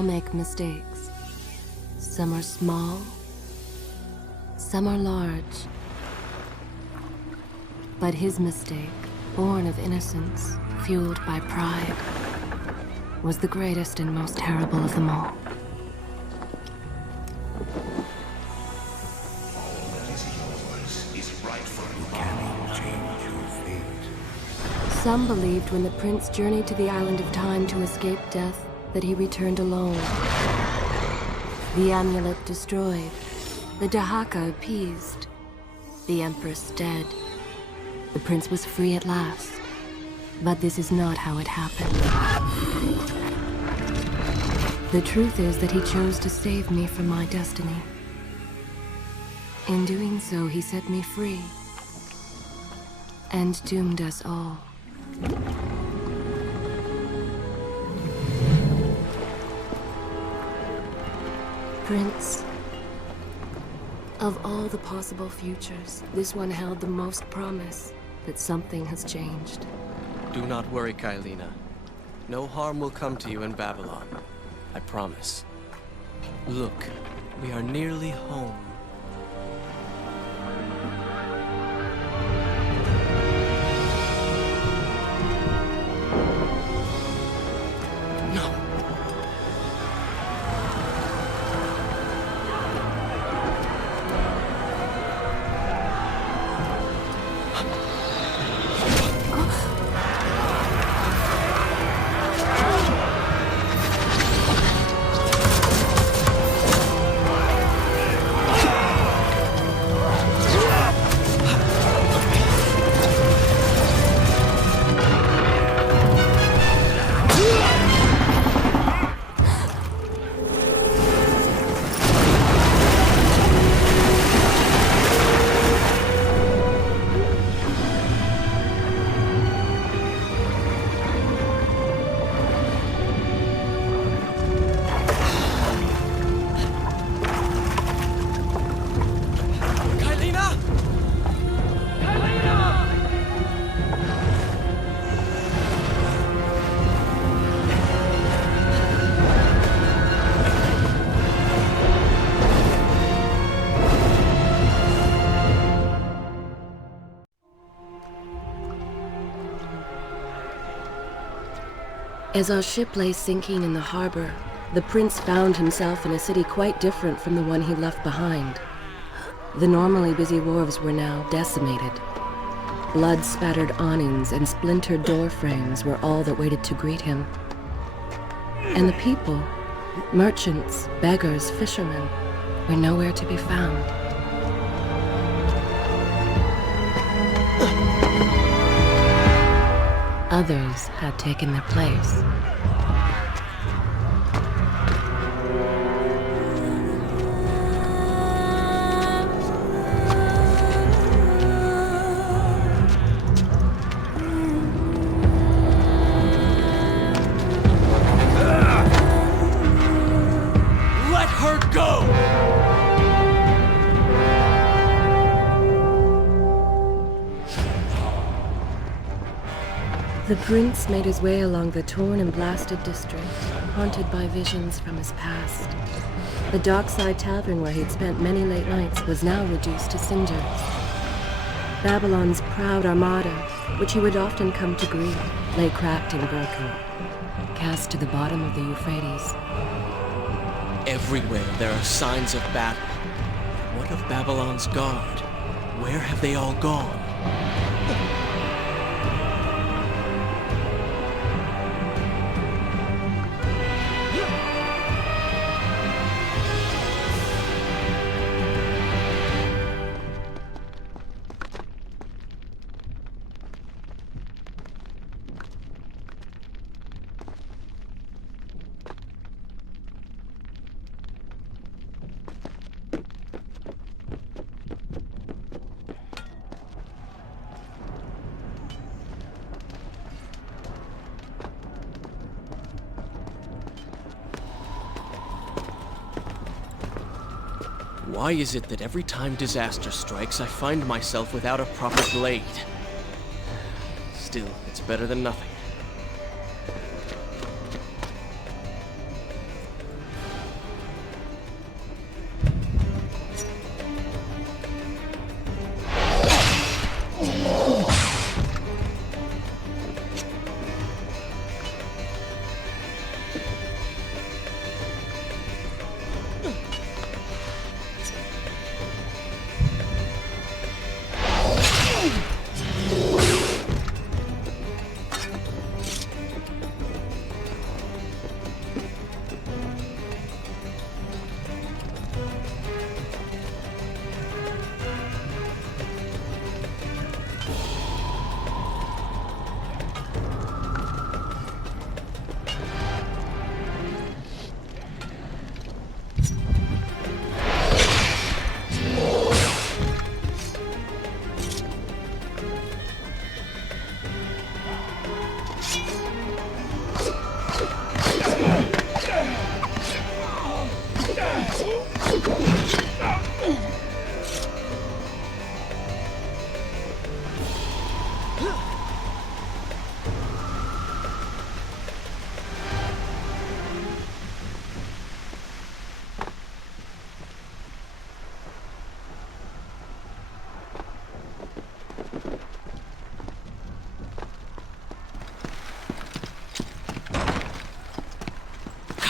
all make mistakes. Some are small, some are large. But his mistake, born of innocence, fueled by pride, was the greatest and most terrible of them all. Some believed when the prince journeyed to the Island of Time to escape death that he returned alone. The amulet destroyed, the Dahaka appeased, the Empress dead. The prince was free at last. But this is not how it happened. The truth is that he chose to save me from my destiny. In doing so, he set me free and doomed us all. Prince, of all the possible futures, this one held the most promise that something has changed. Do not worry, Kailina. No harm will come to you in Babylon. I promise. Look, we are nearly home. As our ship lay sinking in the harbor, the prince found himself in a city quite different from the one he left behind. The normally busy wharves were now decimated. Blood-spattered awnings and splintered door frames were all that waited to greet him. And the people, merchants, beggars, fishermen, were nowhere to be found. Others had taken their place. Let her go! The prince made his way along the torn and blasted district, haunted by visions from his past. The dockside tavern where he'd spent many late nights was now reduced to cinders. Babylon's proud armada, which he would often come to greet, lay cracked and broken, cast to the bottom of the Euphrates. Everywhere there are signs of battle. What of Babylon's guard? Where have they all gone? Why is it that every time disaster strikes, I find myself without a proper blade? Still, it's better than nothing.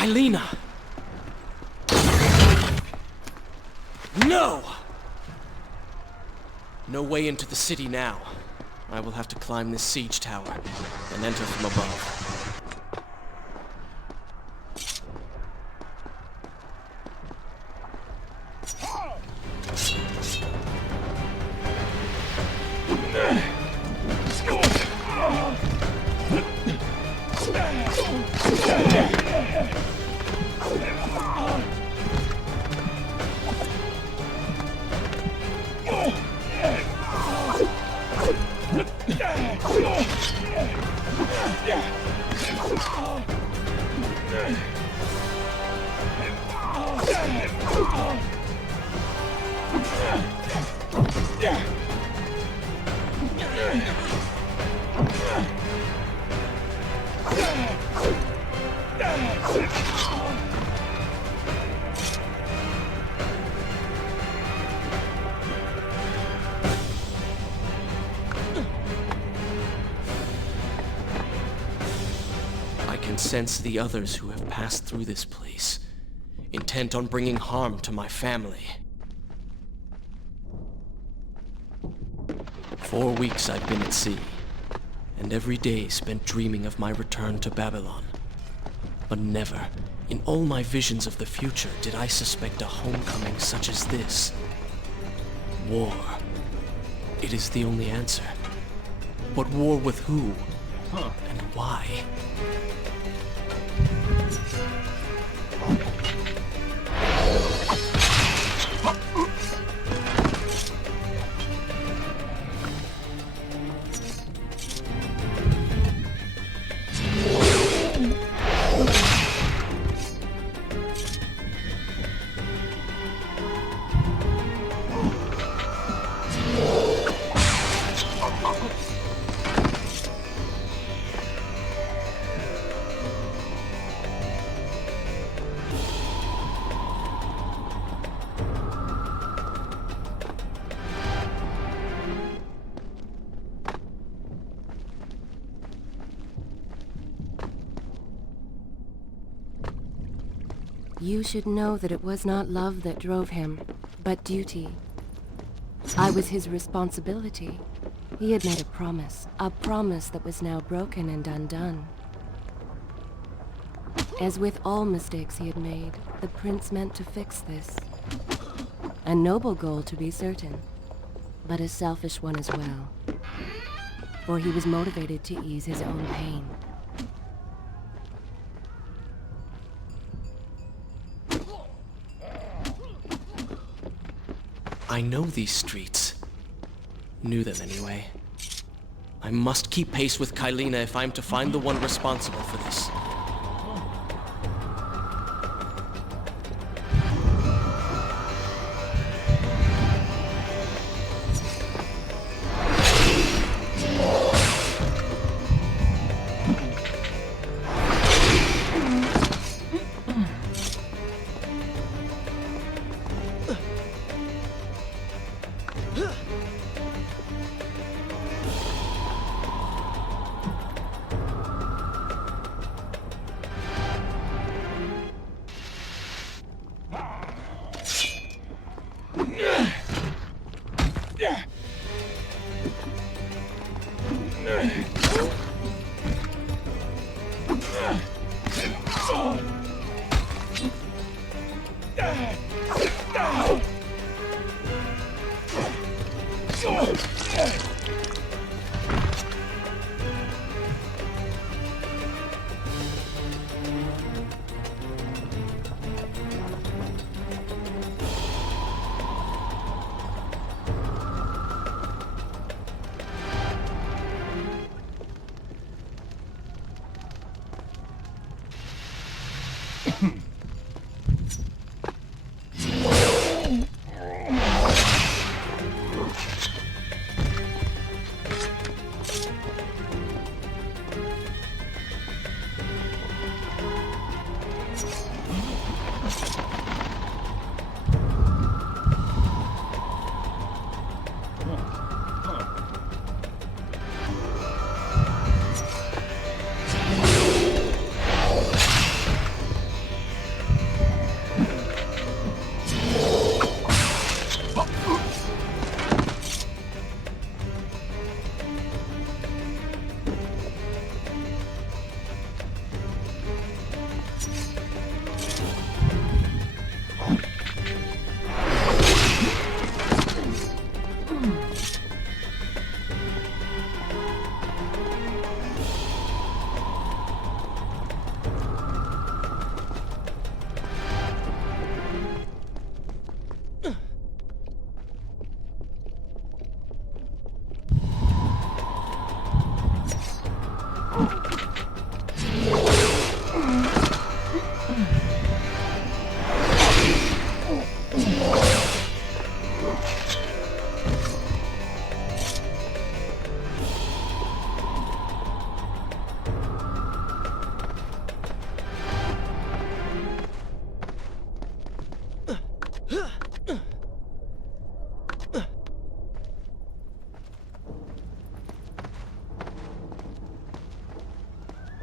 Kylina! No! No way into the city now. I will have to climb this siege tower and enter from above. I can sense the others who have passed through this place, intent on bringing harm to my family. 4 weeks I've been at sea, and every day spent dreaming of my return to Babylon. But never, in all my visions of the future, did I suspect a homecoming such as this. War. It is the only answer. But war with who? And why? You should know that it was not love that drove him, but duty. I was his responsibility. He had made a promise that was now broken and undone. As with all mistakes he had made, the prince meant to fix this. A noble goal, to be certain, but a selfish one as well. For he was motivated to ease his own pain. I know these streets. Knew them anyway. I must keep pace with Kylina if I'm to find the one responsible for this.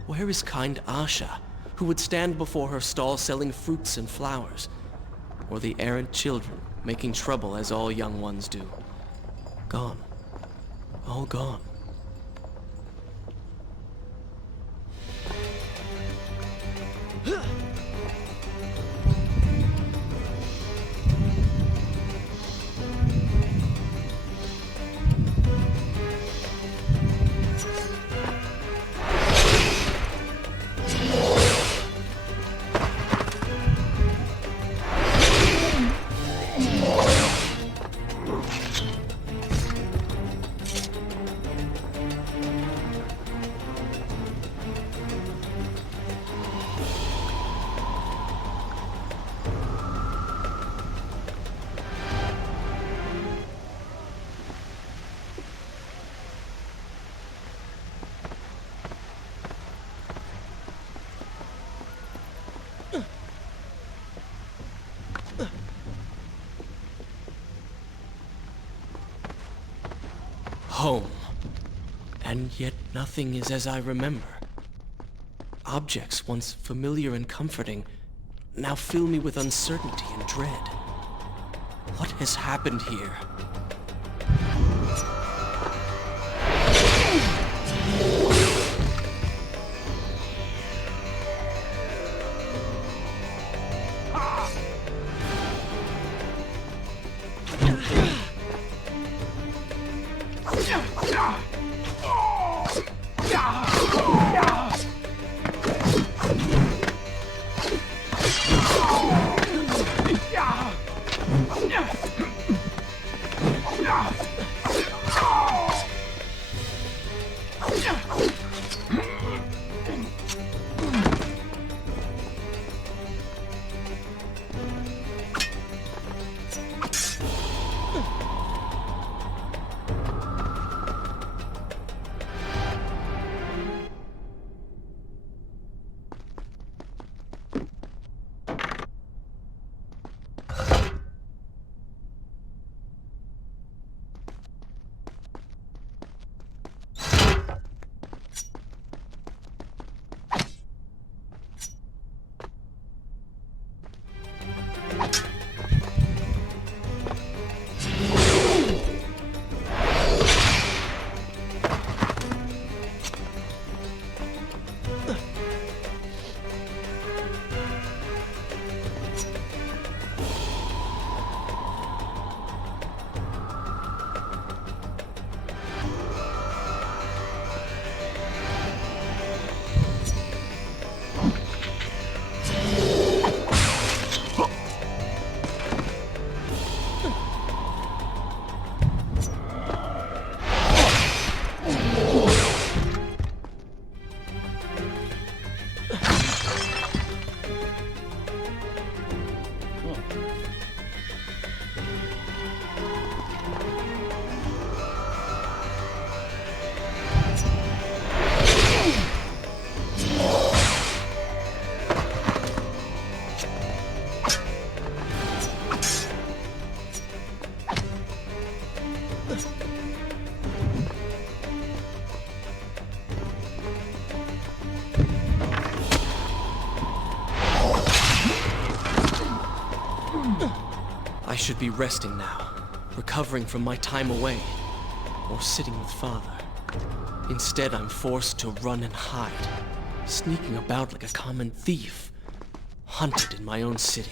Where is kind Asha, who would stand before her stall selling fruits and flowers? Or the errant children, making trouble as all young ones do? Gone. All gone. Home. And yet nothing is as I remember. Objects once familiar and comforting now fill me with uncertainty and dread. What has happened here? I should be resting now, recovering from my time away, or sitting with Father. Instead, I'm forced to run and hide, sneaking about like a common thief, hunted in my own city.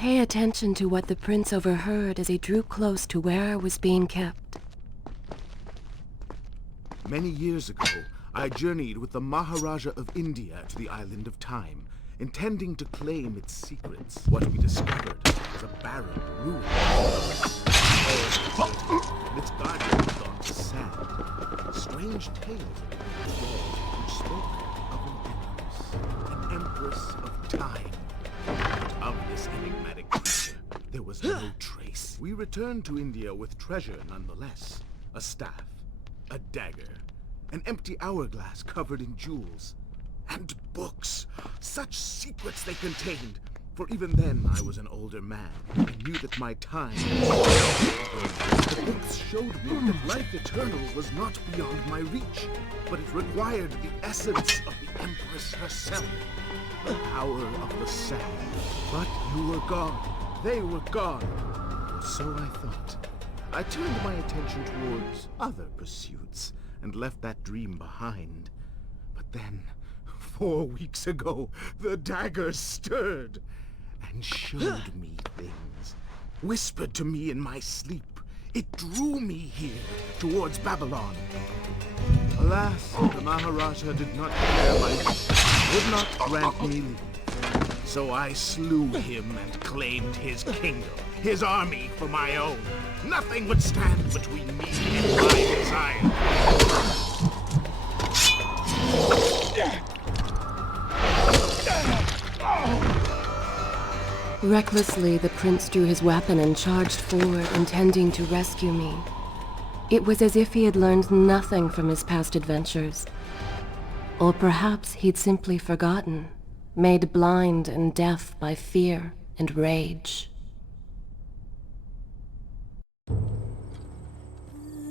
Pay attention to what the prince overheard as he drew close to where I was being kept. Many years ago, I journeyed with the Maharaja of India to the Island of Time, intending to claim its secrets. What we discovered was a barren ruin. And its guardian had gone to sand. Strange tales appeared on the walls which spoke of an empress of time. But of this enigmatic creature, there was no trace. We returned to India with treasure nonetheless. A staff, a dagger, an empty hourglass covered in jewels, and books. Such secrets they contained. For even then, I was an older man. I knew that my time was... The books showed me that life eternal was not beyond my reach, but it required the essence of the Empress herself. The power of the sand. But you were gone. They were gone. Or so I thought. I turned my attention towards other pursuits and left that dream behind. But then, 4 weeks ago, the dagger stirred and showed me things. Whispered to me in my sleep. It drew me here, towards Babylon. Alas, the Maharaja did not care my wish, would not grant me leave. So I slew him and claimed his kingdom, his army for my own. Nothing would stand between me and my desire. Recklessly, the prince drew his weapon and charged forward, intending to rescue me. It was as if he had learned nothing from his past adventures. Or perhaps he'd simply forgotten, made blind and deaf by fear and rage.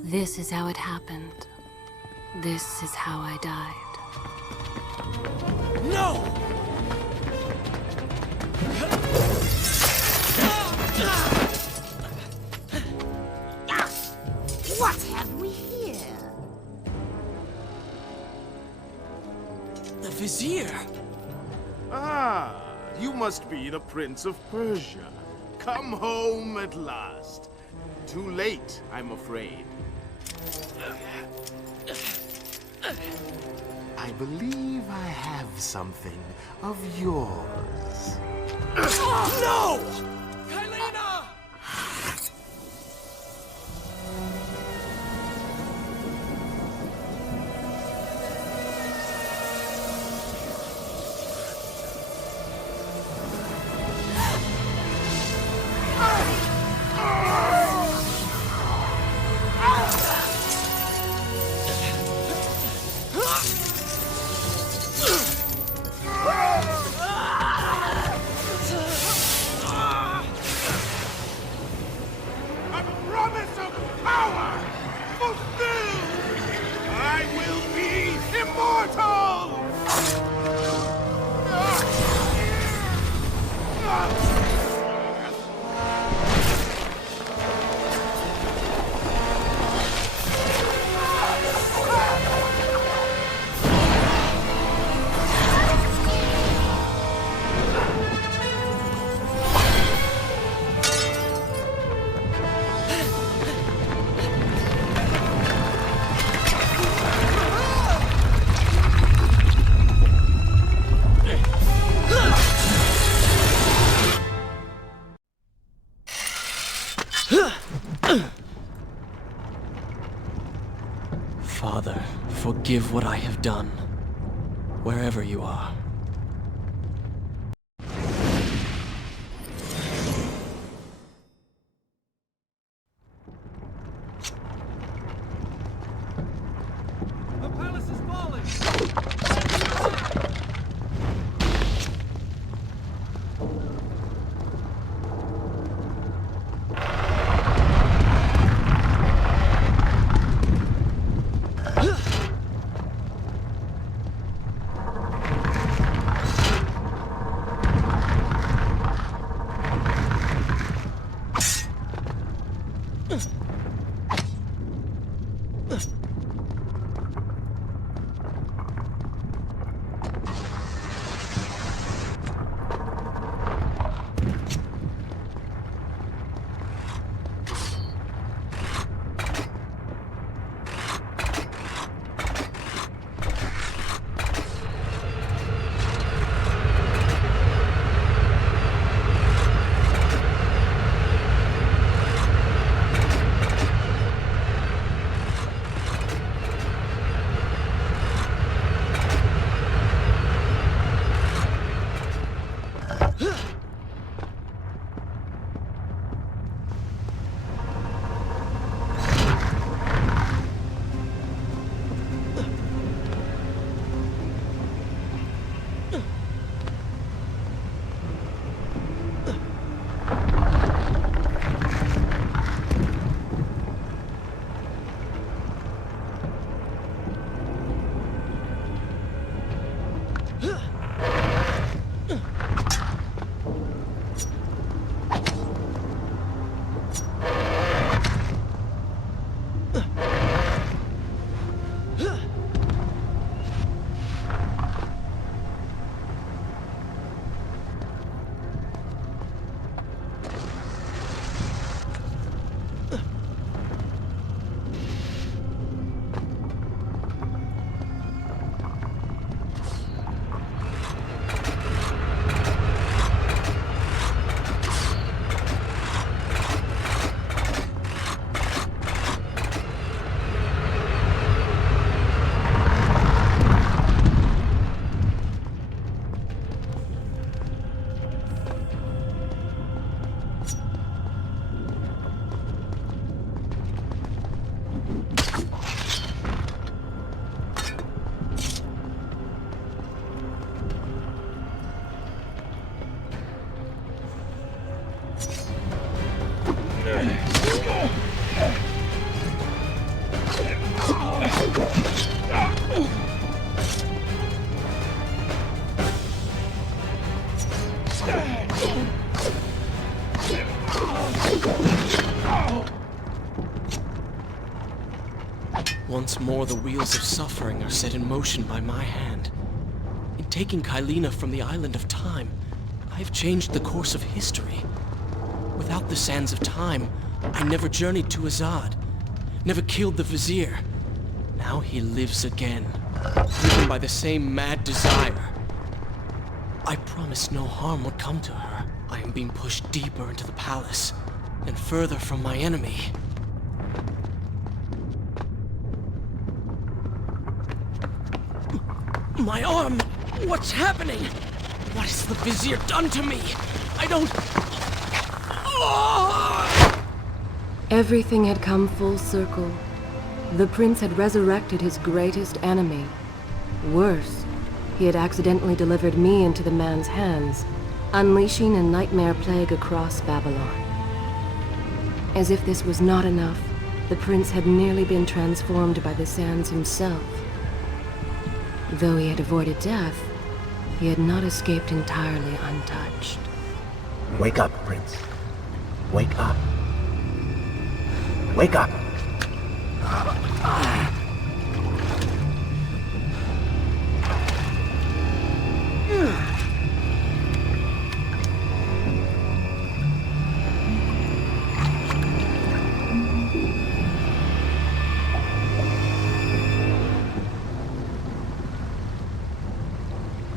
This is how it happened. This is how I died. No! What have we here? The Vizier! Ah, you must be the Prince of Persia. Come home at last. Too late, I'm afraid. I believe I have something of yours. No! Kylena! Father, forgive what I have done, wherever you are. The palace is falling! Once more, the wheels of suffering are set in motion by my hand. In taking Kylina from the island of time, I have changed the course of history. Without the sands of time, I never journeyed to Azad, never killed the Vizier. Now he lives again, driven by the same mad desire. I promised no harm would come to her. I am being pushed deeper into the palace, and further from my enemy. My arm! What's happening? What has the Vizier done to me? I don't... Oh! Everything had come full circle. The prince had resurrected his greatest enemy. Worse, he had accidentally delivered me into the man's hands, unleashing a nightmare plague across Babylon. As if this was not enough, the prince had nearly been transformed by the sands himself. Though he had avoided death, he had not escaped entirely untouched. Wake up, Prince. Wake up. Wake up!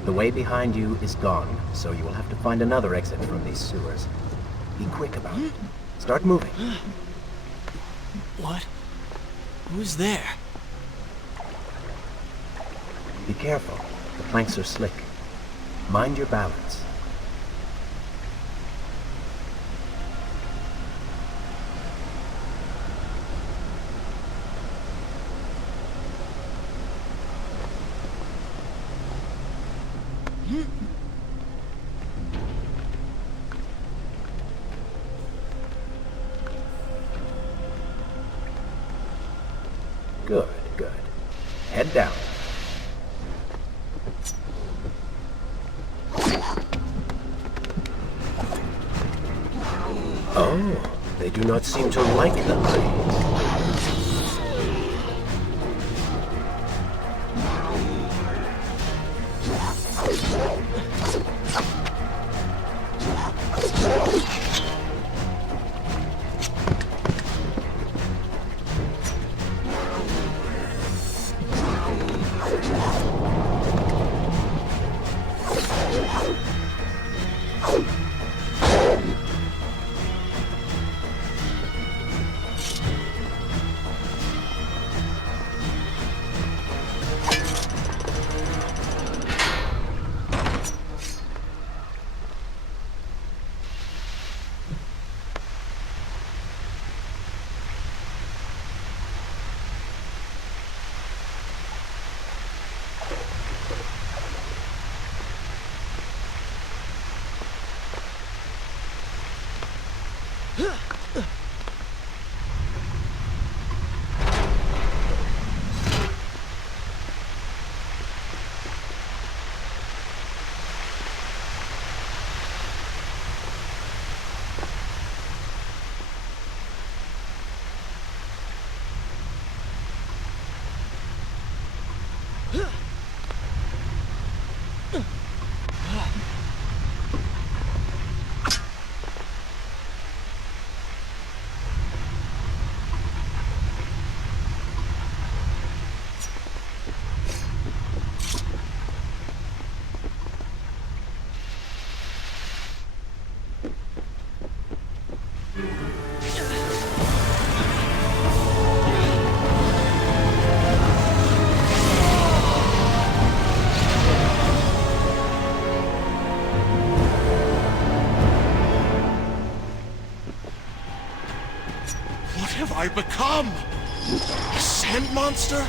The way behind you is gone, so you will have to find another exit from these sewers. Be quick about it. Start moving. What? Who's there? Be careful. The planks are slick. Mind your balance. Good, good. Head down. Oh, they do not seem to like the light. I become? A sand monster?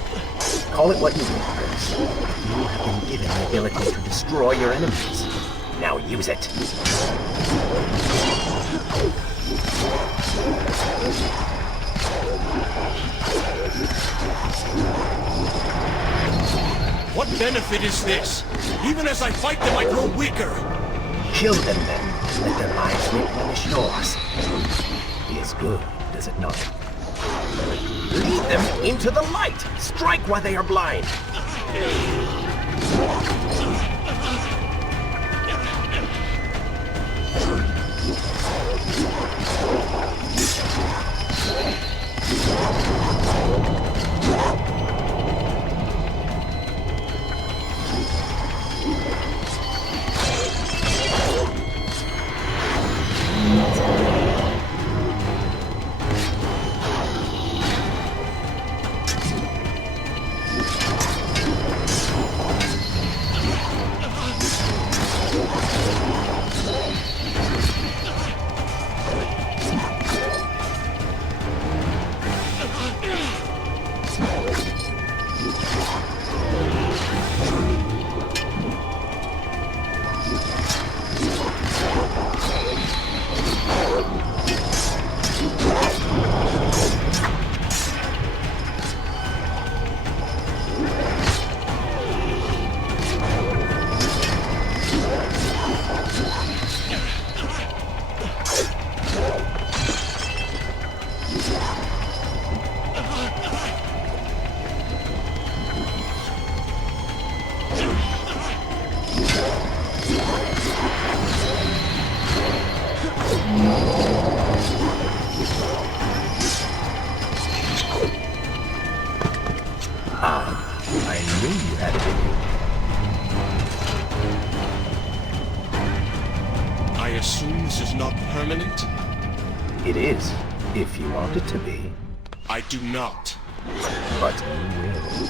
Call it what you will, Prince. You have been given the ability to destroy your enemies. Now use it. if it is this. Even as I fight them, I grow weaker. Kill them then. Let their lives replenish yours. Is good, does it not? Lead them into the light! Strike while they are blind! I knew you had it in you. I assume this is not permanent? It is, if you want it to be. I do not. But you will.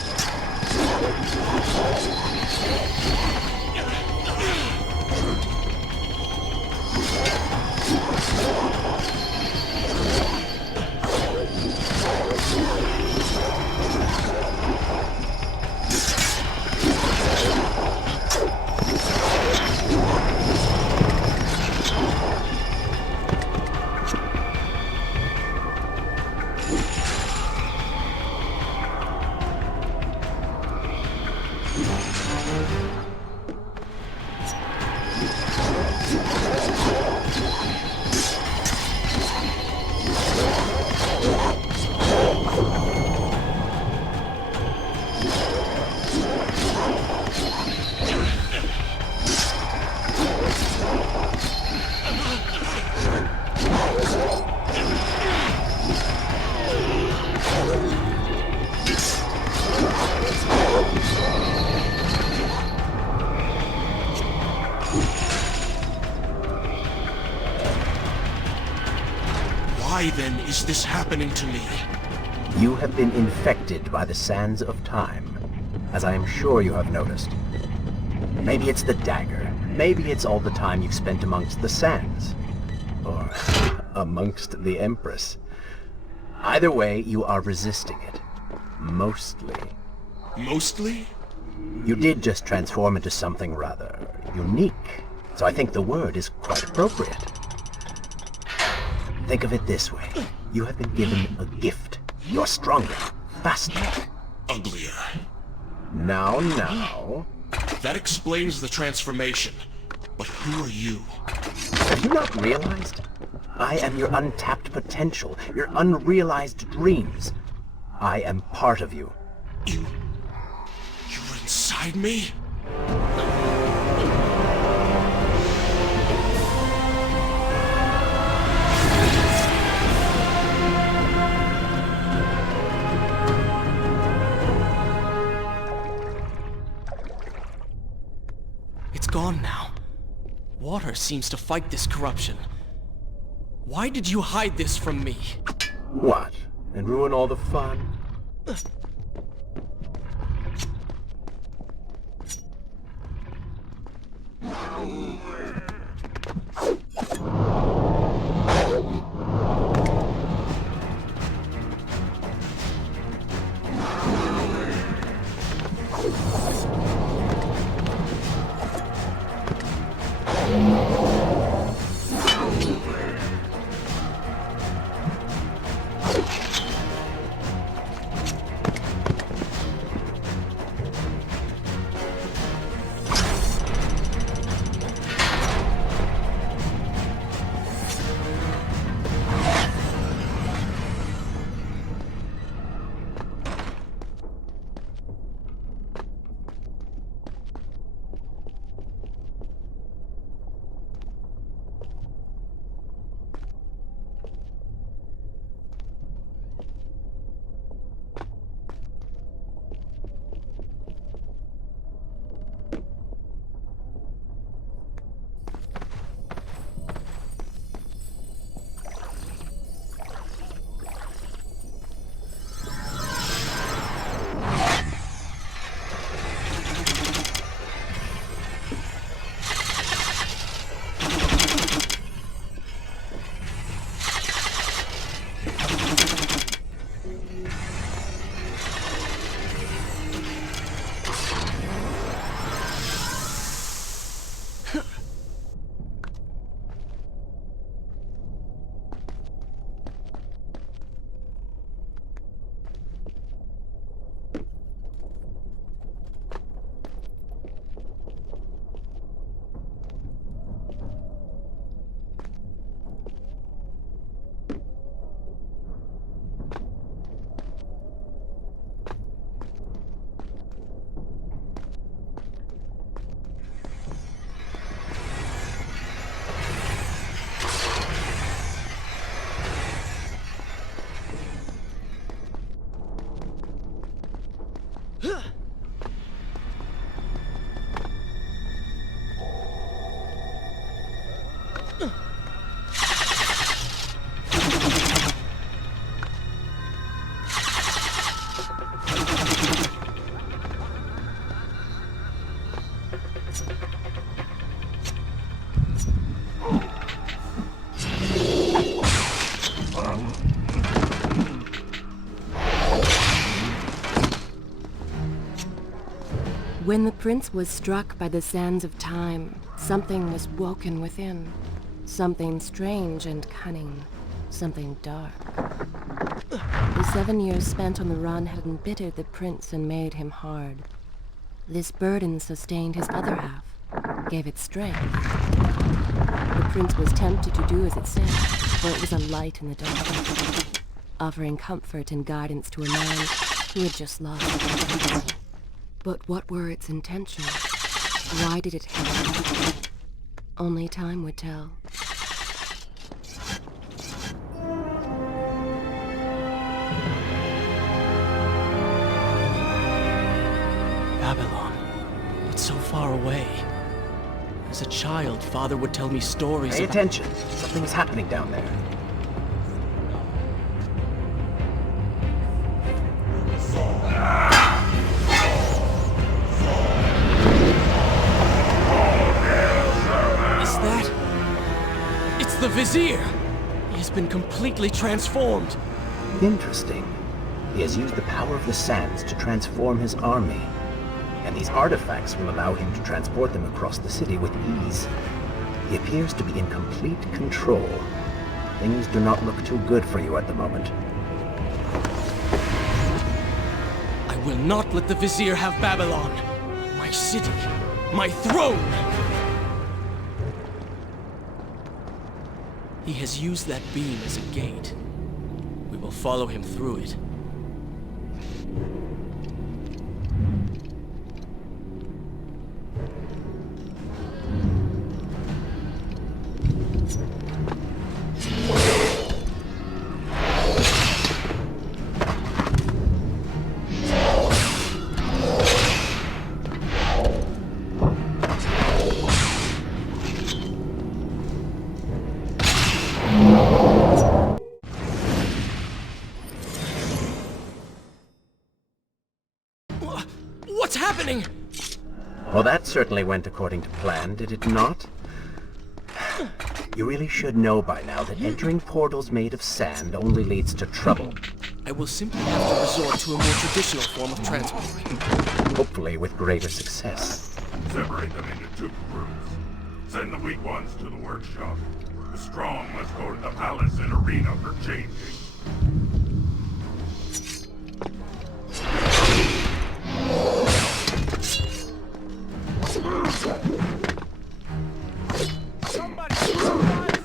Why then is this happening to me? You have been infected by the Sands of Time, as I am sure you have noticed. Maybe it's the dagger. Maybe it's all the time you've spent amongst the sands. Or amongst the Empress. Either way, you are resisting it. Mostly. Mostly? You did just transform into something rather unique, so I think the word is quite appropriate. Think of it this way. You have been given a gift. You're stronger, faster. Uglier. Now. That explains the transformation. But who are you? Have you not realized? I am your untapped potential, your unrealized dreams. I am part of you. You're inside me? It's gone now. Water seems to fight this corruption. Why did you hide this from me? What? And ruin all the fun? When the prince was struck by the sands of time, something was woken within. Something strange and cunning. Something dark. The 7 years spent on the run had embittered the prince and made him hard. This burden sustained his other half, gave it strength. The prince was tempted to do as it said, for it was a light in the dark, offering comfort and guidance to a man who had just lost. But what were its intentions? Why did it happen? Only time would tell. Babylon, but so far away. As a child, Father would tell me stories Pay about... attention. Something is happening down there. Is that... It's the Vizier! He has been completely transformed. Interesting. He has used the power of the sands to transform his army. And these artifacts will allow him to transport them across the city with ease. He appears to be in complete control. Things do not look too good for you at the moment. I will not let the Vizier have Babylon. My city. My throne! He has used that beam as a gate. We will follow him through it. What's happening? Well, that certainly went according to plan, did it not? You really should know by now that entering portals made of sand only leads to trouble. I will simply have to resort to a more traditional form of transport. Hopefully with greater success. Separate them into 2 groups. Send the weak ones to the workshop. The strong must go to the palace and arena for changing. Somebody supplies!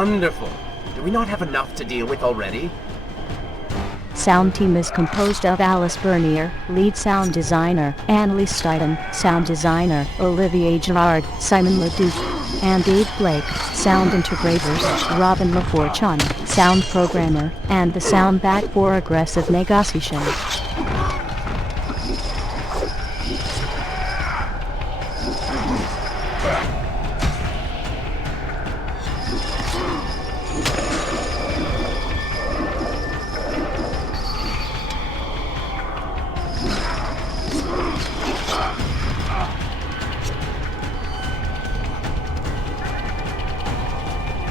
Wonderful. Do we not have enough to deal with already? Sound team is composed of Alice Bernier, lead sound designer, Annalise Steidham, sound designer, Olivier Girard, Simon Leduc, and Dave Blake, sound integrators, Robin LaFortune, sound programmer, and the sound back for aggressive negotiation.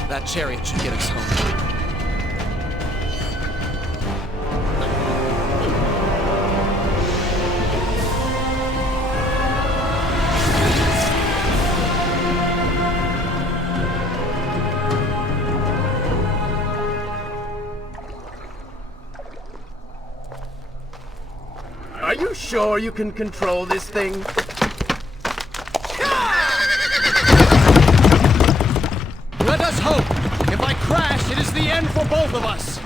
That chariot should get us home. Are you sure you can control this thing? Let us hope! If I crash, it is the end for both of us!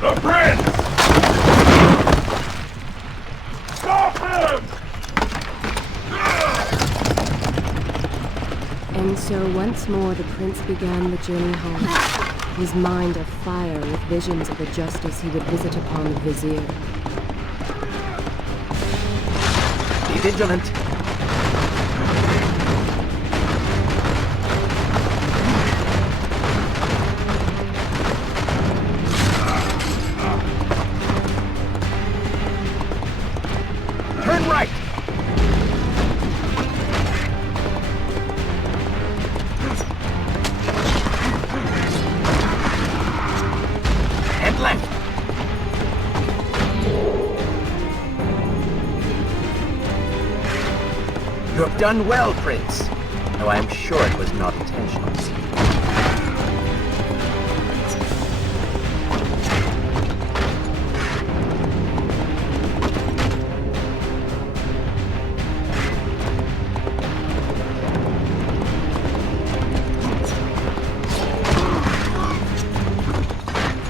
The prince! Stop him! And so once more the prince began the journey home, his mind afire with visions of the justice he would visit upon the vizier. Be vigilant. Turn right. And left. You have done well, Prince, though I am sure it was not intentional.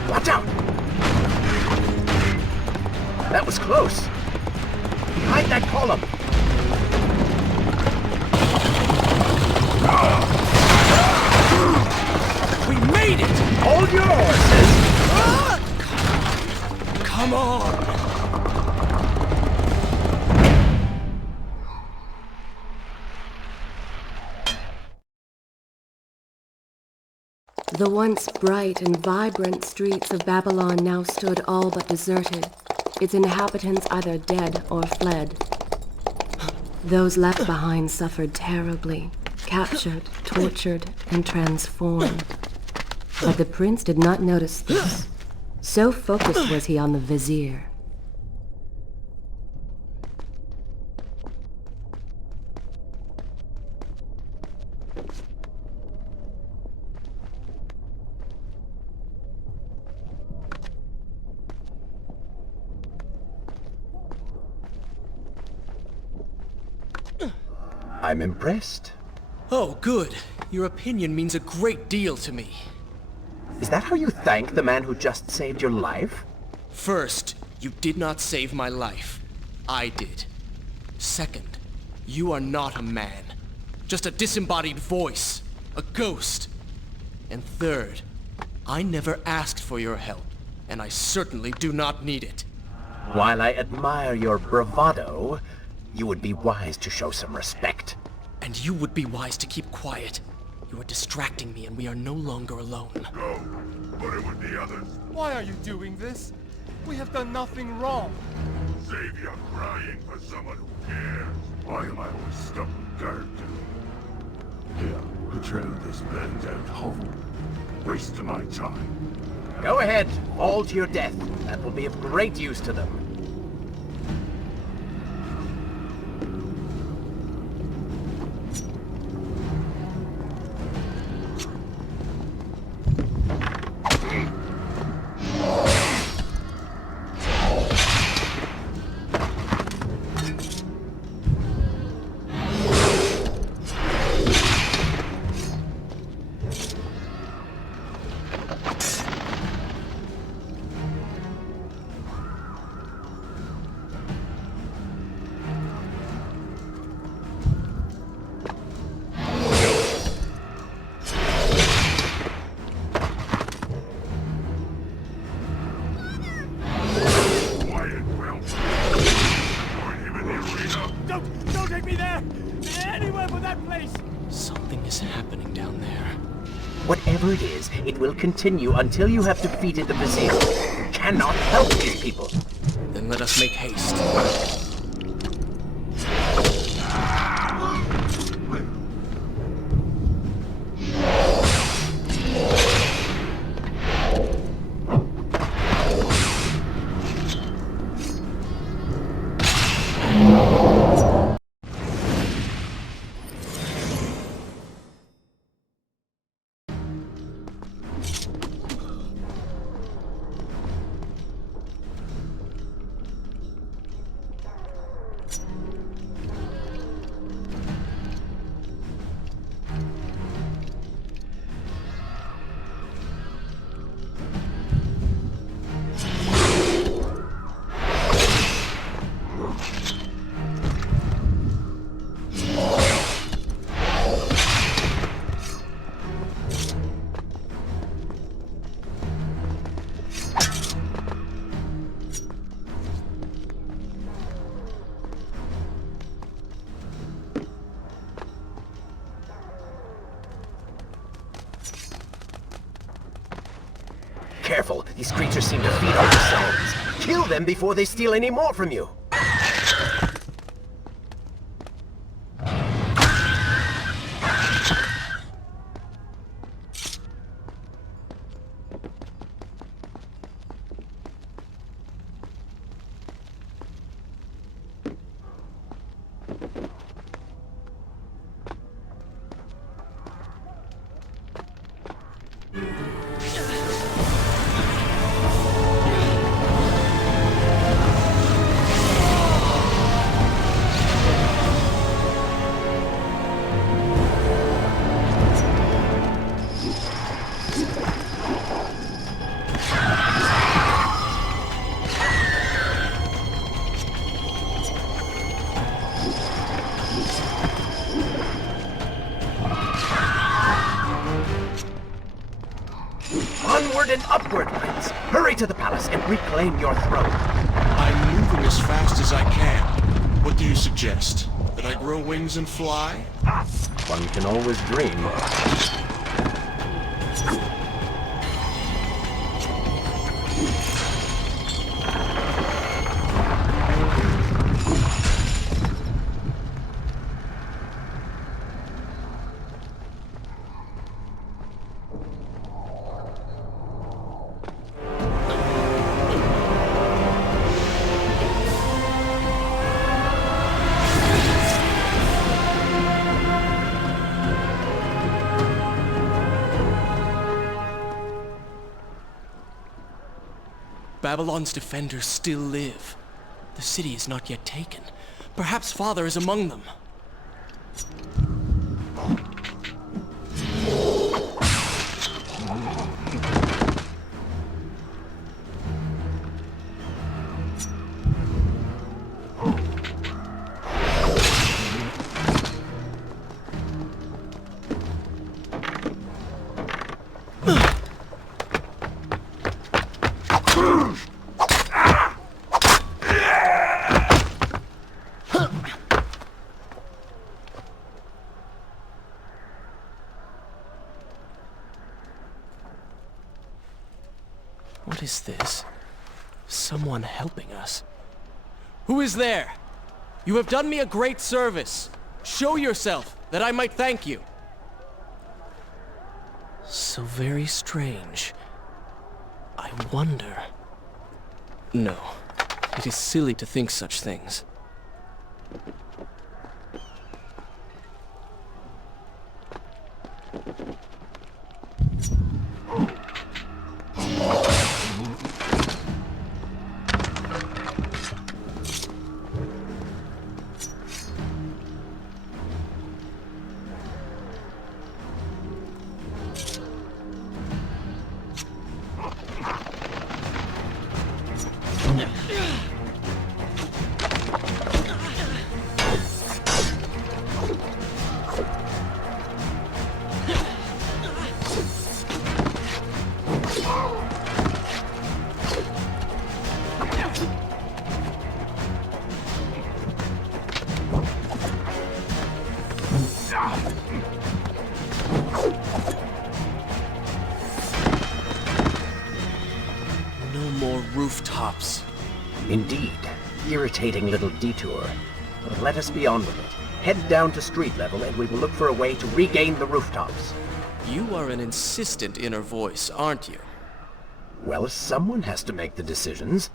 Watch out! That was close. Behind that column. We made it! Hold your horses! Come on! The once bright and vibrant streets of Babylon now stood all but deserted, its inhabitants either dead or fled. Those left behind suffered terribly, captured, tortured, and transformed. But the prince did not notice this. So focused was he on the vizier. I'm impressed. Oh, good. Your opinion means a great deal to me. Is that how you thank the man who just saved your life? First, you did not save my life. I did. Second, you are not a man. Just a disembodied voice. A ghost. And third, I never asked for your help, and I certainly do not need it. While I admire your bravado, you would be wise to show some respect. And you would be wise to keep quiet. You are distracting me and we are no longer alone. Go. Put it with the others. Why are you doing this? We have done nothing wrong. Save your crying for someone who cares. Why am I always stuck with guard duty? Here, control this band at home. Waste of my time. Go ahead, fall to your death. That will be of great use to them. whatever it is, it will continue until you have defeated the Vizier. You cannot help these people. Then let us make haste. Careful, these creatures seem to feed on the sands. Kill them before they steal any more from you. Onward and upward, Prince! Hurry to the palace and reclaim your throne! I'm moving as fast as I can. What do you suggest? That I grow wings and fly? One can always dream. Babylon's defenders still live. The city is not yet taken. Perhaps Father is among them. What is this? Someone helping us. Who is there? You have done me a great service. Show yourself, that I might thank you. So very strange. I wonder... No, it is silly to think such things. rooftops. Indeed. Irritating little detour. But let us be on with it. Head down to street level and we will look for a way to regain the rooftops. You are an insistent inner voice, aren't you? Well, someone has to make the decisions.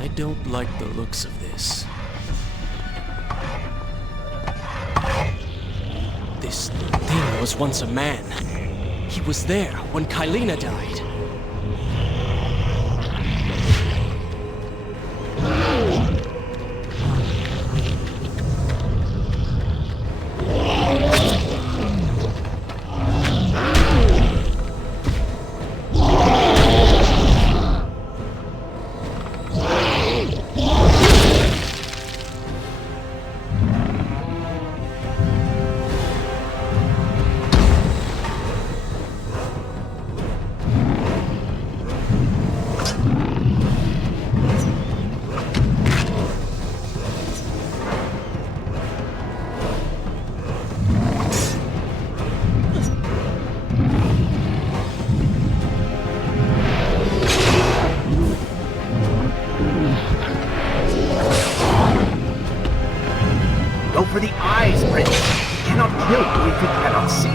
I don't like the looks of this. This thing was once a man. He was there when Kylena died. Go for the eyes, Prince. You cannot kill you if you cannot see.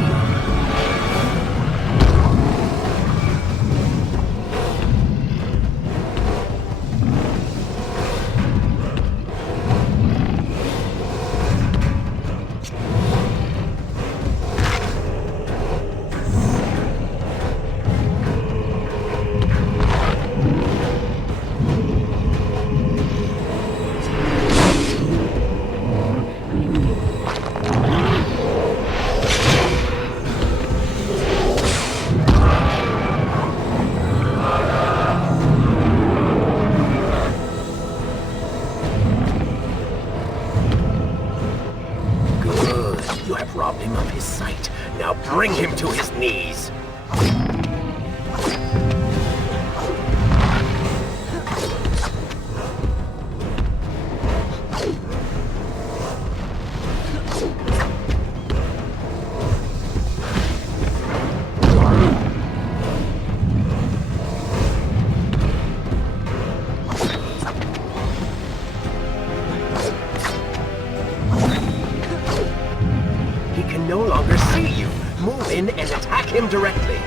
sight. Now bring him to his knees. No longer see you. Move in and attack him directly.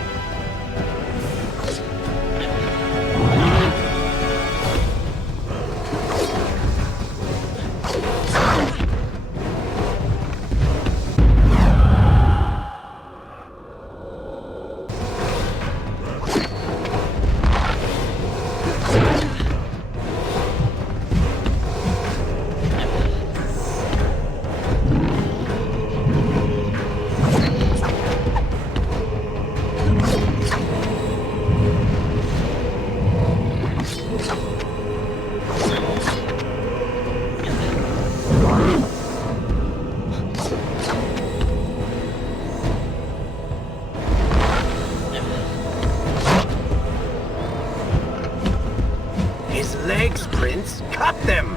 Legs, Prince! Cut them!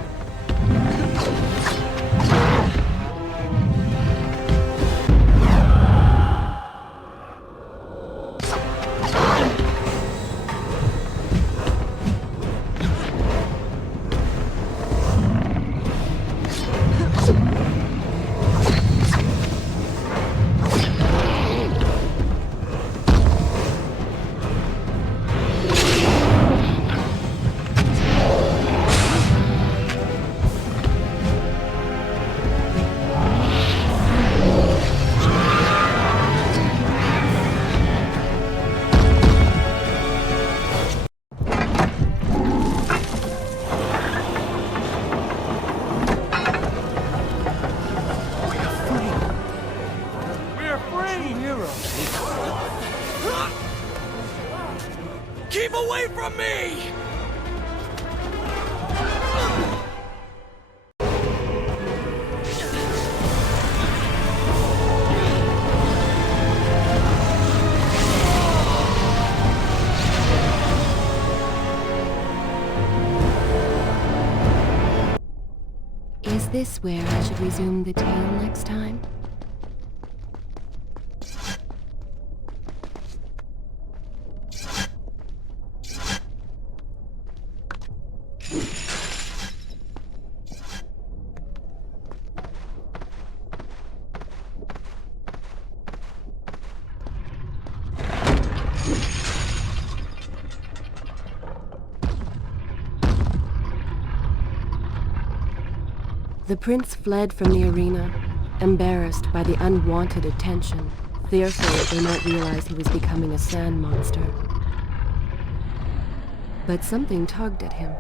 Keep away from me! Is this where I should resume the tale next time? The prince fled from the arena, embarrassed by the unwanted attention, fearful that they might realize he was becoming a sand monster. But something tugged at him.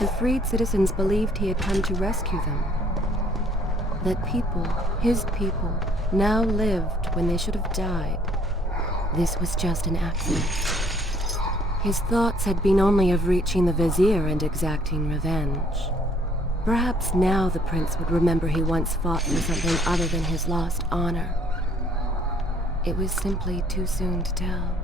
The freed citizens believed he had come to rescue them. That people, his people, now lived when they should have died. This was just an accident. His thoughts had been only of reaching the vizier and exacting revenge. Perhaps now the prince would remember he once fought for something other than his lost honor. It was simply too soon to tell.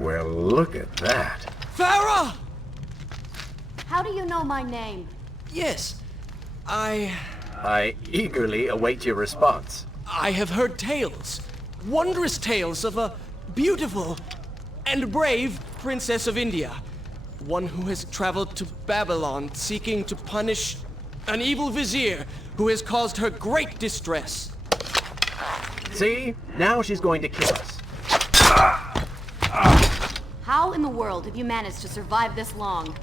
Well, look at that. Farah! How do you know my name? Yes, I eagerly await your response. I have heard tales, wondrous tales of a beautiful and brave princess of India. One who has traveled to Babylon seeking to punish an evil vizier who has caused her great distress. See? Now she's going to kill us. How in the world have you managed to survive this long?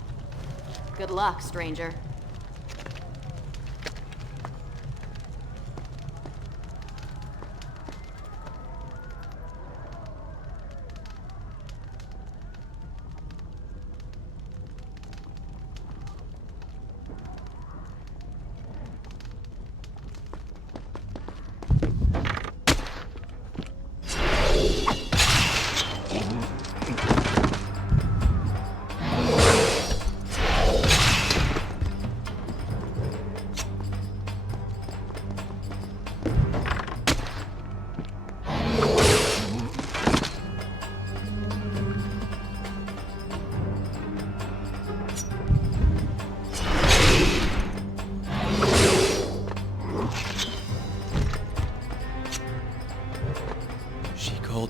Good luck, stranger.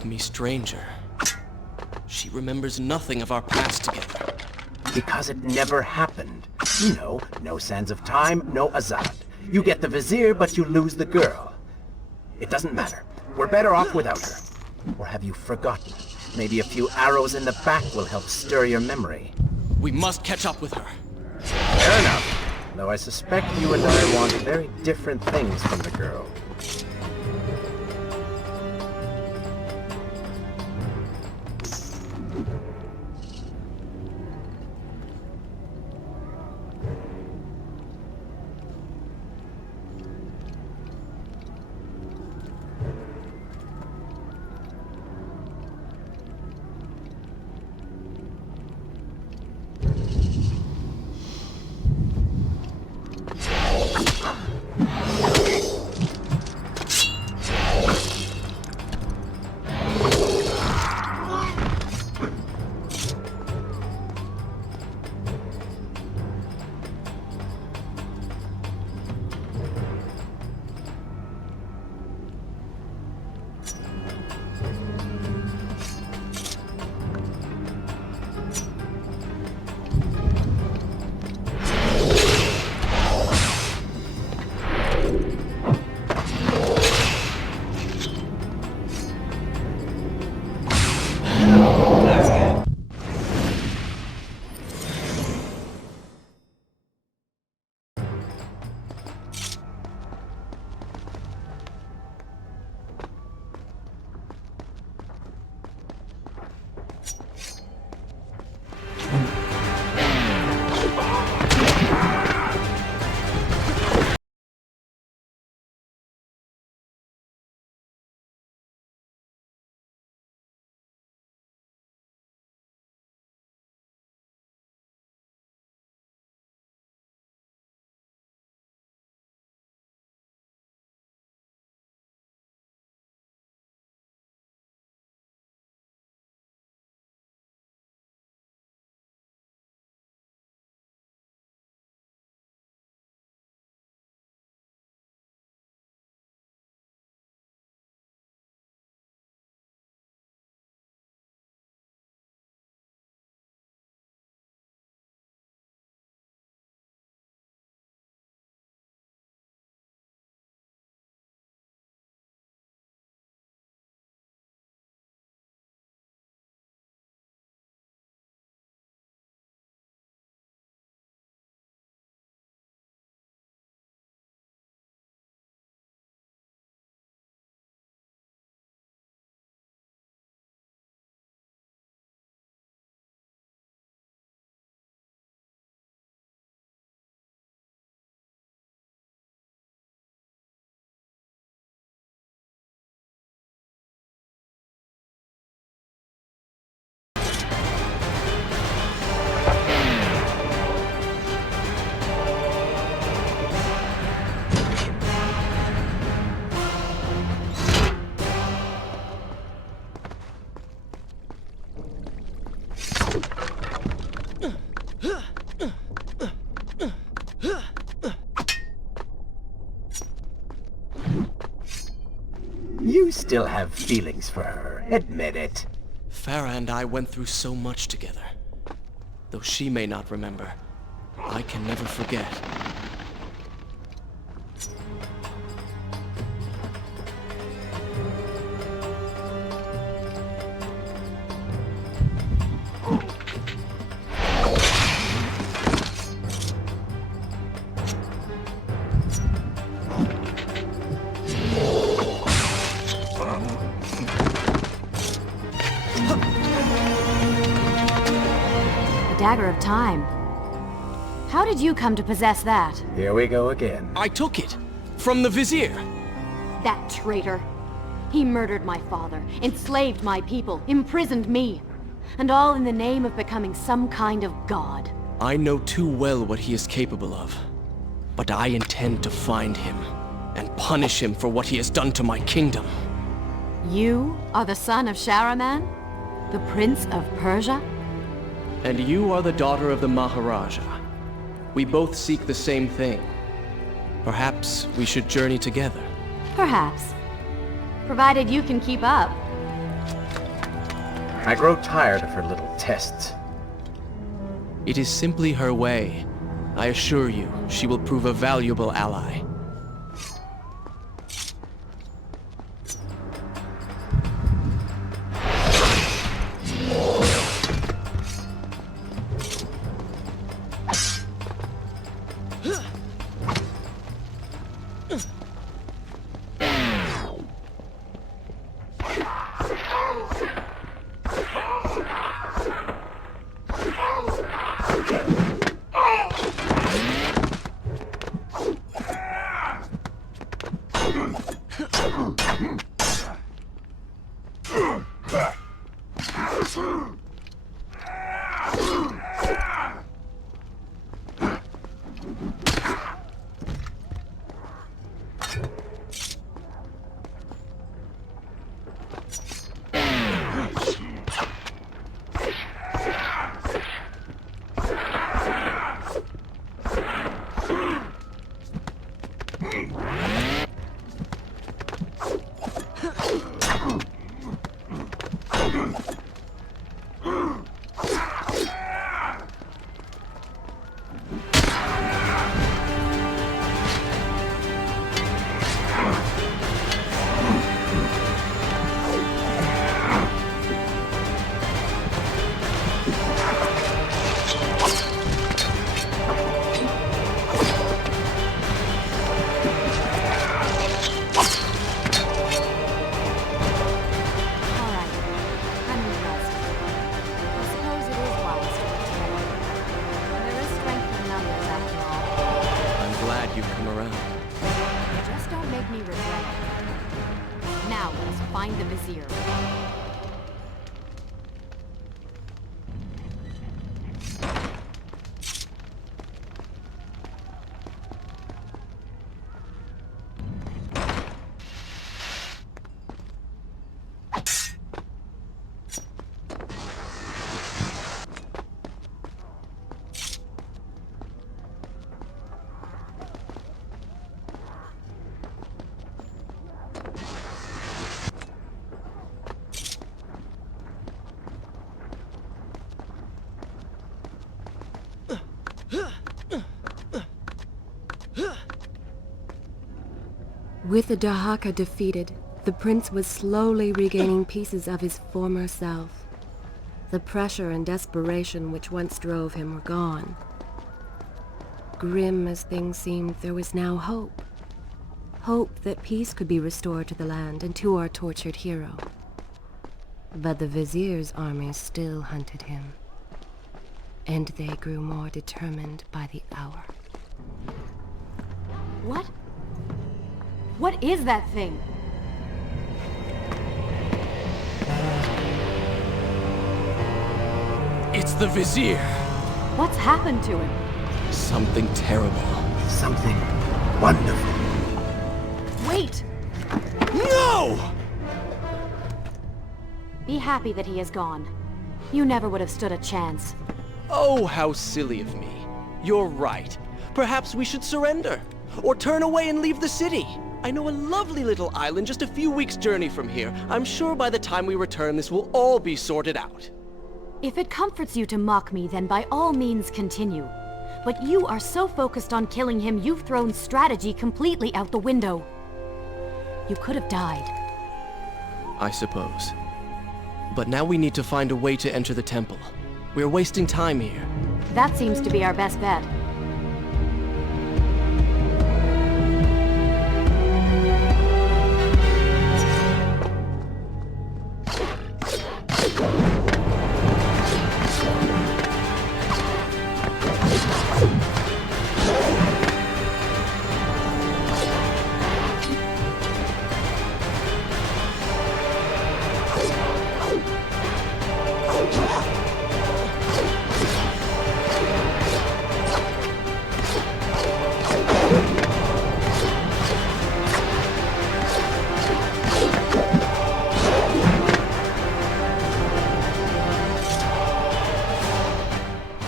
Me stranger. She remembers nothing of our past together. Because it never happened. You know, no Sands of Time, no Azad. You get the Vizier, but you lose the girl. It doesn't matter. We're better off without her. Or have you forgotten? Maybe a few arrows in the back will help stir your memory. We must catch up with her. Fair enough. Though I suspect you and I want very different things from the girl. You still have feelings for her. Admit it. Farah and I went through so much together. Though she may not remember, I can never forget. A dagger of time. How did you come to possess that? Here we go again. I took it from the Vizier. That traitor. He murdered my father, enslaved my people, imprisoned me. And all in the name of becoming some kind of god. I know too well what he is capable of. But I intend to find him and punish him for what he has done to my kingdom. You are the son of Shahraman? The Prince of Persia? And you are the daughter of the Maharaja. We both seek the same thing. Perhaps we should journey together. Perhaps. Provided you can keep up. I grow tired of her little tests. It is simply her way. I assure you, she will prove a valuable ally. Find the Vizier. With the Dahaka defeated, the prince was slowly regaining pieces of his former self. The pressure and desperation which once drove him were gone. Grim as things seemed, there was now hope. Hope that peace could be restored to the land and to our tortured hero. But the Vizier's armies still hunted him, and they grew more determined by the hour. What? What is that thing? It's the Vizier! What's happened to him? Something terrible. Something wonderful. Wait! No! Be happy that he is gone. You never would have stood a chance. Oh, how silly of me. You're right. Perhaps we should surrender. Or turn away and leave the city. I know a lovely little island just a few weeks' journey from here. I'm sure by the time we return, this will all be sorted out. If it comforts you to mock me, then by all means continue. But you are so focused on killing him, you've thrown strategy completely out the window. You could have died. I suppose. But now we need to find a way to enter the temple. We're wasting time here. That seems to be our best bet.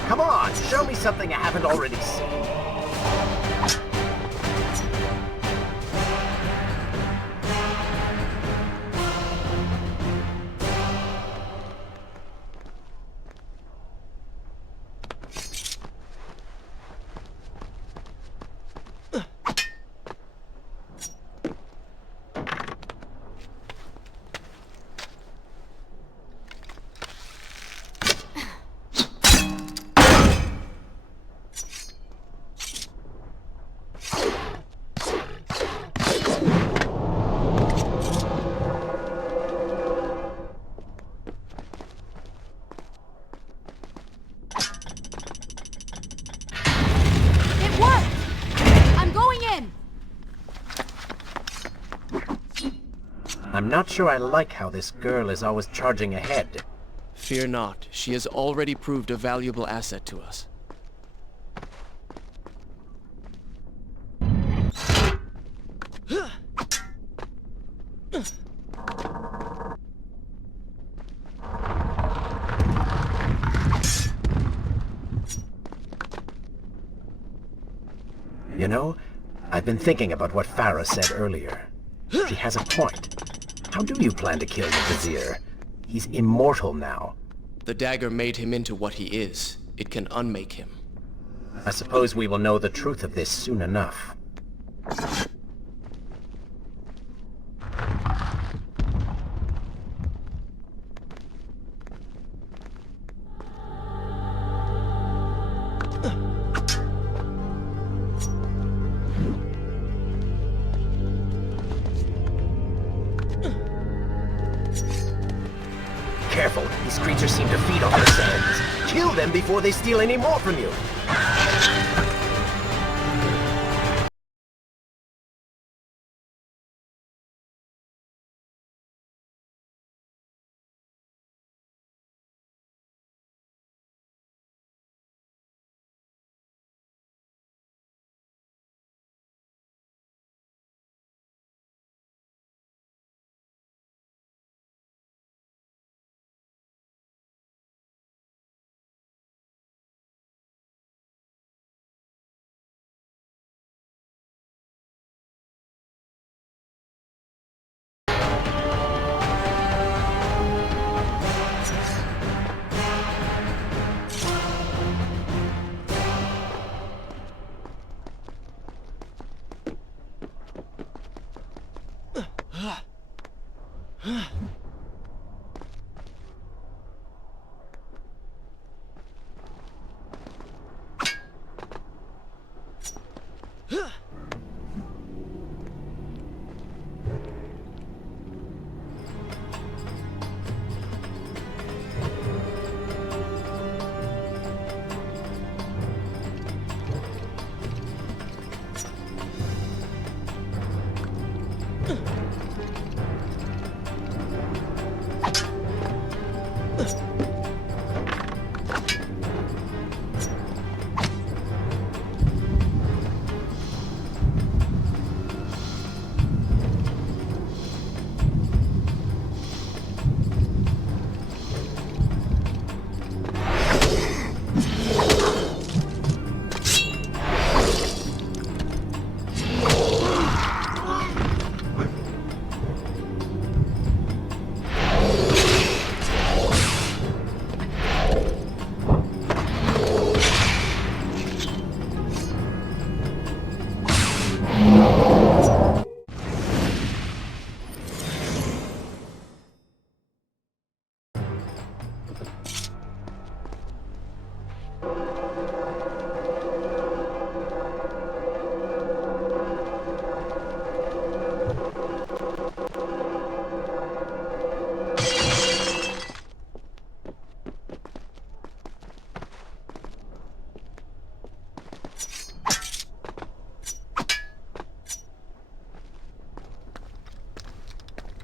Come on, show me something I haven't already seen. It worked! I'm going in! I'm not sure I like how this girl is always charging ahead. Fear not, she has already proved a valuable asset to us. You know, I've been thinking about what Farah said earlier. She has a point. How do you plan to kill the Vizier? He's immortal now. The dagger made him into what he is. It can unmake him. I suppose we will know the truth of this soon enough. Careful, these creatures seem to feed on the sands. Kill them before they steal any more from you.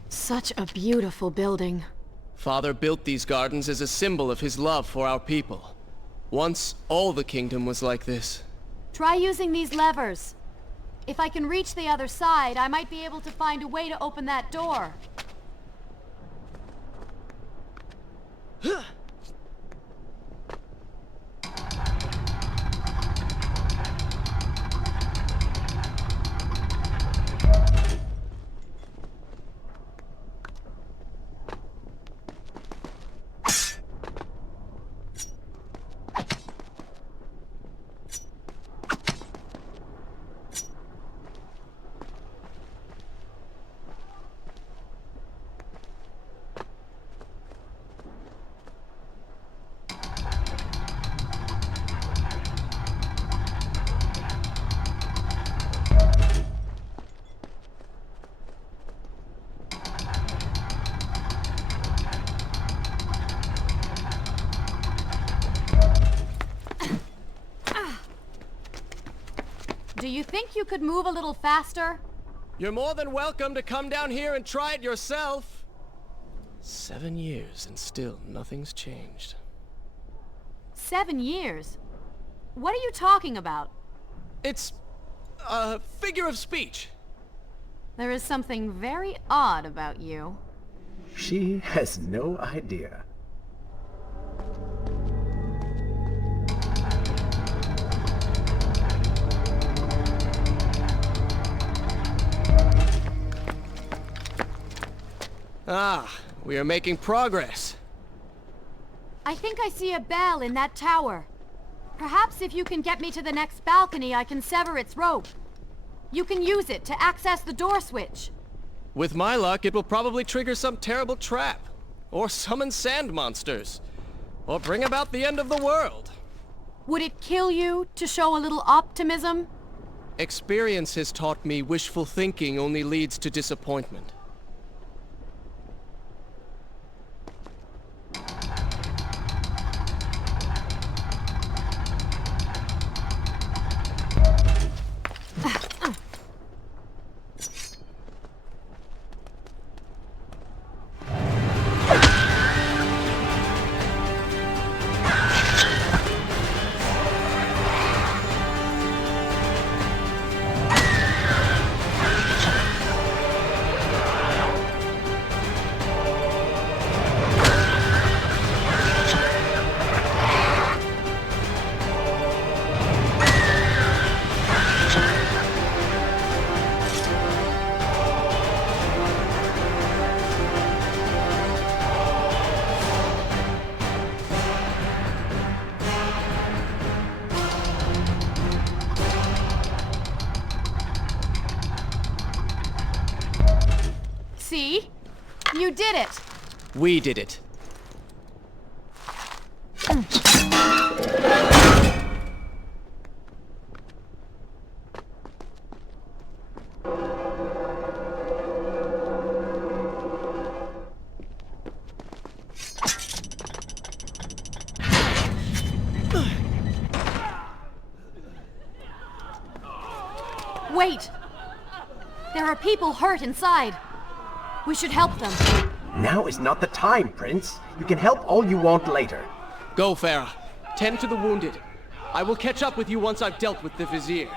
Such a beautiful building. Father built these gardens as a symbol of his love for our people. Once, all the kingdom was like this. Try using these levers. If I can reach the other side, I might be able to find a way to open that door. Do you think you could move a little faster? You're more than welcome to come down here and try it yourself. 7 years and still nothing's changed. 7 years? What are you talking about? It's a figure of speech. There is something very odd about you. She has no idea. Ah, we are making progress. I think I see a bell in that tower. Perhaps if you can get me to the next balcony, I can sever its rope. You can use it to access the door switch. With my luck, it will probably trigger some terrible trap. Or summon sand monsters. Or bring about the end of the world. Would it kill you to show a little optimism? Experience has taught me wishful thinking only leads to disappointment. See? You did it! We did it. Wait! There are people hurt inside. We should help them. Now is not the time, Prince. You can help all you want later. Go, Farah. Tend to the wounded. I will catch up with you once I've dealt with the Vizier.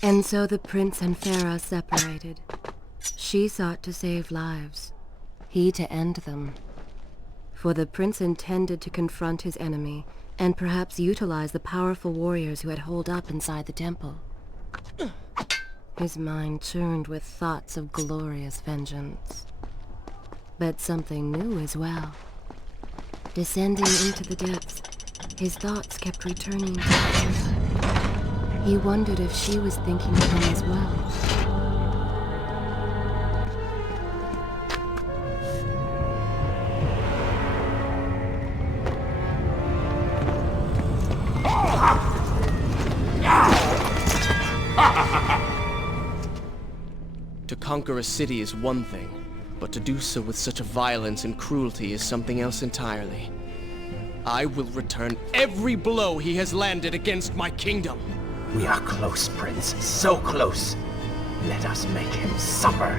And so the prince and Farah separated. She sought to save lives, he to end them. For the prince intended to confront his enemy, and perhaps utilize the powerful warriors who had holed up inside the temple. His mind churned with thoughts of glorious vengeance. But something new as well. Descending into the depths, his thoughts kept returning to Farah. He wondered if she was thinking of him as well. conquer a city is one thing, but to do so with such a violence and cruelty is something else entirely. I will return every blow he has landed against my kingdom. We are close, Prince. So close. Let us make him suffer.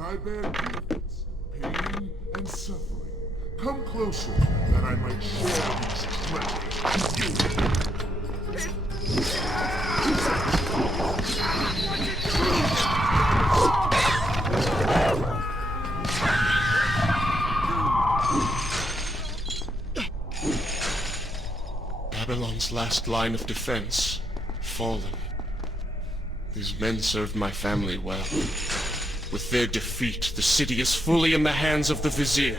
I bear grievance, pain, and suffering. Come closer, that I might share these treasures with you. Babylon's last line of defense, fallen. These men served my family well. With their defeat, the city is fully in the hands of the Vizier.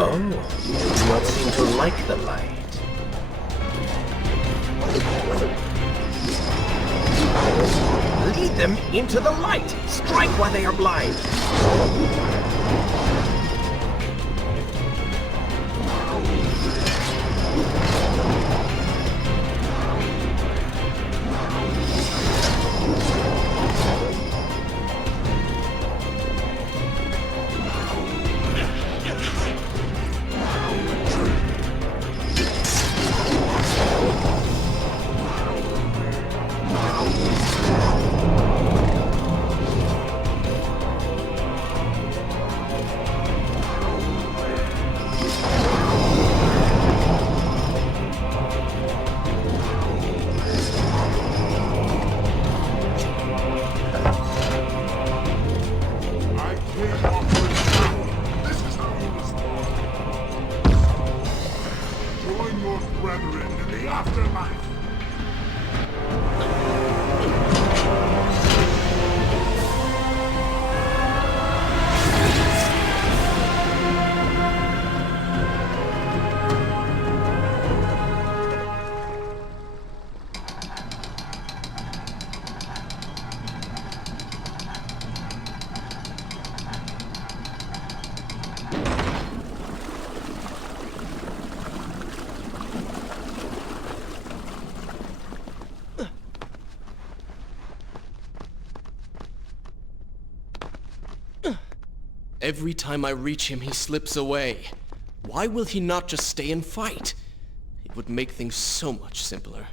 Oh, you do not seem to like the light. Lead them into the light! Strike while they are blind! Every time I reach him, he slips away. Why will he not just stay and fight? It would make things so much simpler.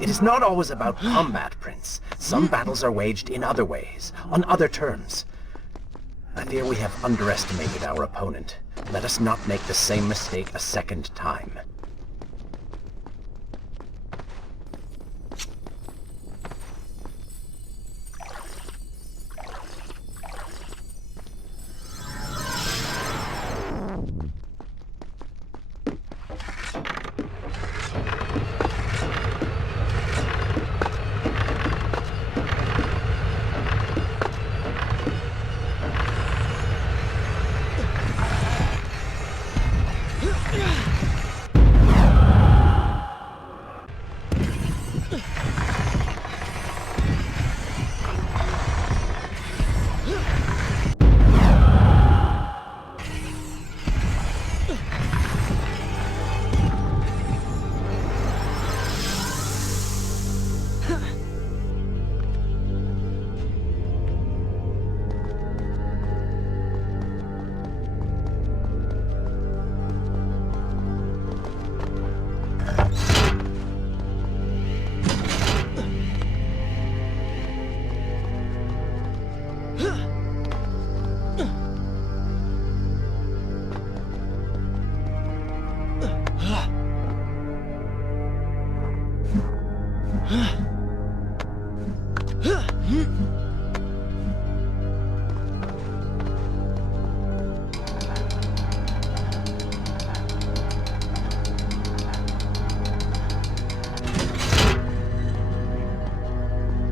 It is not always about combat, Prince. Some battles are waged in other ways, on other terms. I fear we have underestimated our opponent. Let us not make the same mistake a second time.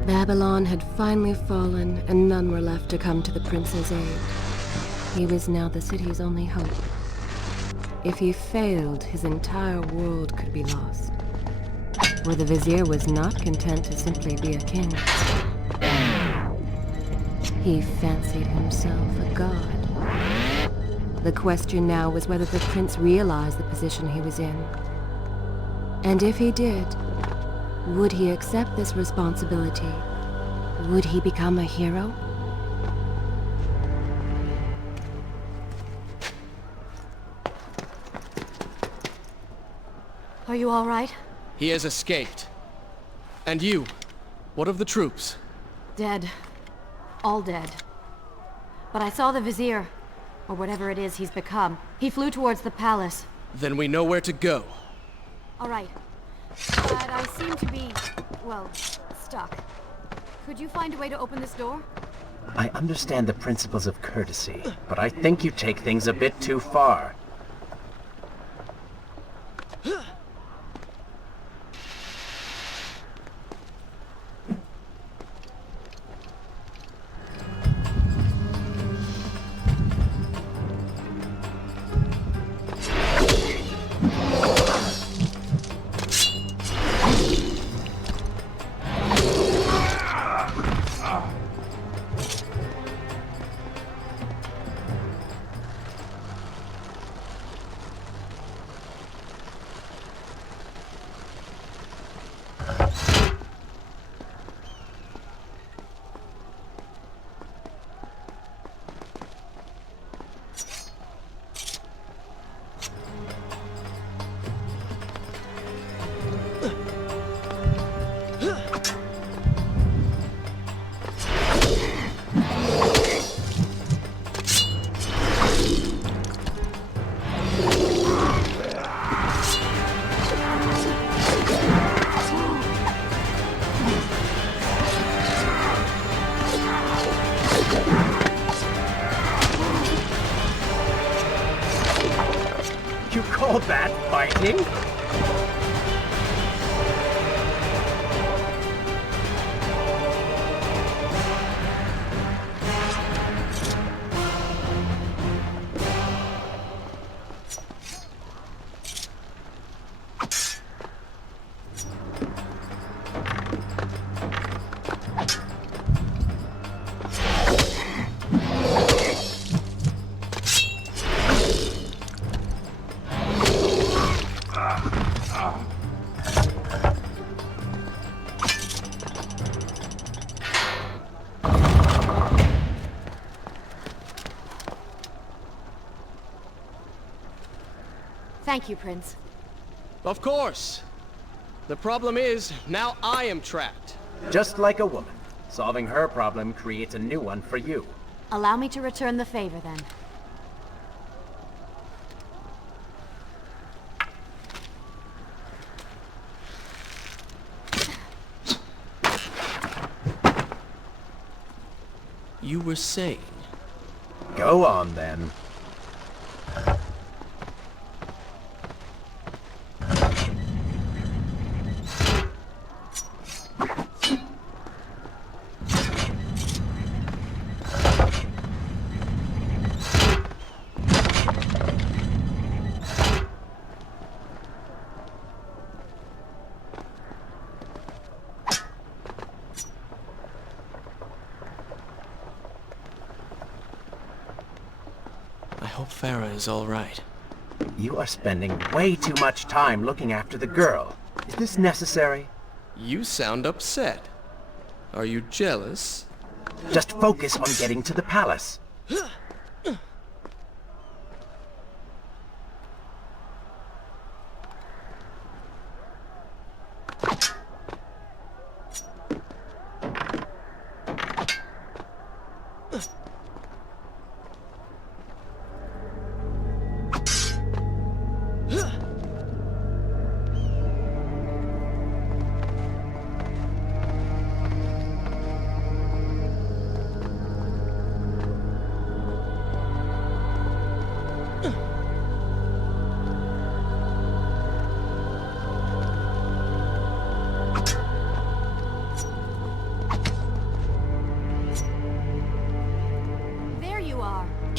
Babylon had finally fallen, and none were left to come to the prince's aid. He was now the city's only hope. If he failed, his entire world could be lost. For the vizier was not content to simply be a king. He fancied himself a god. The question now was whether the prince realized the position he was in. And if he did, would he accept this responsibility? Would he become a hero? Are you all right? He has escaped. And you? What of the troops? Dead. All dead. But I saw the vizier, or whatever it is he's become. He flew towards the palace. Then we know where to go. All right. But I seem to be, well, stuck. Could you find a way to open this door? I understand the principles of courtesy, but I think you take things a bit too far. You call that fighting? Thank you, Prince. Of course. The problem is, now I am trapped. Just like a woman. Solving her problem creates a new one for you. Allow me to return the favor, then. You were saying? Go on, then. I hope Farah is all right. You are spending way too much time looking after the girl. Is this necessary? You sound upset. Are you jealous? Just focus on getting to the palace.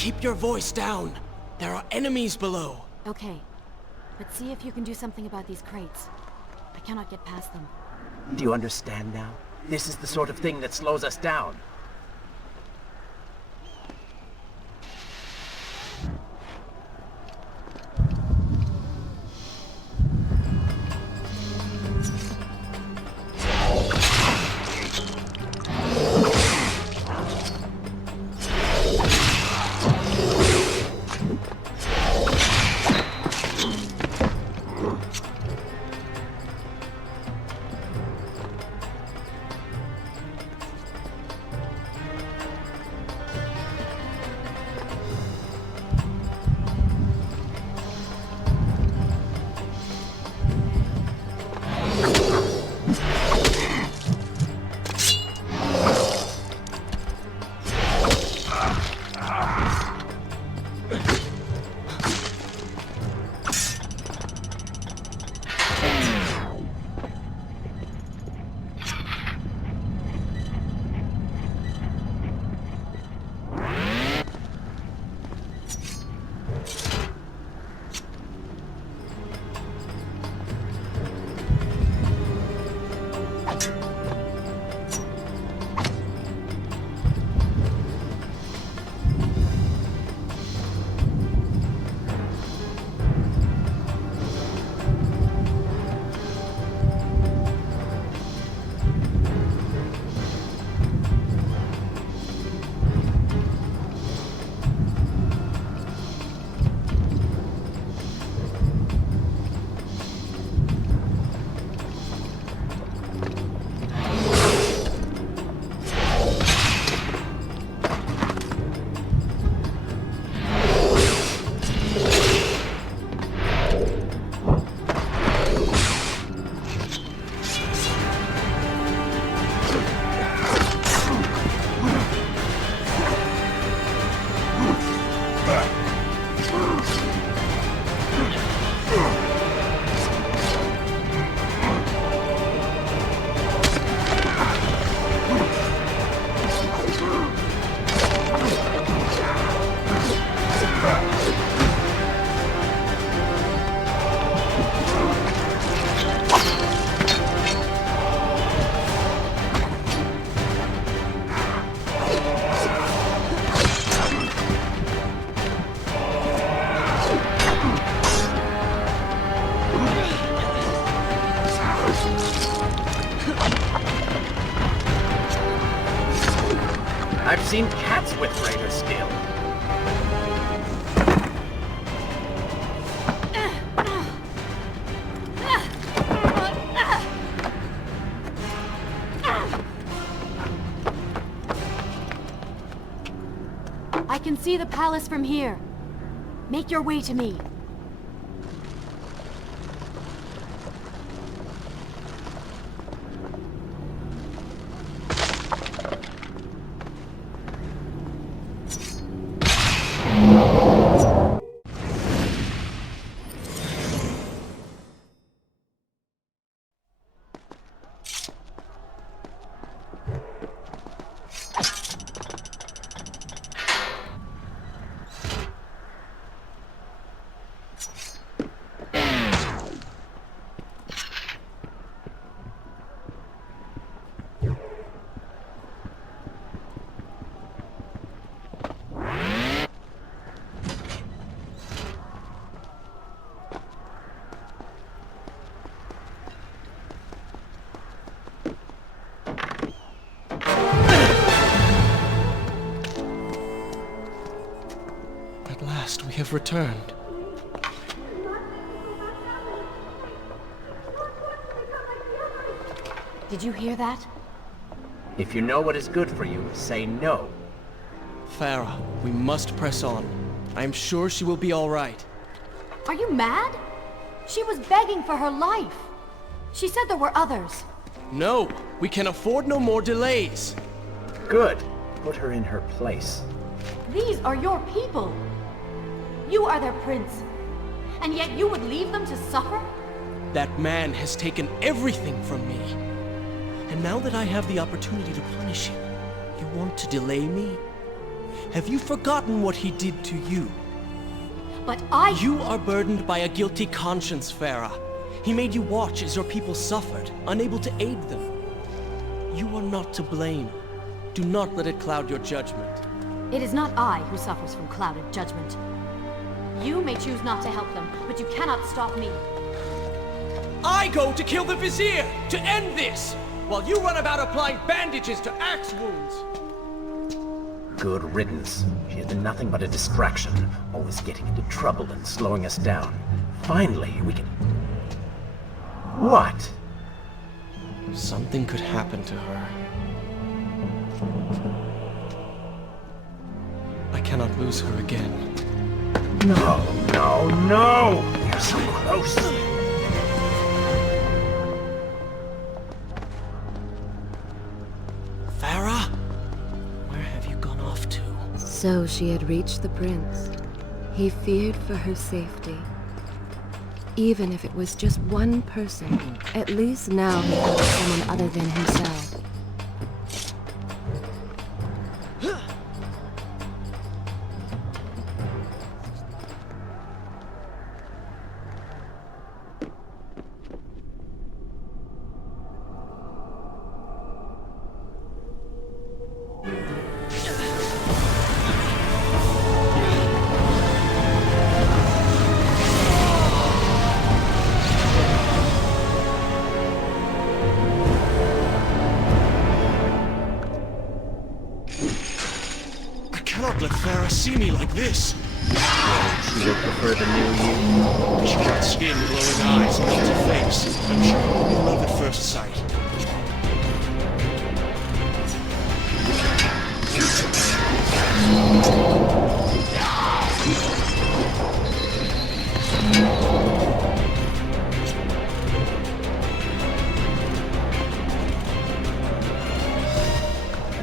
Keep your voice down. There are enemies below. Okay, but see if you can do something about these crates. I cannot get past them. Do you understand now? This is the sort of thing that slows us down. I've seen cats with greater skill. I can see the palace from here. Make your way to me. At last, we have returned. Did you hear that? If you know what is good for you, say no. Farah, we must press on. I am sure she will be all right. Are you mad? She was begging for her life. She said there were others. No! We can afford no more delays! Good. Put her in her place. These are your people. You are their prince. And yet you would leave them to suffer? That man has taken everything from me. And now that I have the opportunity to punish him, you want to delay me? Have you forgotten what he did to you? But You are burdened by a guilty conscience, Farah. He made you watch as your people suffered, unable to aid them. You are not to blame. Do not let it cloud your judgment. It is not I who suffers from clouded judgment. You may choose not to help them, but you cannot stop me. I go to kill the Vizier, to end this, while you run about applying bandages to axe wounds. Good riddance. She has been nothing but a distraction, always getting into trouble and slowing us down. Finally, we can... What? Something could happen to her. I cannot lose her again. No, no, no! You're so close! Farah? Where have you gone off to? So she had reached the prince. He feared for her safety. Even if it was just one person, at least now he felt someone other than himself. Let Farah see me like this. She would prefer the new you. She got skin, glowing eyes, melted face. I'm sure it will be love at first sight.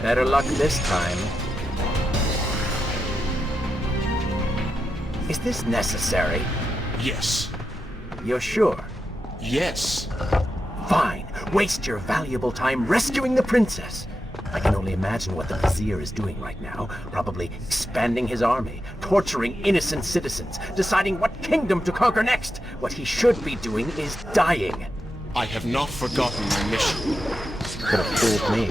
Better luck this time. Is this necessary? Yes. You're sure? Yes. Fine. Waste your valuable time rescuing the princess. I can only imagine what the Vizier is doing right now. Probably expanding his army, torturing innocent citizens, deciding what kingdom to conquer next. What he should be doing is dying. I have not forgotten my mission. Could have fooled me.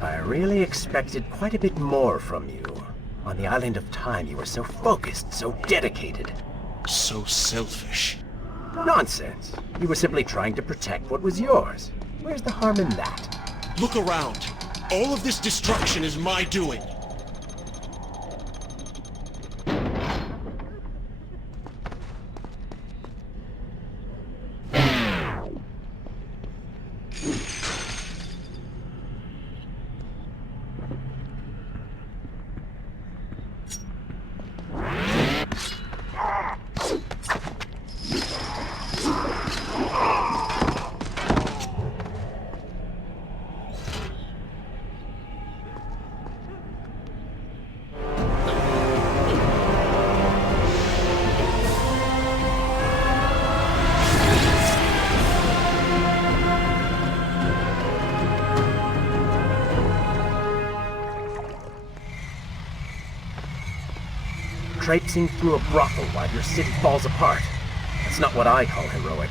I really expected quite a bit more from you. On the island of time, you were so focused, so dedicated. So selfish. Nonsense. You were simply trying to protect what was yours. Where's the harm in that? Look around. All of this destruction is my doing. Traipsing through a brothel while your city falls apart. That's not what I call heroic.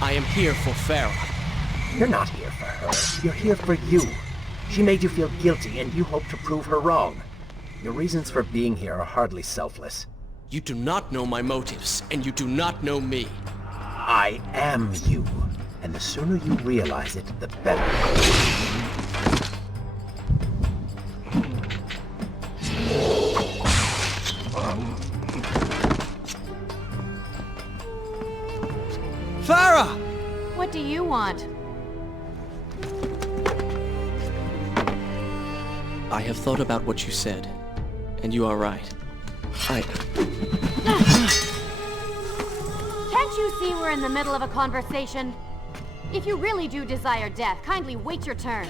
I am here for Farah. You're not here for her. You're here for you. She made you feel guilty, and you hope to prove her wrong. Your reasons for being here are hardly selfless. You do not know my motives, and you do not know me. I am you. And the sooner you realize it, the better. Farah! What do you want? I have thought about what you said, and you are right. Can't you see we're in the middle of a conversation? If you really do desire death, kindly wait your turn.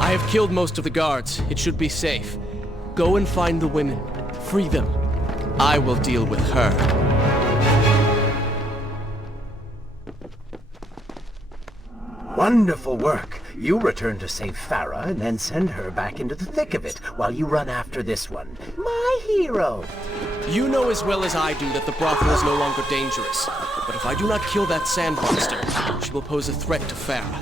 I have killed most of the guards. It should be safe. Go and find the women. Free them. I will deal with her. Wonderful work. You return to save Farah and then send her back into the thick of it while you run after this one. My hero! You know as well as I do that the brothel is no longer dangerous. But if I do not kill that sand monster, she will pose a threat to Farah.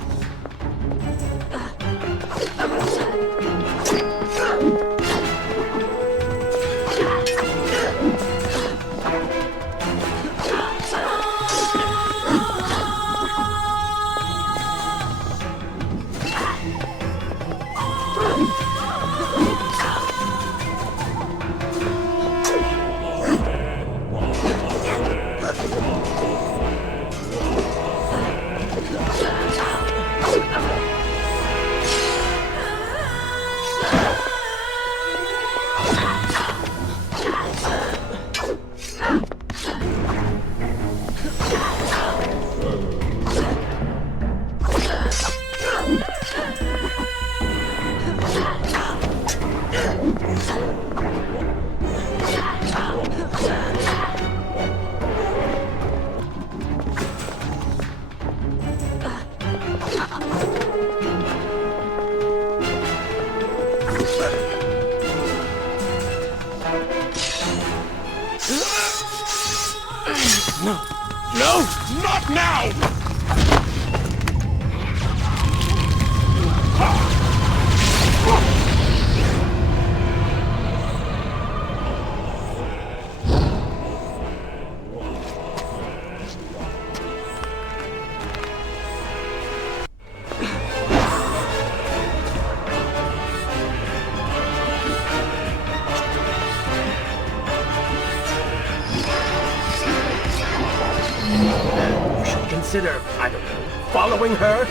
No! Not now! You should consider, I don't know, following her?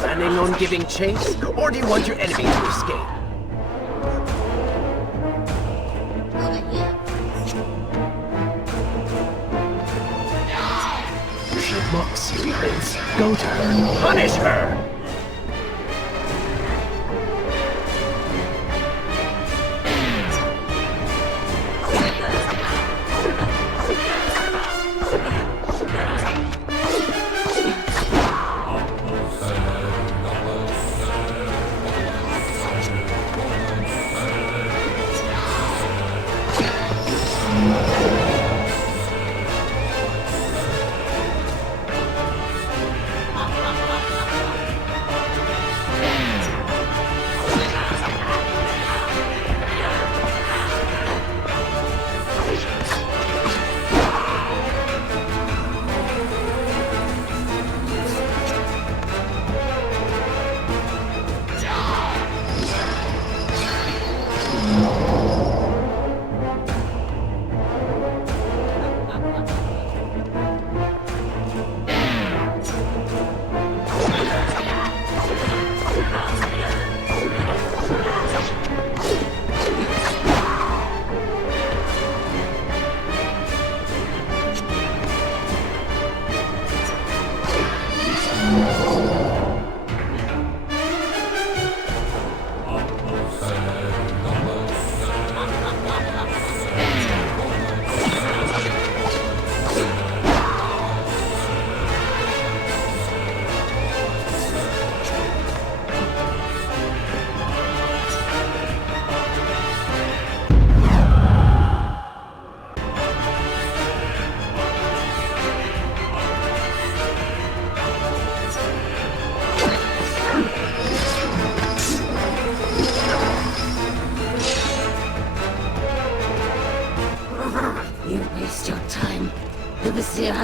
Planning on giving chase? Or do you want your enemy to escape? She mocks you, Prince. Go to her. Punish her!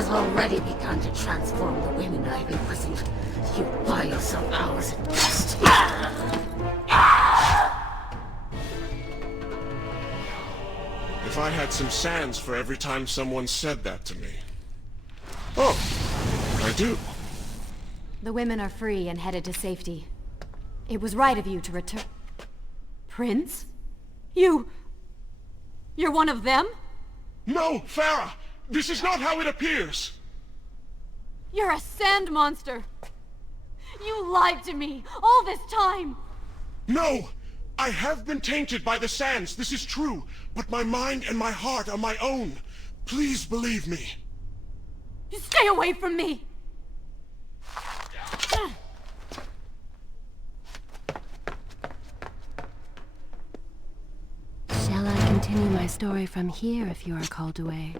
has already begun to transform the women I've imprisoned. You buy yourself hours at best. If I had some sands for every time someone said that to me. Oh, I do. The women are free and headed to safety. It was right of you to return... Prince? You're one of them? No, Farah! This is not how it appears! You're a sand monster! You lied to me all this time! No! I have been tainted by the sands, this is true. But my mind and my heart are my own. Please believe me. Stay away from me! Shall I continue my story from here if you are called away?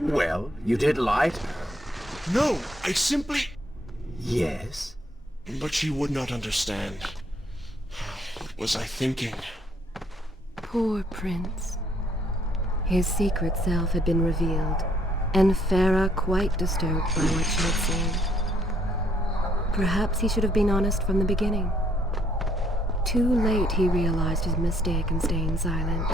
Well, you did lie to her. No, I simply... Yes? But she would not understand. What was I thinking? Poor Prince. His secret self had been revealed, and Farah quite disturbed by what she had seen. Perhaps he should have been honest from the beginning. Too late he realized his mistake in staying silent.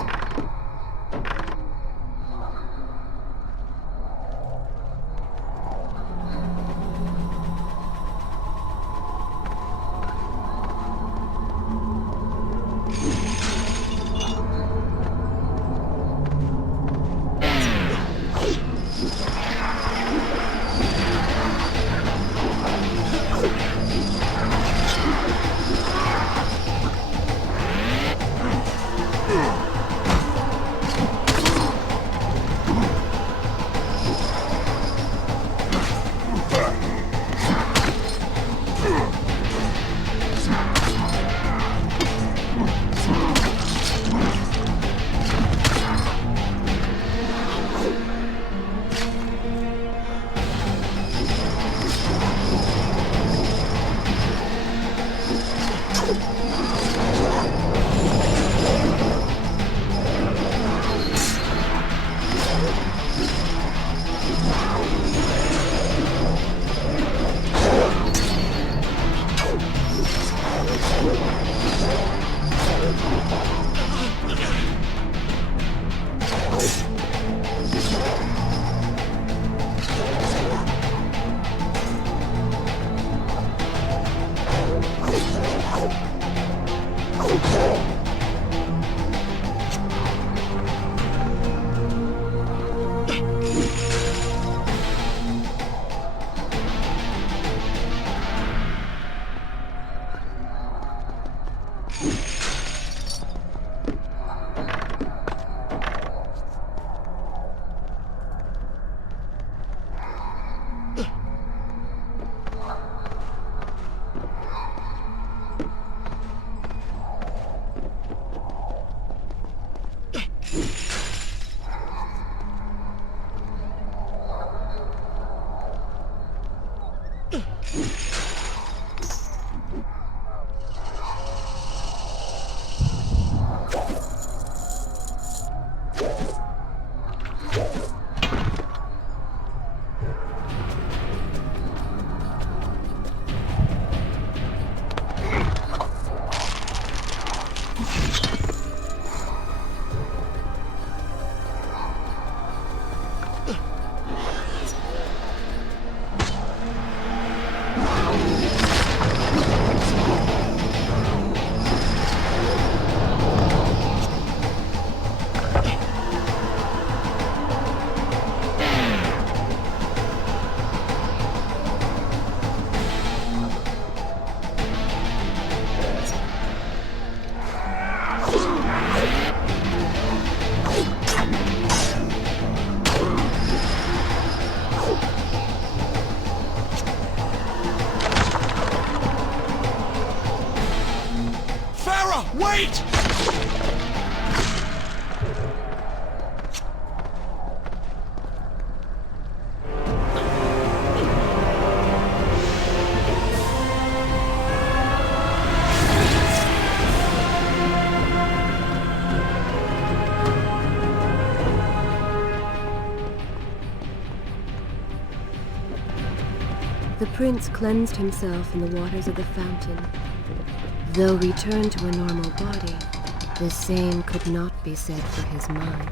Wait! prince cleansed himself in the waters of the fountain. Though returned to a normal body, the same could not be said for his mind.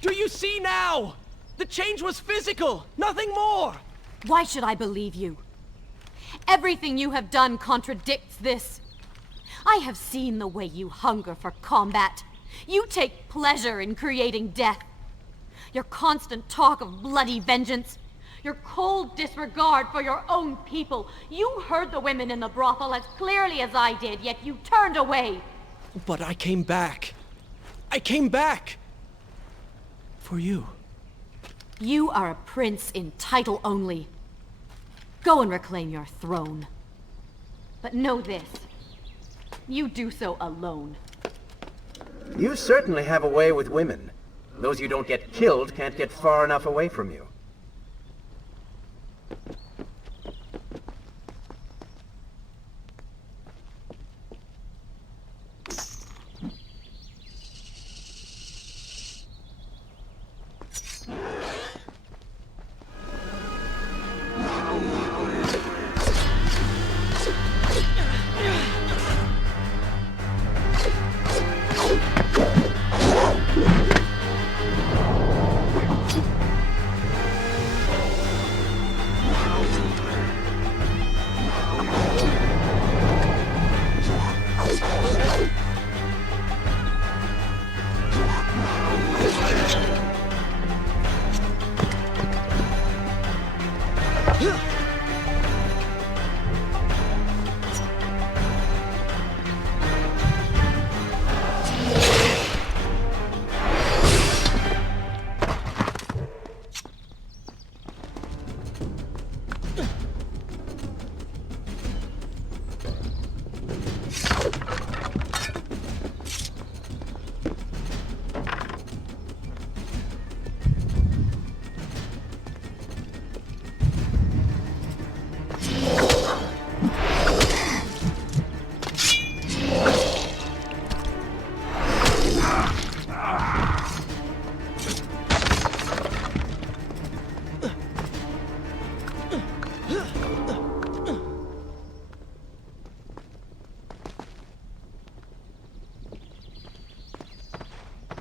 Do you see now? The change was physical, nothing more! Why should I believe you? Everything you have done contradicts this. I have seen the way you hunger for combat. You take pleasure in creating death. Your constant talk of bloody vengeance. Your cold disregard for your own people. You heard the women in the brothel as clearly as I did, yet you turned away. But I came back. I came back! For you. You are a prince in title only. Go and reclaim your throne. But know this. You do so alone. You certainly have a way with women. Those you don't get killed can't get far enough away from you.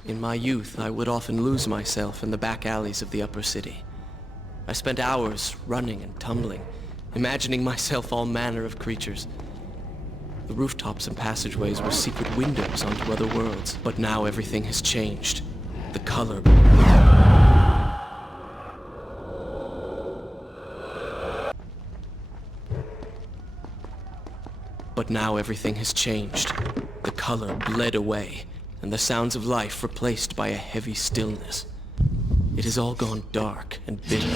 In my youth, I would often lose myself in the back alleys of the upper city. I spent hours running and tumbling, imagining myself all manner of creatures. The rooftops and passageways were secret windows onto other worlds, but now everything has changed. The color But now everything has changed. The color bled away, and the sounds of life replaced by a heavy stillness. It has all gone dark and bitter.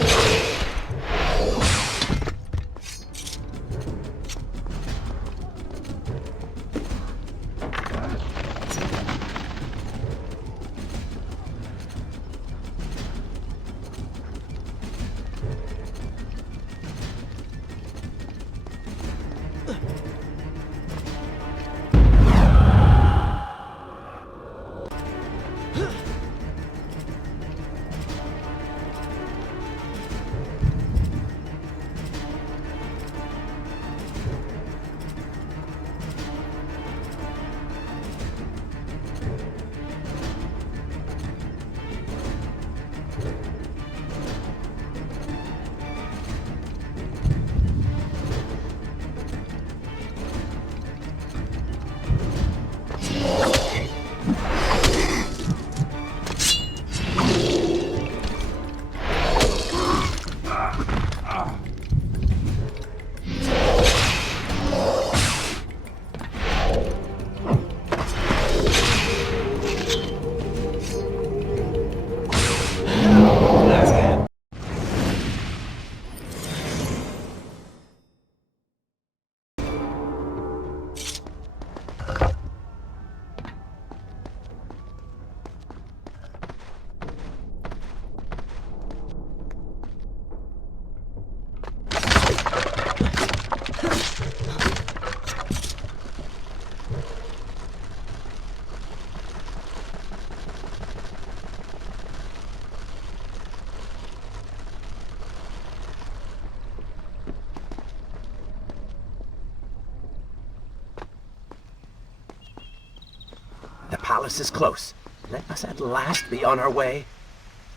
The palace is close. Let us at last be on our way.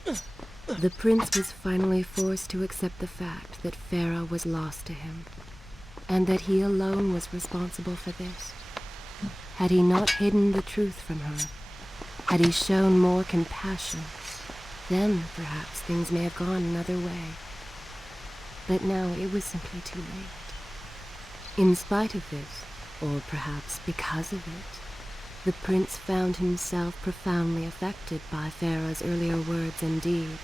The prince was finally forced to accept the fact that Farah was lost to him, and that he alone was responsible for this. Had he not hidden the truth from her, had he shown more compassion, then perhaps things may have gone another way. But now it was simply too late. In spite of this, or perhaps because of it, the prince found himself profoundly affected by Farah's earlier words and deeds.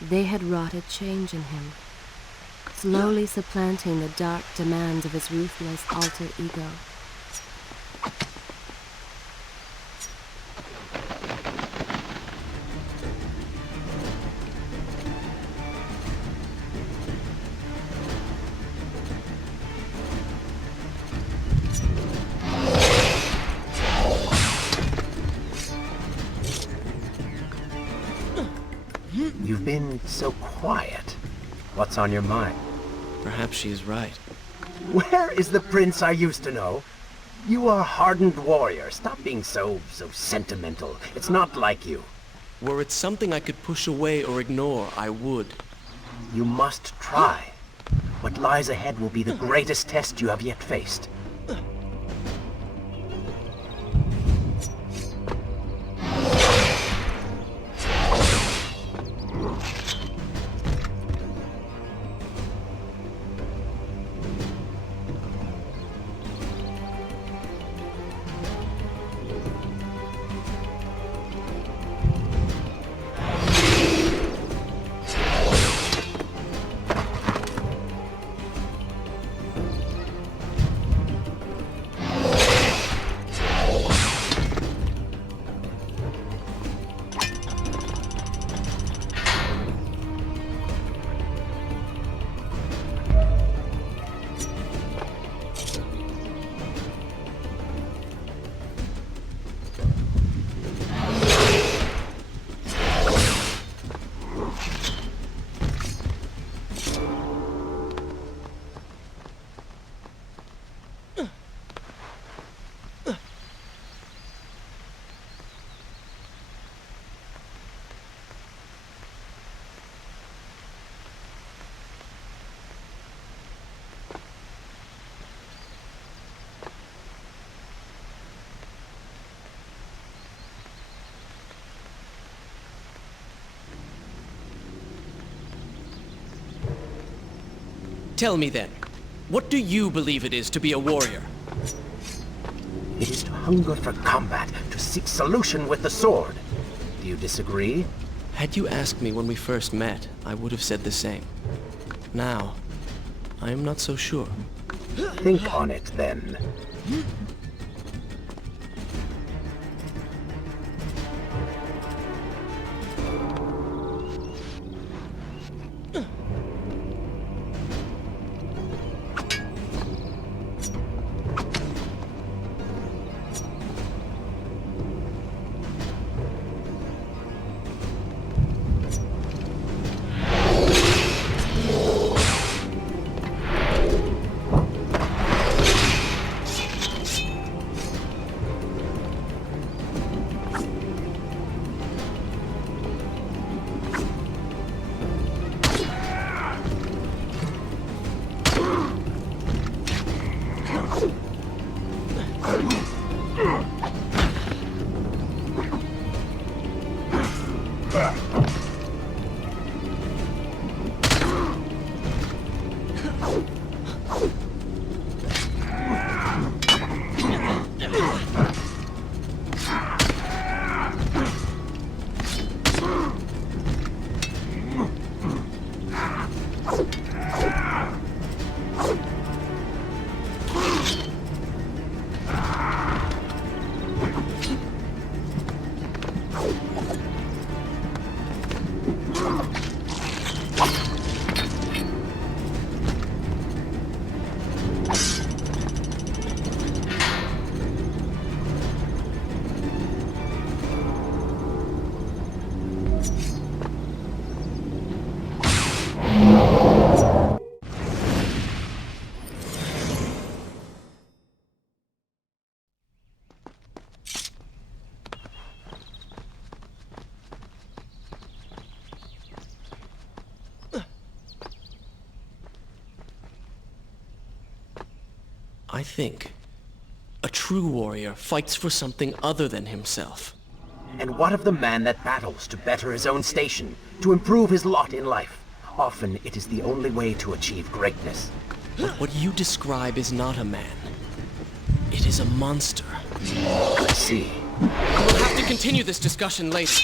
They had wrought a change in him, slowly supplanting the dark demands of his ruthless alter ego. You've been so quiet. What's on your mind? Perhaps she is right. Where is the prince I used to know? You are a hardened warrior. Stop being so sentimental. It's not like you. Were it something I could push away or ignore, I would. You must try. What lies ahead will be the greatest test you have yet faced. Tell me then, What do you believe it is to be a warrior? It is to hunger for combat, to seek solution with the sword. Do you disagree? Had you asked me when we first met, I would have said the same. Now, I am not so sure. Think on it, then. I think a true warrior fights for something other than himself. And what of the man that battles to better his own station, to improve his lot in life? Often it is the only way to achieve greatness. But what you describe is not a man. It is a monster. I see. We'll have to continue this discussion later.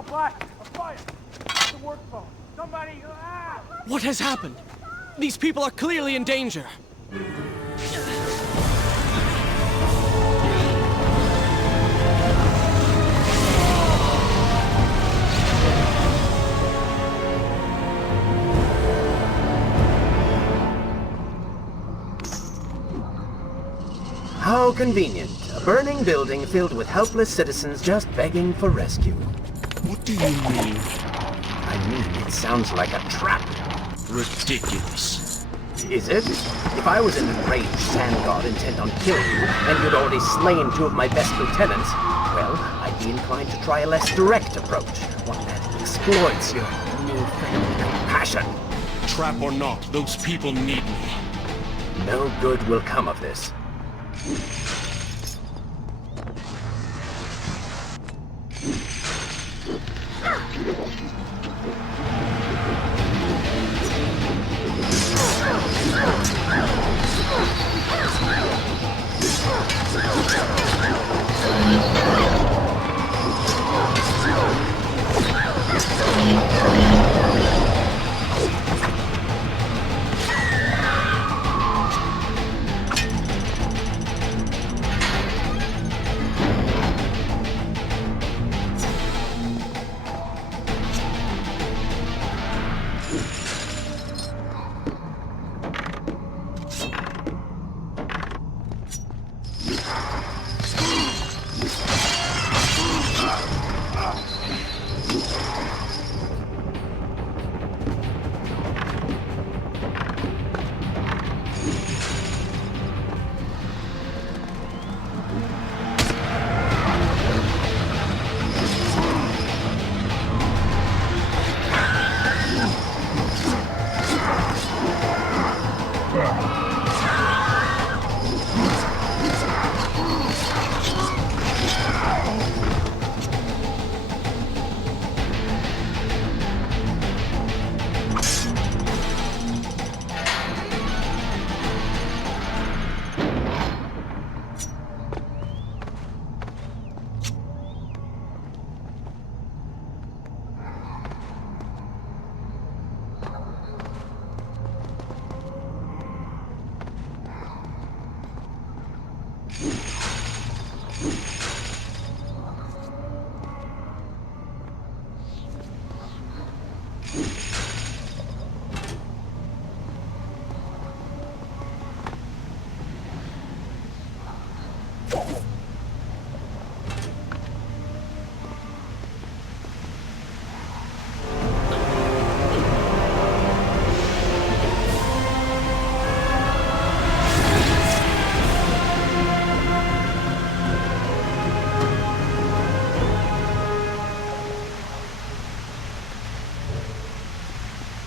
Now, Black, a fire! It's the work phone. Somebody, What has happened? These people are clearly in danger. How convenient. A burning building filled with helpless citizens just begging for rescue. What do you mean? I mean, it sounds like a trap. Ridiculous. Is it? If I was an enraged sand god intent on killing you, and you'd already slain 2 of my best lieutenants, well, I'd be inclined to try a less direct approach, one that exploits your newfound compassion. Trap or not, those people need me. No good will come of this.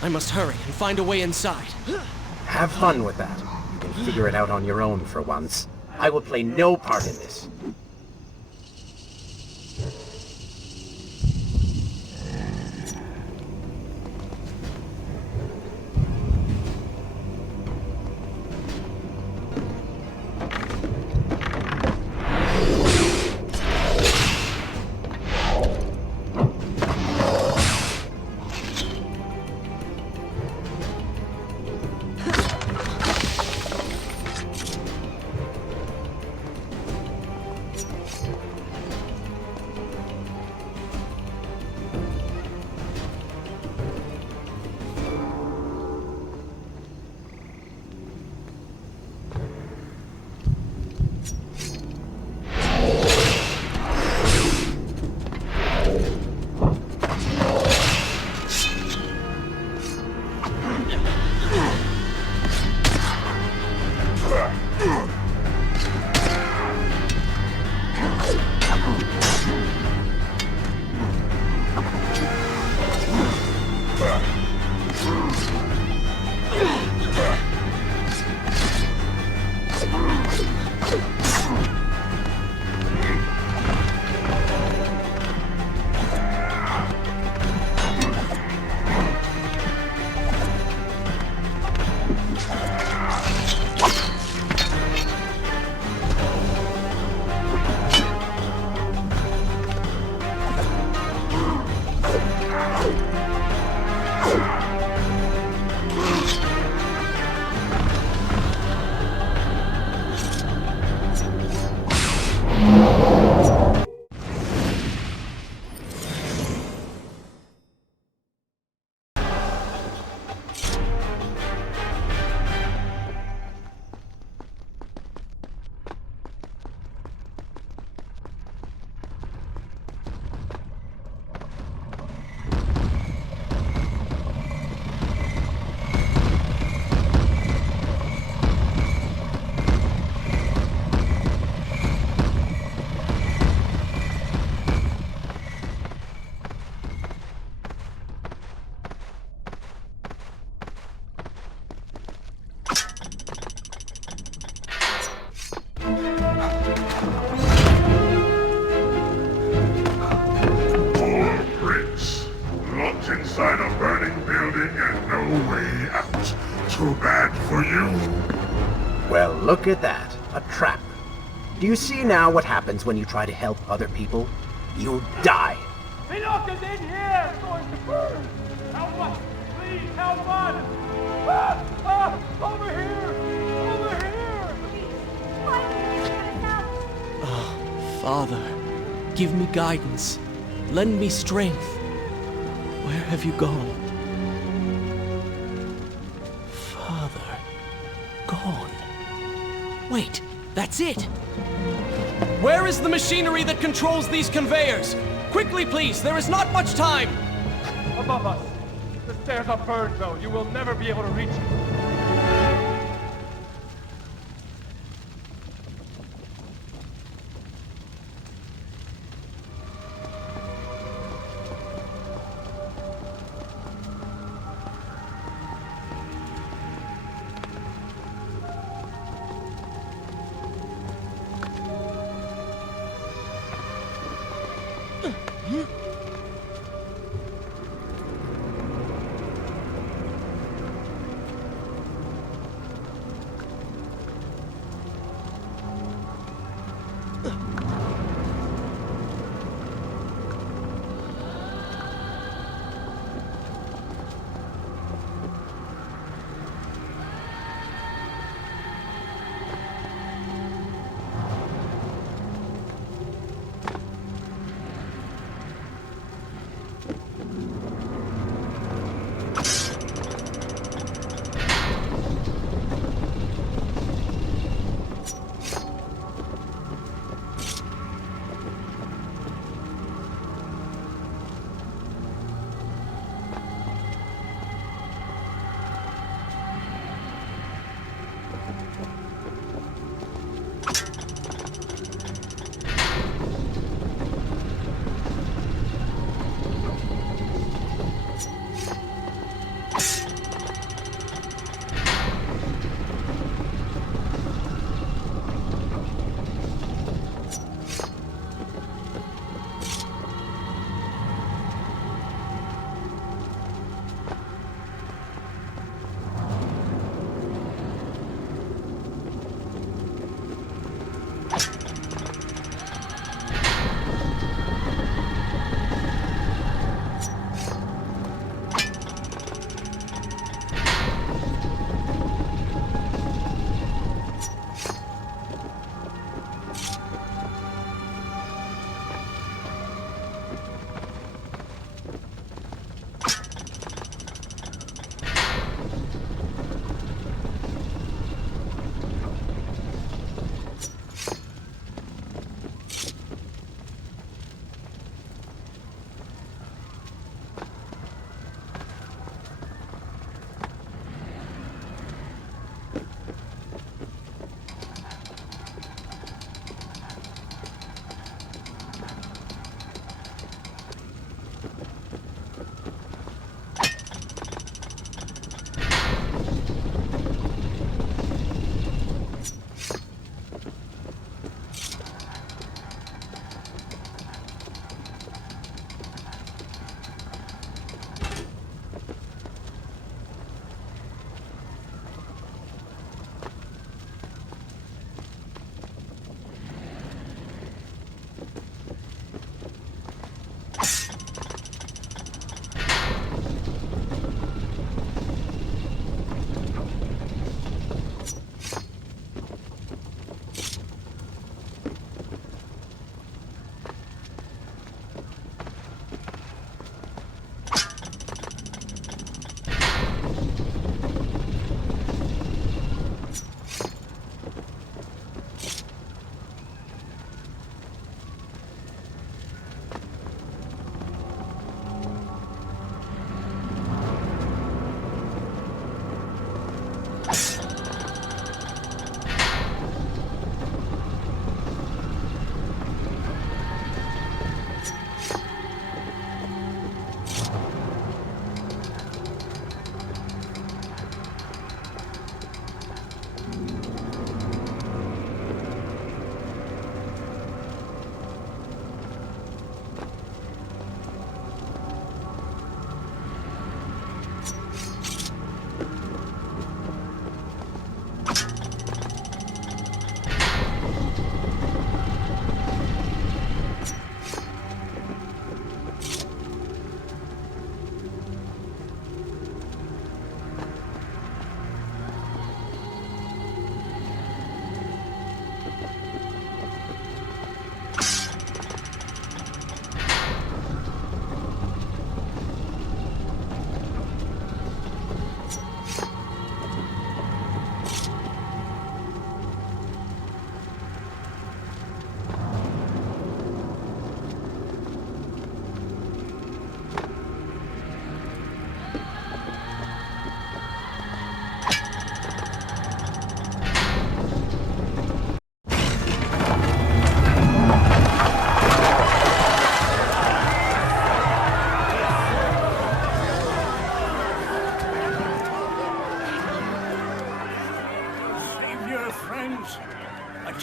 I must hurry and find a way inside. Have fun with that. You can figure it out on your own for once. I will play no part in this. inside a burning building and no way out. Too bad for you. Well, look at that. A trap. Do you see now what happens when you try to help other people? You die. Pinocchio's in here! It's going to burn! Help us! Please, help us! Over here! Over here! Father, give me guidance. Lend me strength. Where have you gone? Father, gone. Wait, that's it! Where is the machinery that controls these conveyors? Quickly, please, there is not much time! Above us. The stairs are burned, though. You will never be able to reach it.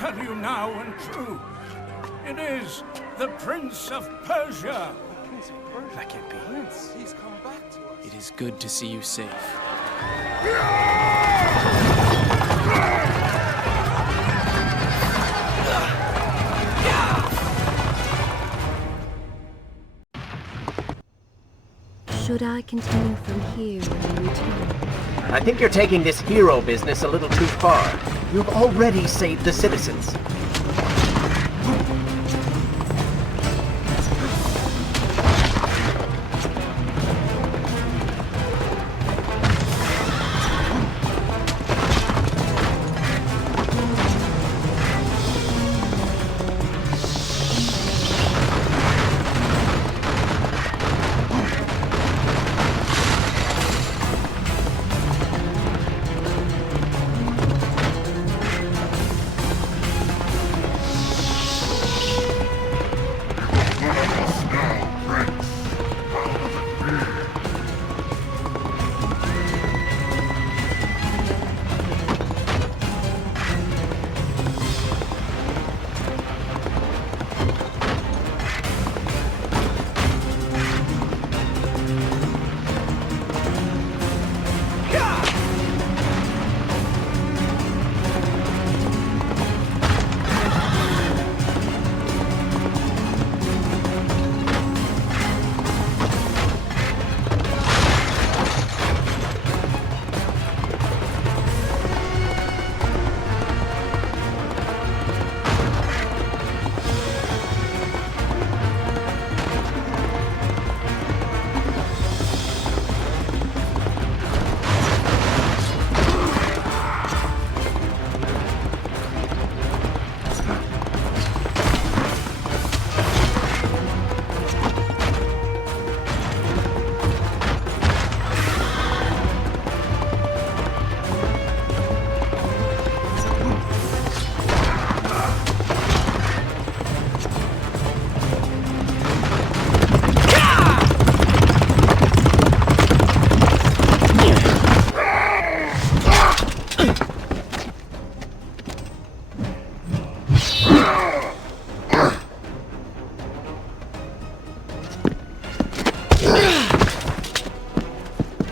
tell you now and true. It is the Prince of Persia. That can't be. He's come back to us. It is good to see you safe. Should I continue from here and return? I think you're taking this hero business a little too far. You've already saved the citizens.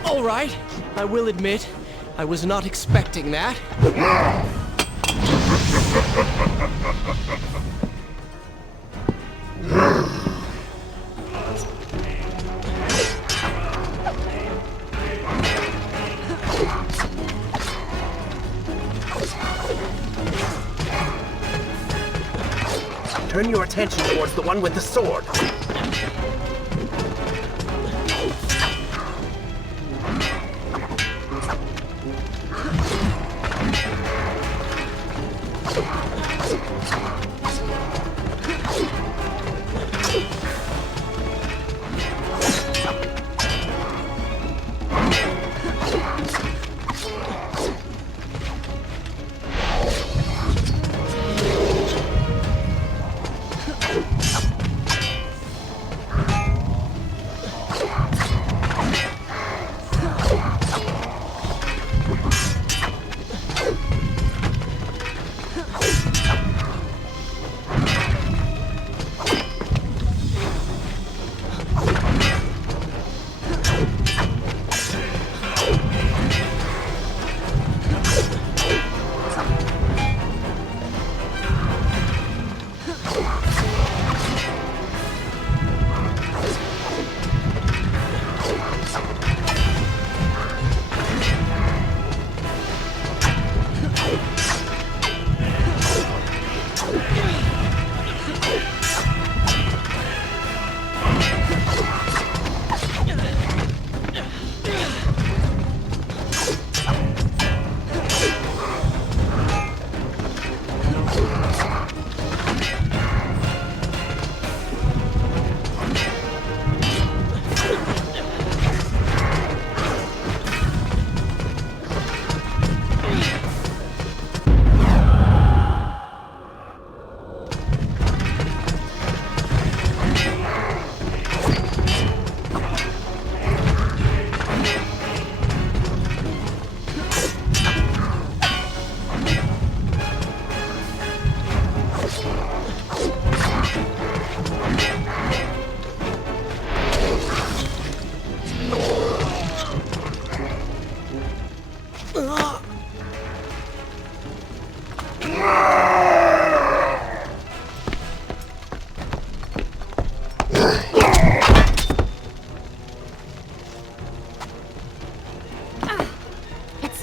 All right, I will admit, I was not expecting that. Turn your attention towards the one with the sword.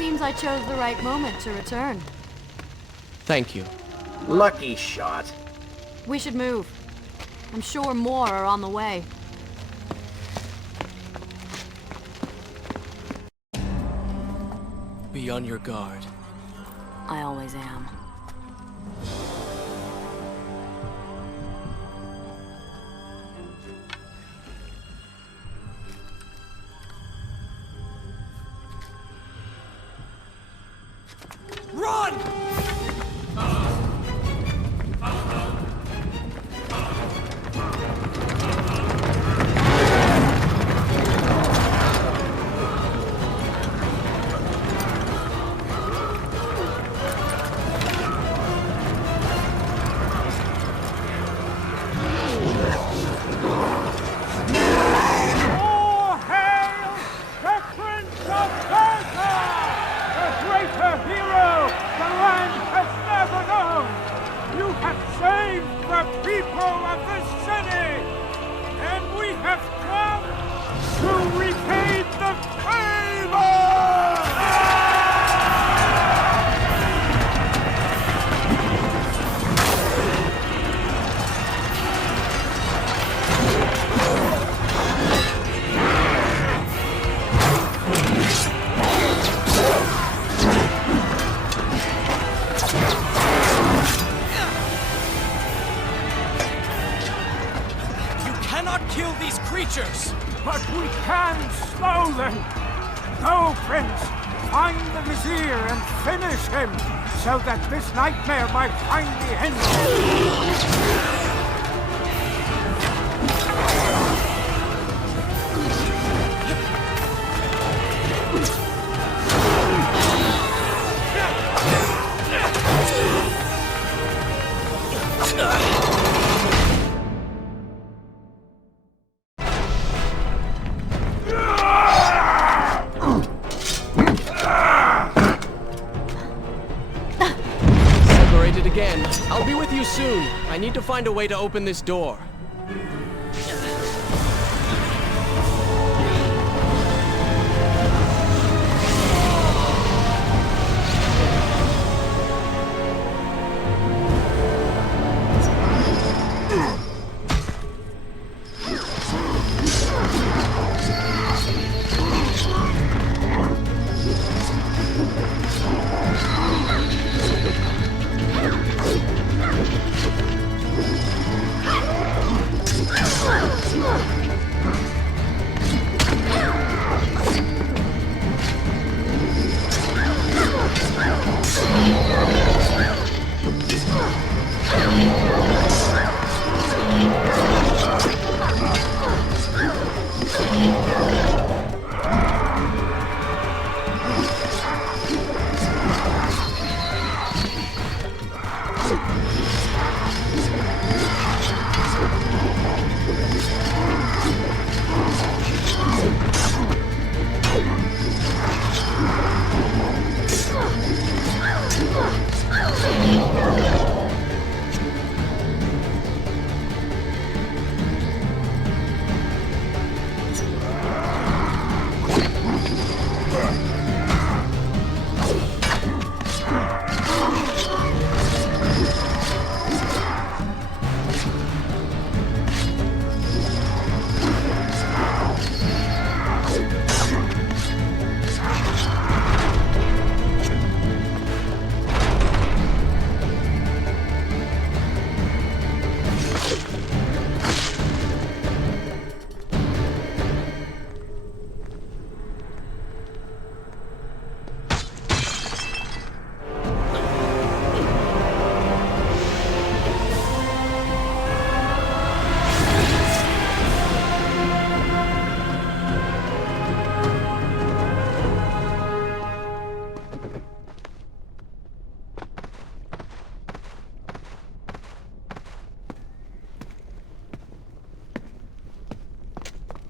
seems I chose the right moment to return. Thank you. Lucky shot. We should move. I'm sure more are on the way. Be on your guard. I always am. Run! All hail the Prince of Persia! The greater hero the land has never known! You have saved the people of this city! And we have come to repay the favor! You cannot kill these creatures! But we can slow them! Go, Prince! Find the Vizier and finish him, so that this nightmare might finally end. Separated again. I'll be with you soon. I need to find a way to open this door.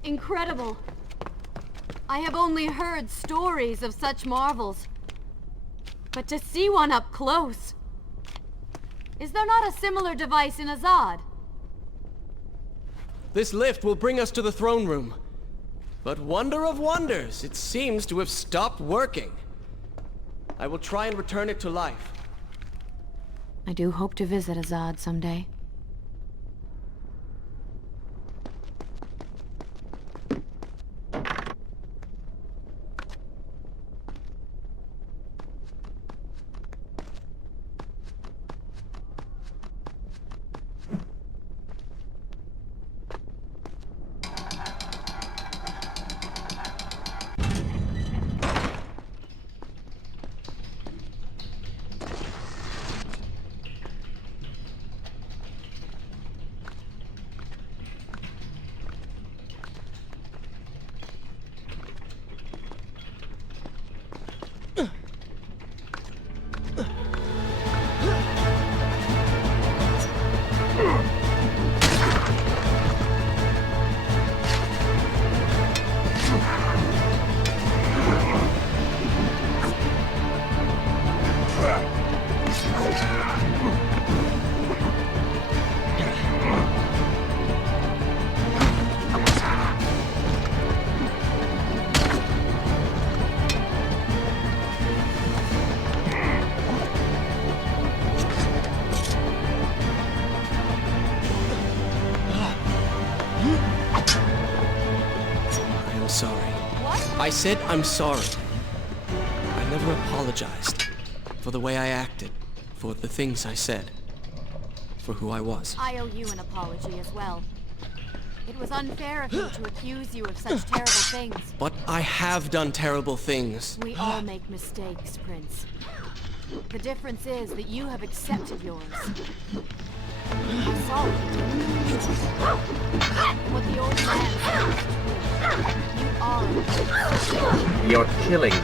Incredible. I have only heard stories of such marvels. But to see one up close... Is there not a similar device in Azad? This lift will bring us to the throne room. But wonder of wonders, it seems to have stopped working. I will try and return it to life. I do hope to visit Azad someday. I said I'm sorry. I never apologized for the way I acted, for the things I said, for who I was. I owe you an apology as well. It was unfair of me to accuse you of such terrible things. But I have done terrible things. We all make mistakes, Prince. The difference is that you have accepted yours. I saw what you did. And what the old man said is true. You are. You're killing me.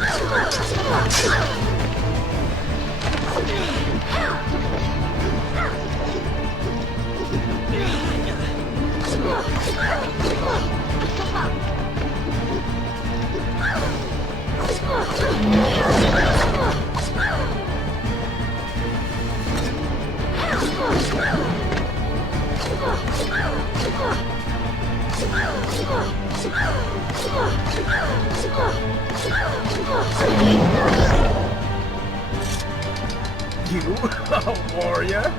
You, a warrior?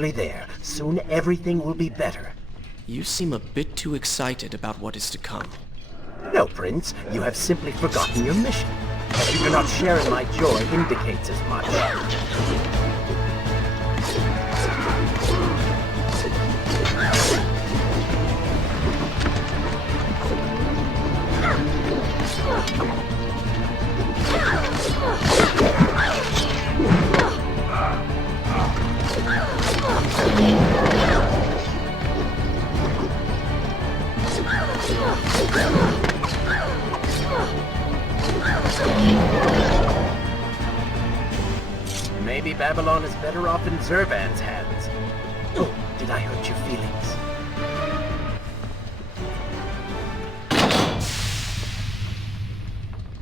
nearly there. Soon everything will be better. You seem a bit too excited about what is to come. No, Prince. You have simply forgotten your mission. That you do not share in my joy indicates as much. Maybe Babylon is better off in Zurvan's hands. Oh, did I hurt your feelings?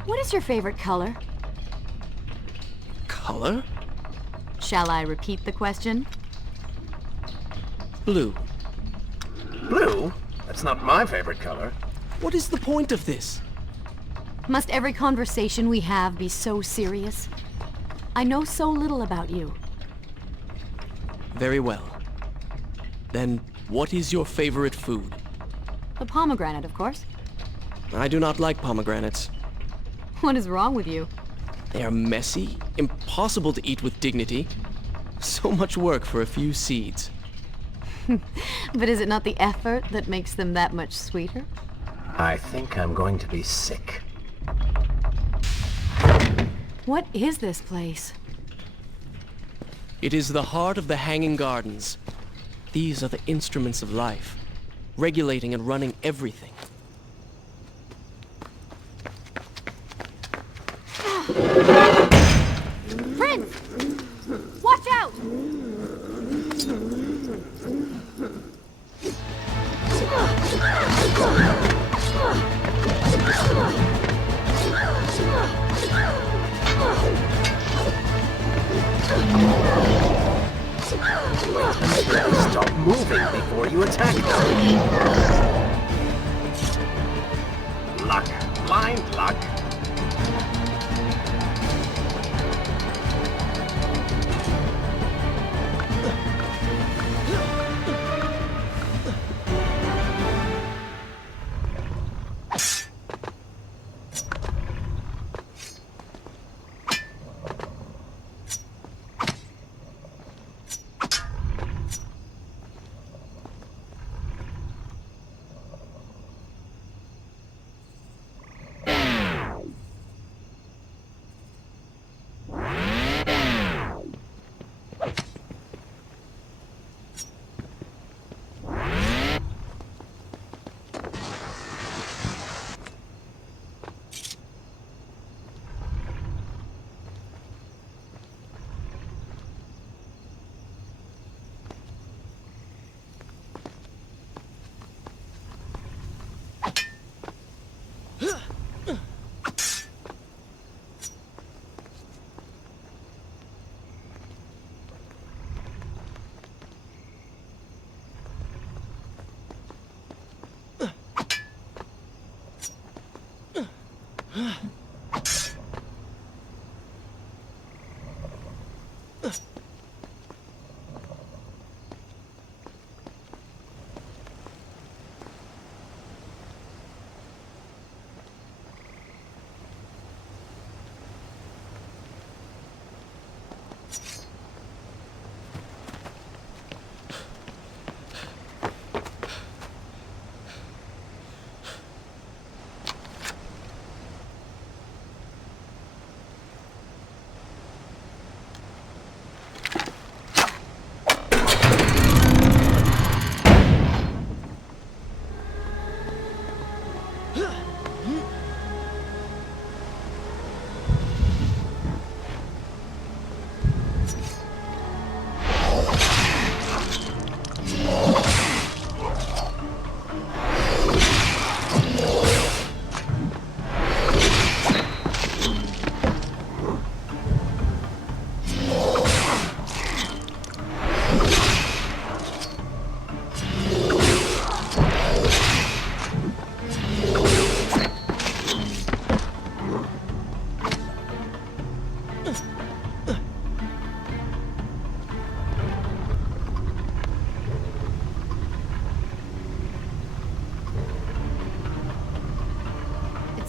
What is your favorite color? Color? Shall I repeat the question? Blue. Blue? That's not my favorite color. What is the point of this? Must every conversation we have be so serious? I know so little about you. Very well. Then, what is your favorite food? The pomegranate, of course. I do not like pomegranates. What is wrong with you? They are messy, impossible to eat with dignity. So much work for a few seeds. But is it not the effort that makes them that much sweeter? I think I'm going to be sick. What is this place? It is the heart of the Hanging Gardens. These are the instruments of life, regulating and running everything. Prince! Watch out! Stop moving before you attack them. Luck. Blind luck.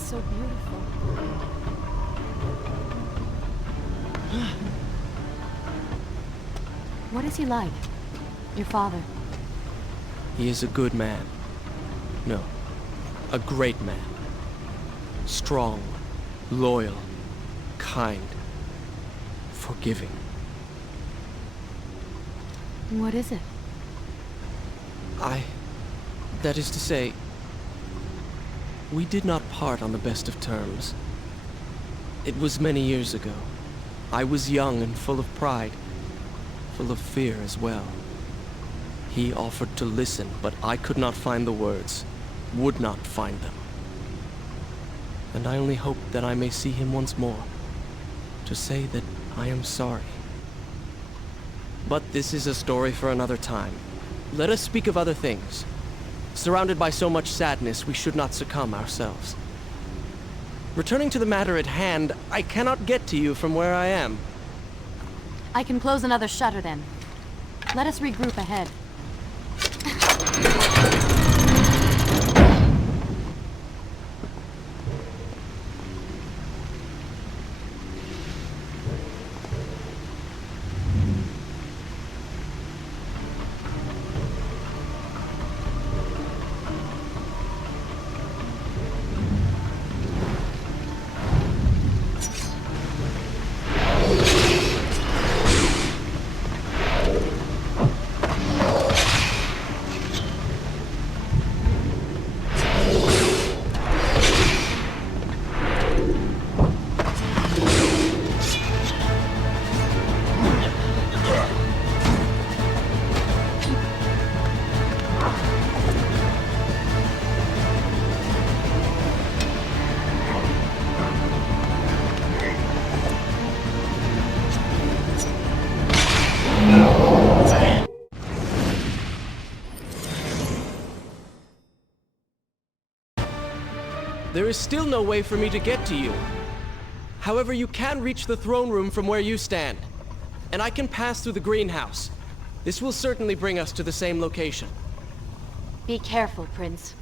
so beautiful. What is he like? Your father? He is a good man. No, a great man. Strong, loyal, kind, forgiving. What is it? That is to say, we did not part on the best of terms. It was many years ago. I was young and full of pride, full of fear as well. He offered to listen, but I could not find the words, would not find them. And I only hope that I may see him once more, to say that I am sorry. But this is a story for another time. Let us speak of other things. Surrounded by so much sadness, we should not succumb ourselves. Returning to the matter at hand, I cannot get to you from where I am. I can close another shutter then. Let us regroup ahead. There is still no way for me to get to you. However, you can reach the throne room from where you stand. And I can pass through the greenhouse. This will certainly bring us to the same location. Be careful, Prince.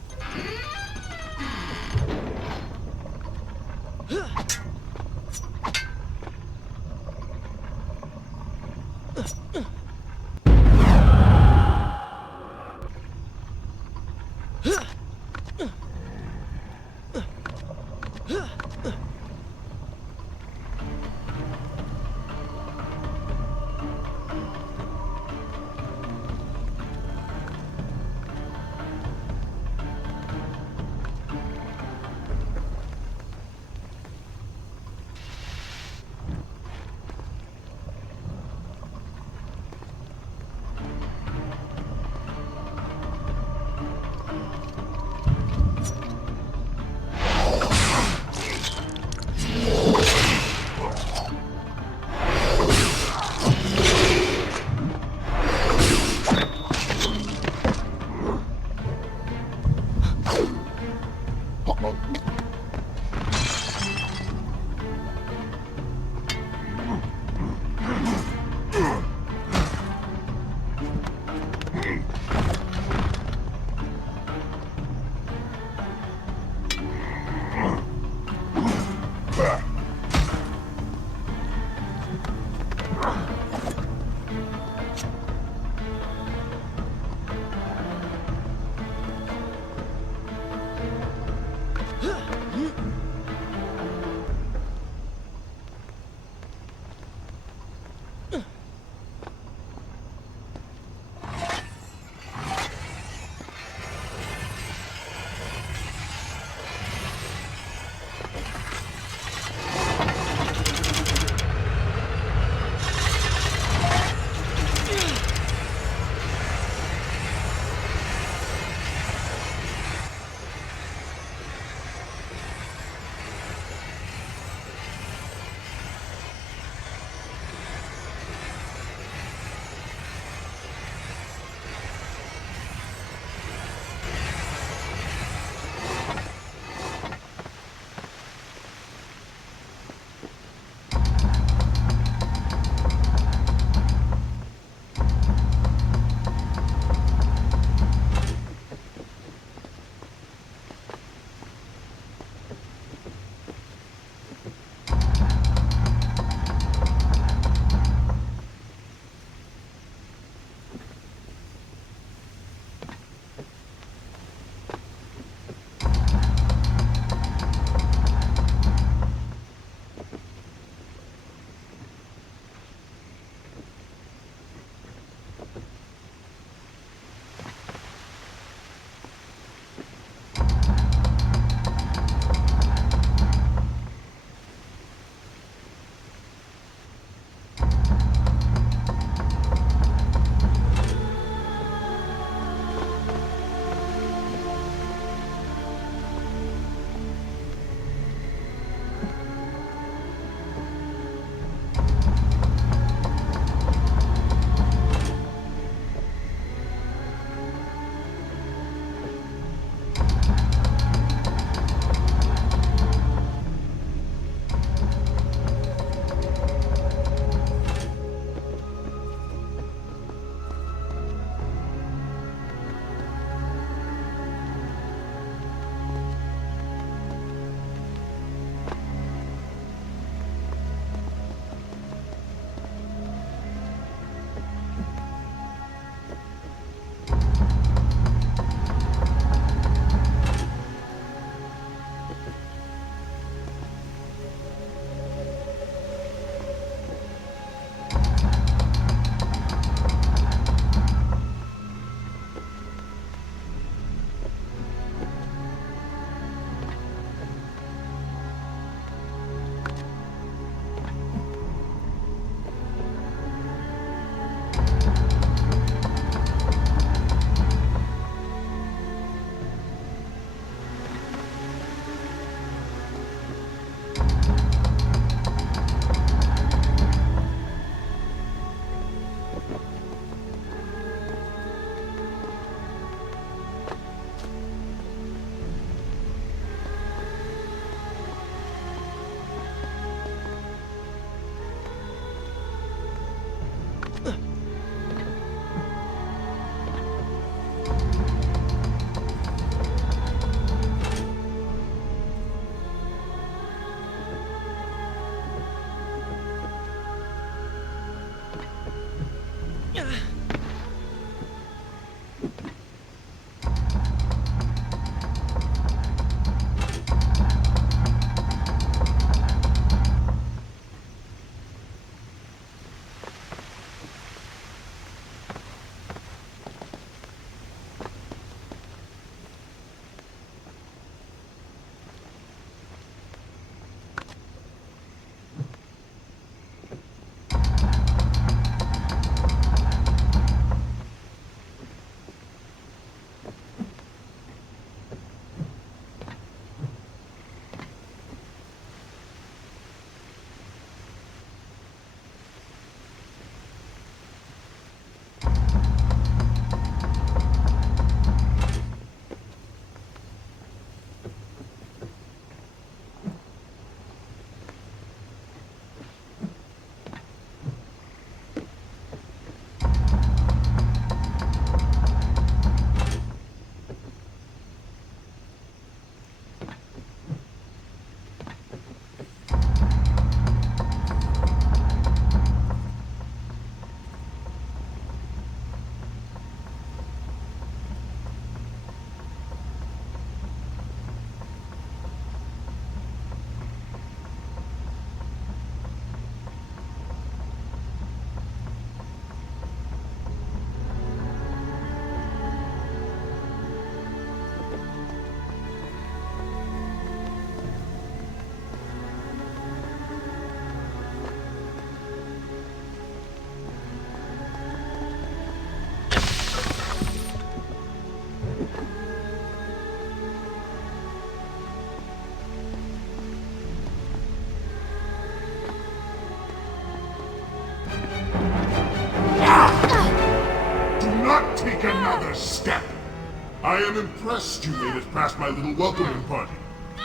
past my little welcoming party.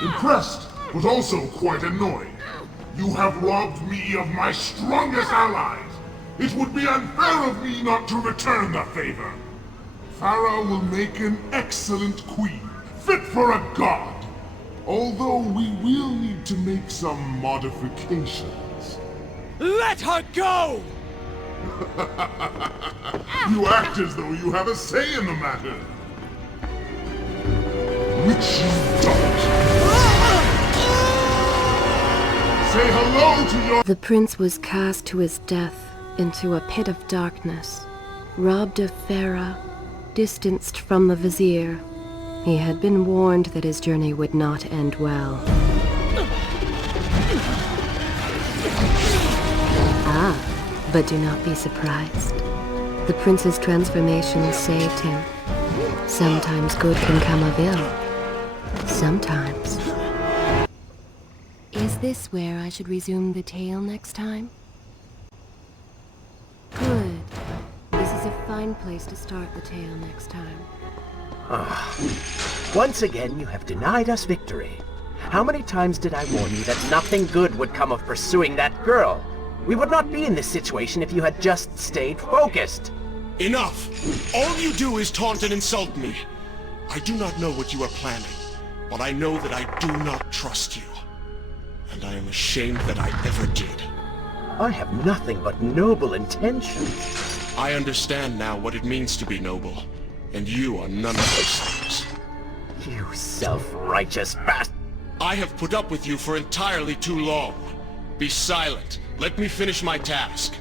Impressed, but also quite annoyed. You have robbed me of my strongest allies. It would be unfair of me not to return the favor. Farah will make an excellent queen, fit for a god. Although we will need to make some modifications. Let her go! You act as though you have a say in the matter. Which you don't. Say hello to your— The prince was cast to his death into a pit of darkness, robbed of Farah, distanced from the vizier. He had been warned that his journey would not end well. Ah, but do not be surprised. The prince's transformation saved him. Sometimes good can come of ill. Sometimes. Is this where I should resume the tale next time? Good. This is a fine place to start the tale next time. Once again, you have denied us victory. How many times did I warn you that nothing good would come of pursuing that girl? We would not be in this situation if you had just stayed focused. Enough! All you do is taunt and insult me. I do not know what you are planning, but I know that I do not trust you. And I am ashamed that I ever did. I have nothing but noble intentions. I understand now what it means to be noble, and you are none of those things. You self-righteous bastard! I have put up with you for entirely too long. Be silent. Let me finish my task.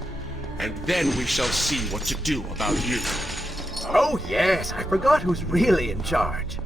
And then we shall see what to do about you. Oh yes, I forgot who's really in charge.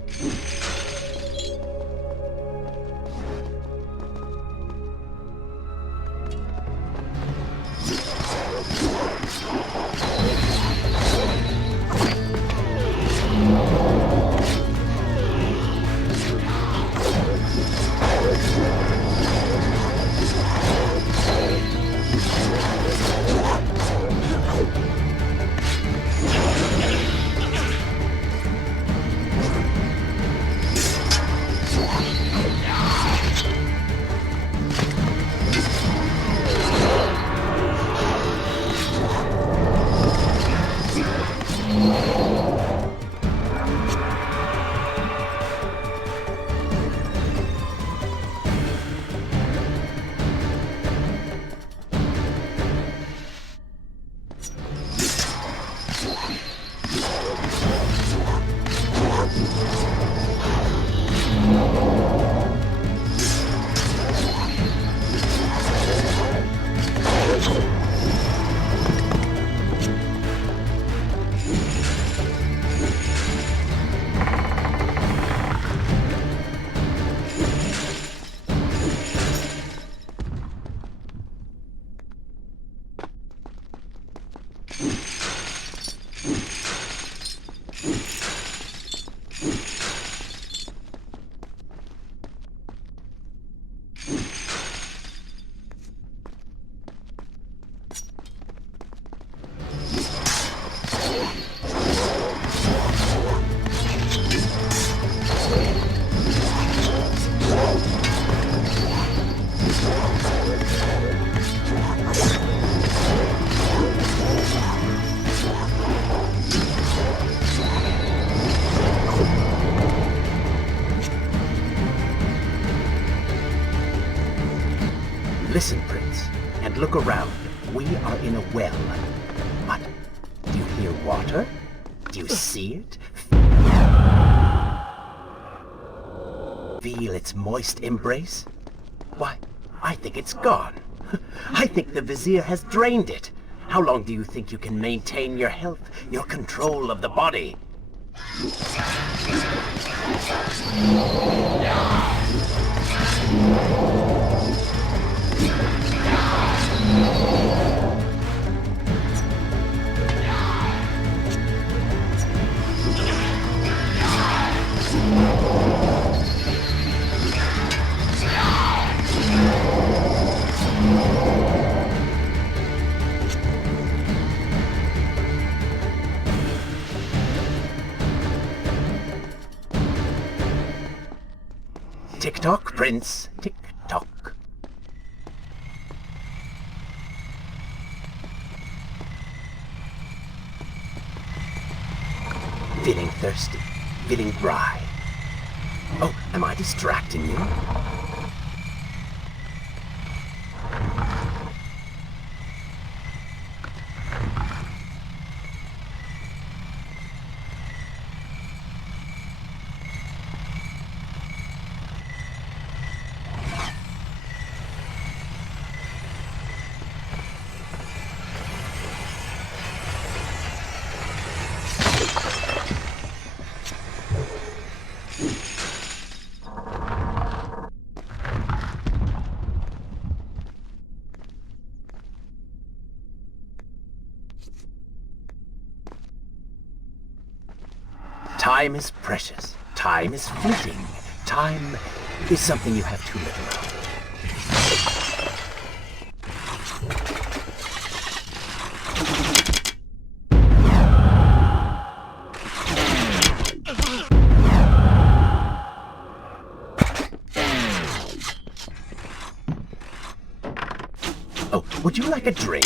Listen, Prince, and look around. We are in a well. But do you hear water? Do you see it? Feel its moist embrace? Why, I think it's gone. I think the Vizier has drained it. How long do you think you can maintain your health, your control of the body? Tick-tock, Prince. Tick-tock. Feeling thirsty. Feeling dry. Oh, am I distracting you? Time is precious. Time is fleeting. Time is something you have too little of. Oh, would you like a drink?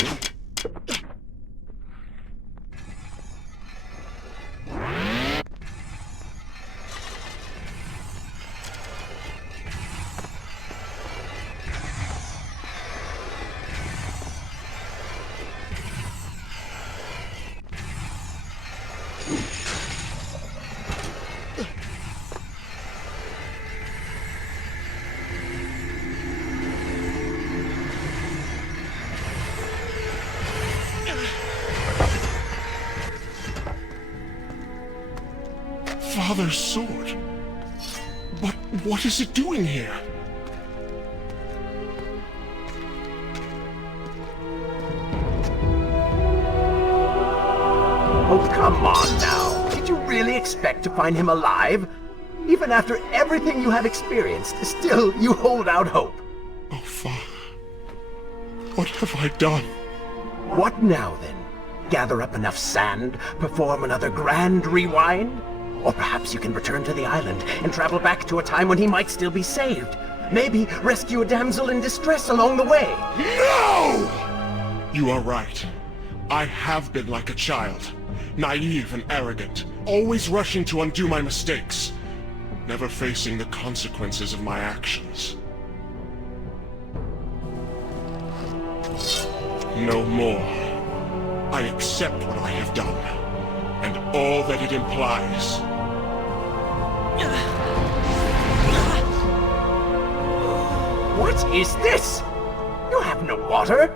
Father's sword. But what is it doing here? Oh, come on now. Did you really expect to find him alive? Even after everything you have experienced, still you hold out hope. Oh, Father. What have I done? What now, then? Gather up enough sand, perform another grand rewind? Or perhaps you can return to the island and travel back to a time when he might still be saved. Maybe rescue a damsel in distress along the way. No! You are right. I have been like a child. Naive and arrogant, always rushing to undo my mistakes, never facing the consequences of my actions. No more. I accept what I have done, and all that it implies. What is this? You have no water?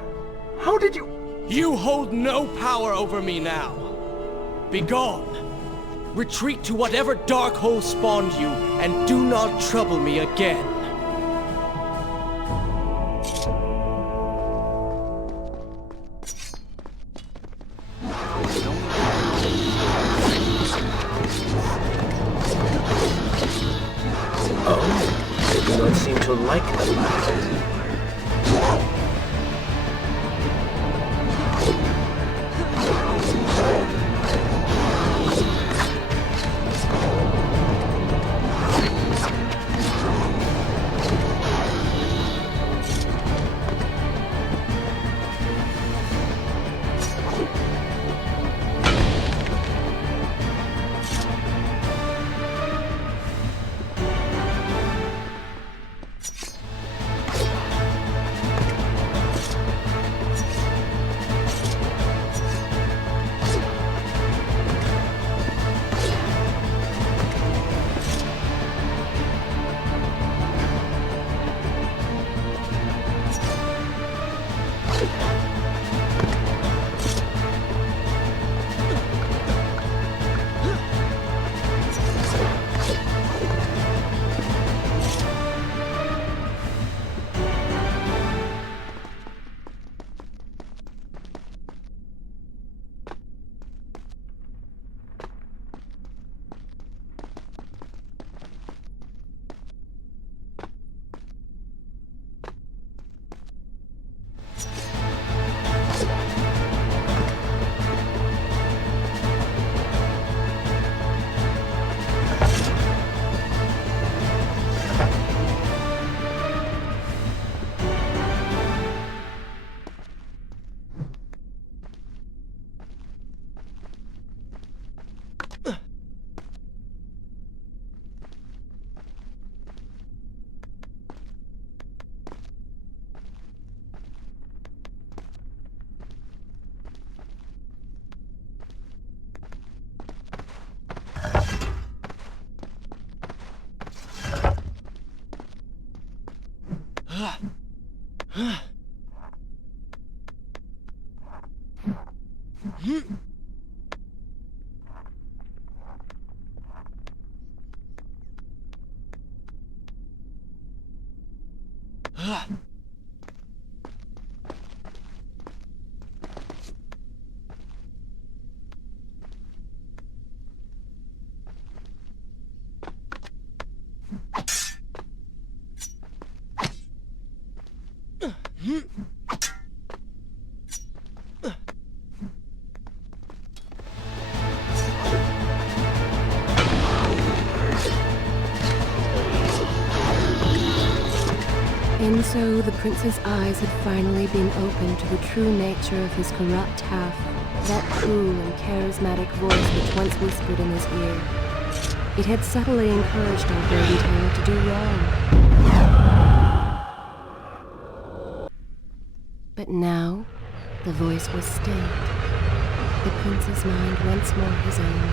How did you... You hold no power over me now. Begone. Retreat to whatever dark hole spawned you, and do not trouble me again. Oh, you don't seem to like the light. And so the prince's eyes had finally been opened to the true nature of his corrupt half, that cool and charismatic voice which once whispered in his ear. It had subtly encouraged our Golden Tailor to do wrong. But now, the voice was stilled, the prince's mind once more his own.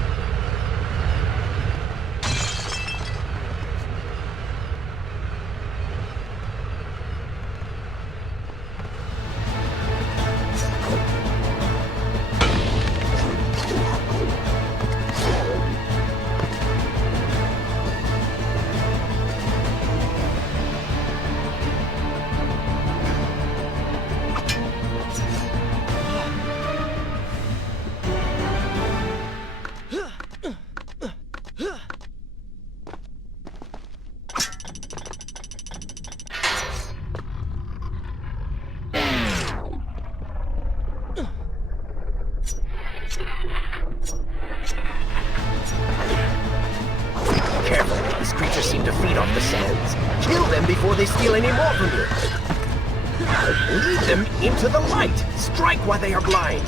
Careful, these creatures seem to feed off the sands. Kill them before they steal any more from you. Lead them into the light. Strike while they are blind.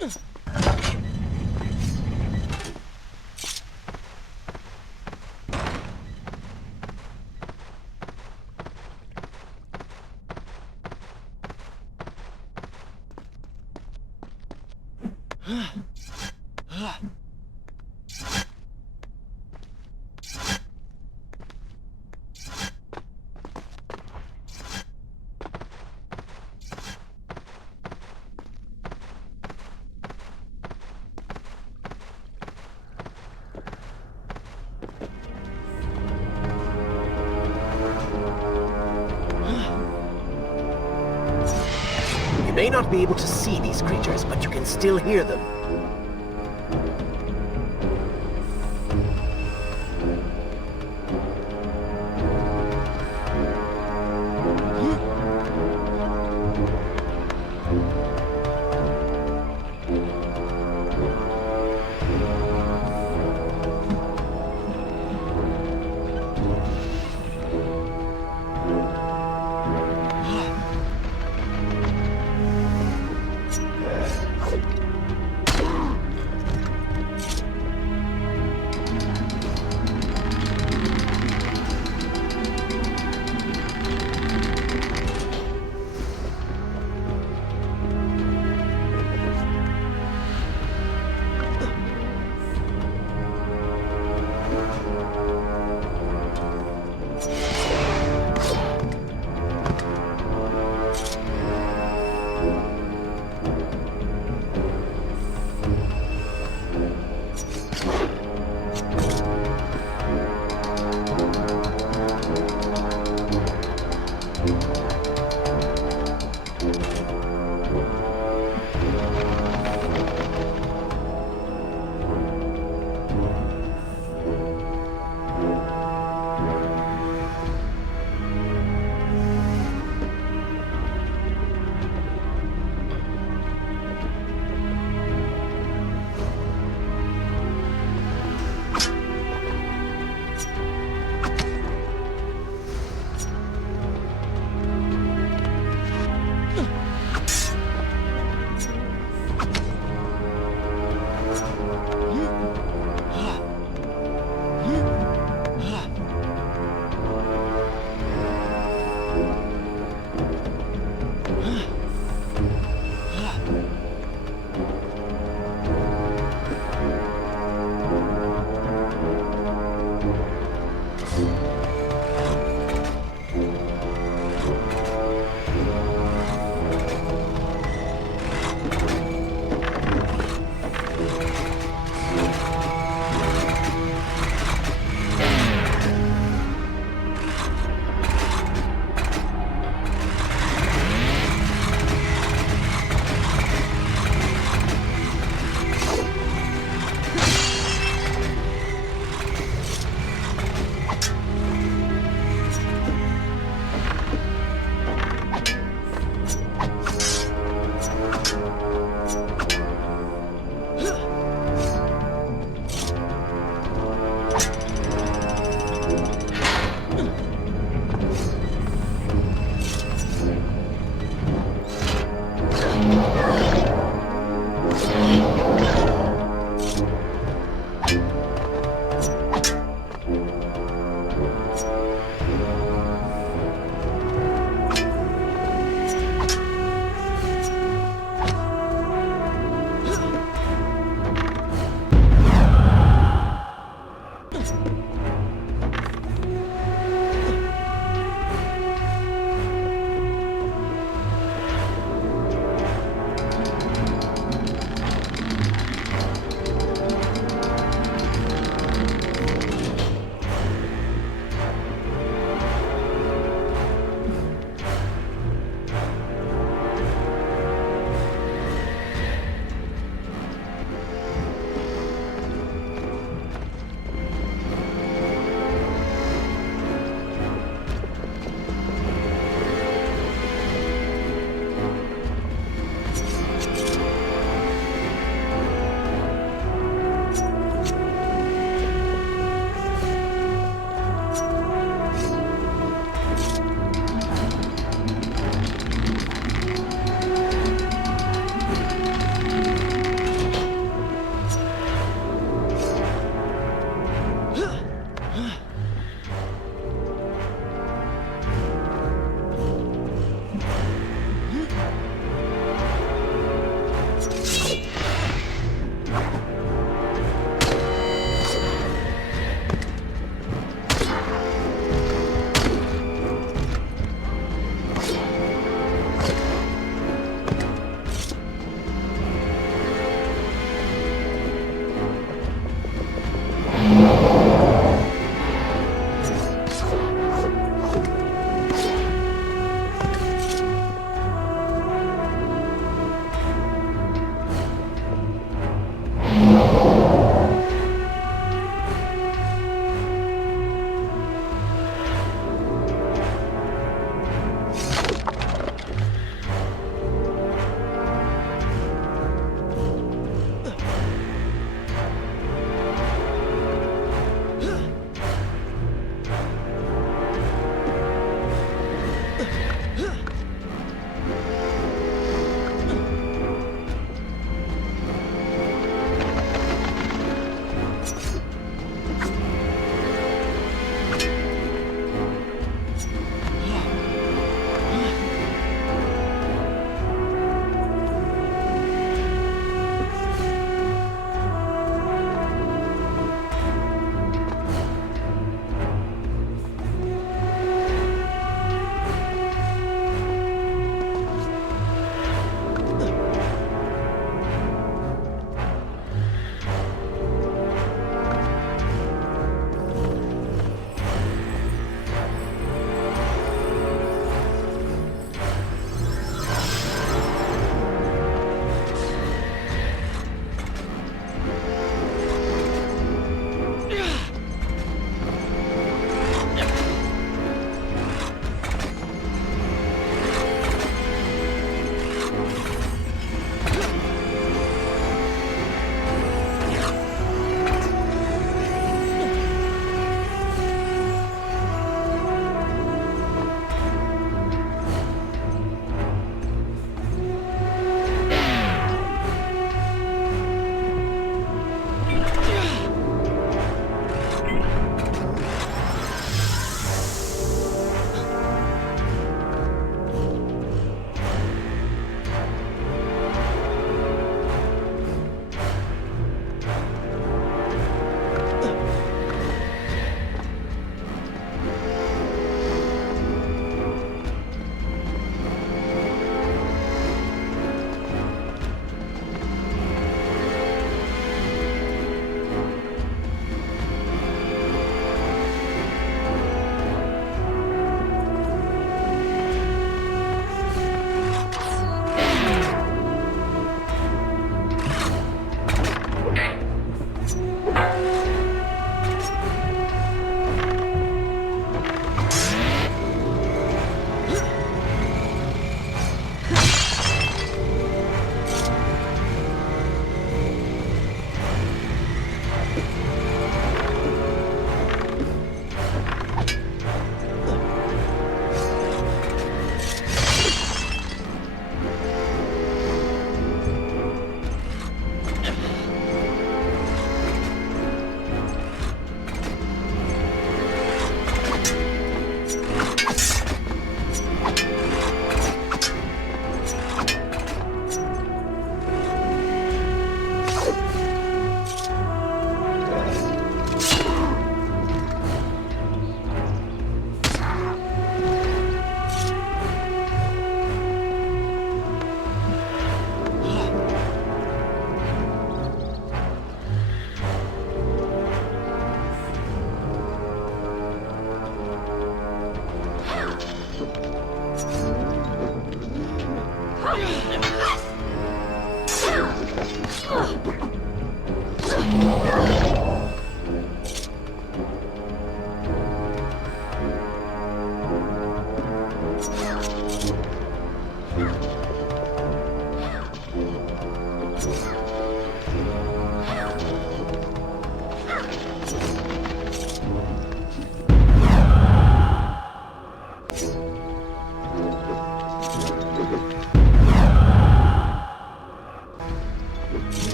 You may not be able to see these creatures, but you can still hear them.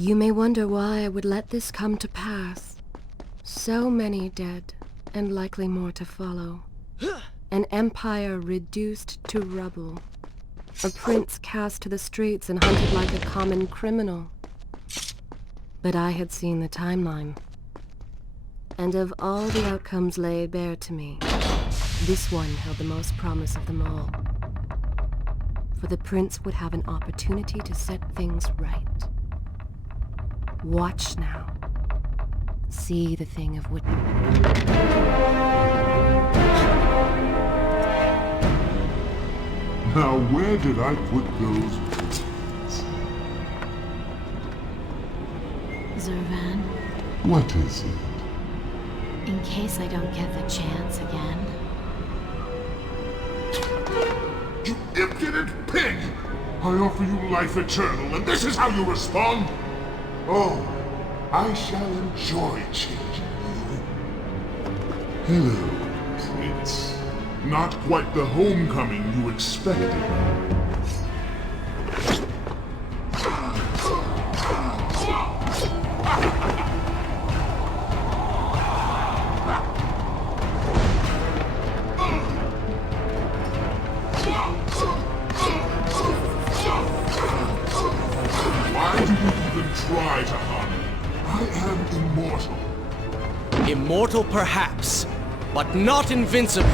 You may wonder why I would let this come to pass. So many dead, and likely more to follow. An empire reduced to rubble. A prince cast to the streets and hunted like a common criminal. But I had seen the timeline. And of all the outcomes laid bare to me, this one held the most promise of them all. For the prince would have an opportunity to set things right. Watch now. See the thing of which... Now where did I put those words? Zurvan, What is it? in case I don't get the chance again. You impudent pig! I offer you life eternal, and this is how you respond? Oh, I shall enjoy changing you. Hello, Prince. Not quite the homecoming you expected. Why do you even try to harm me? I am immortal. Immortal perhaps, but not invincible.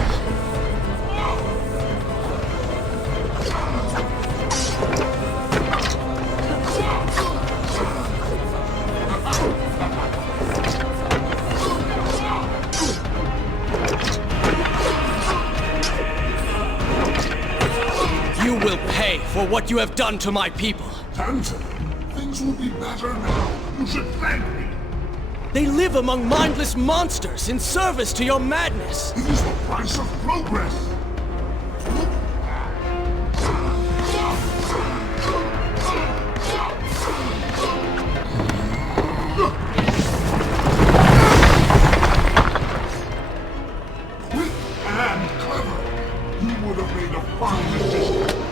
You will pay for what you have done to my people. Tantan, things will be better now. You should thank me. They live among mindless monsters in service to your madness. It is the price of progress. Quick and clever. You would have made a fine addition.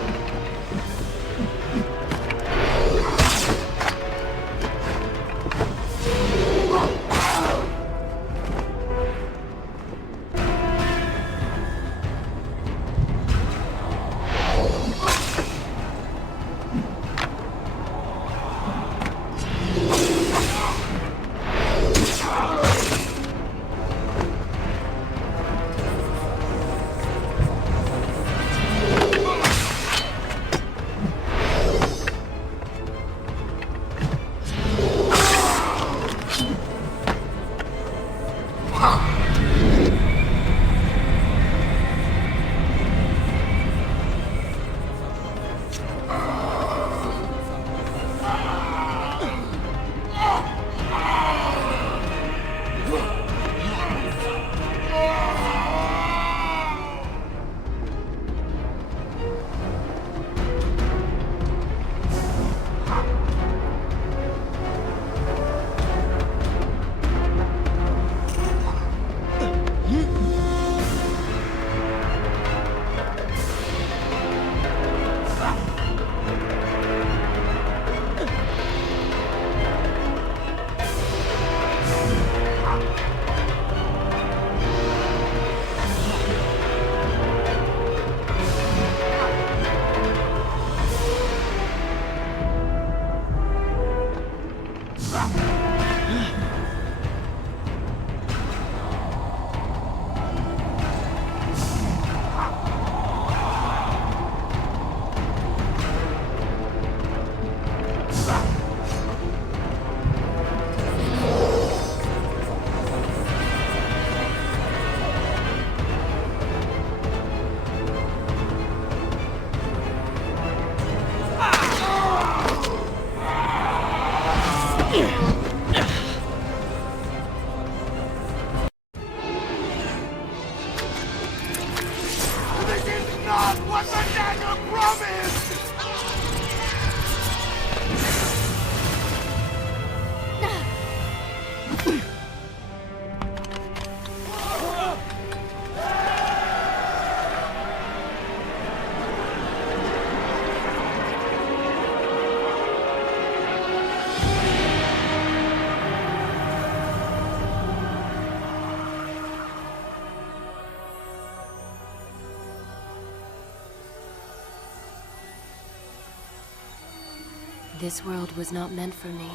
This world was not meant for me,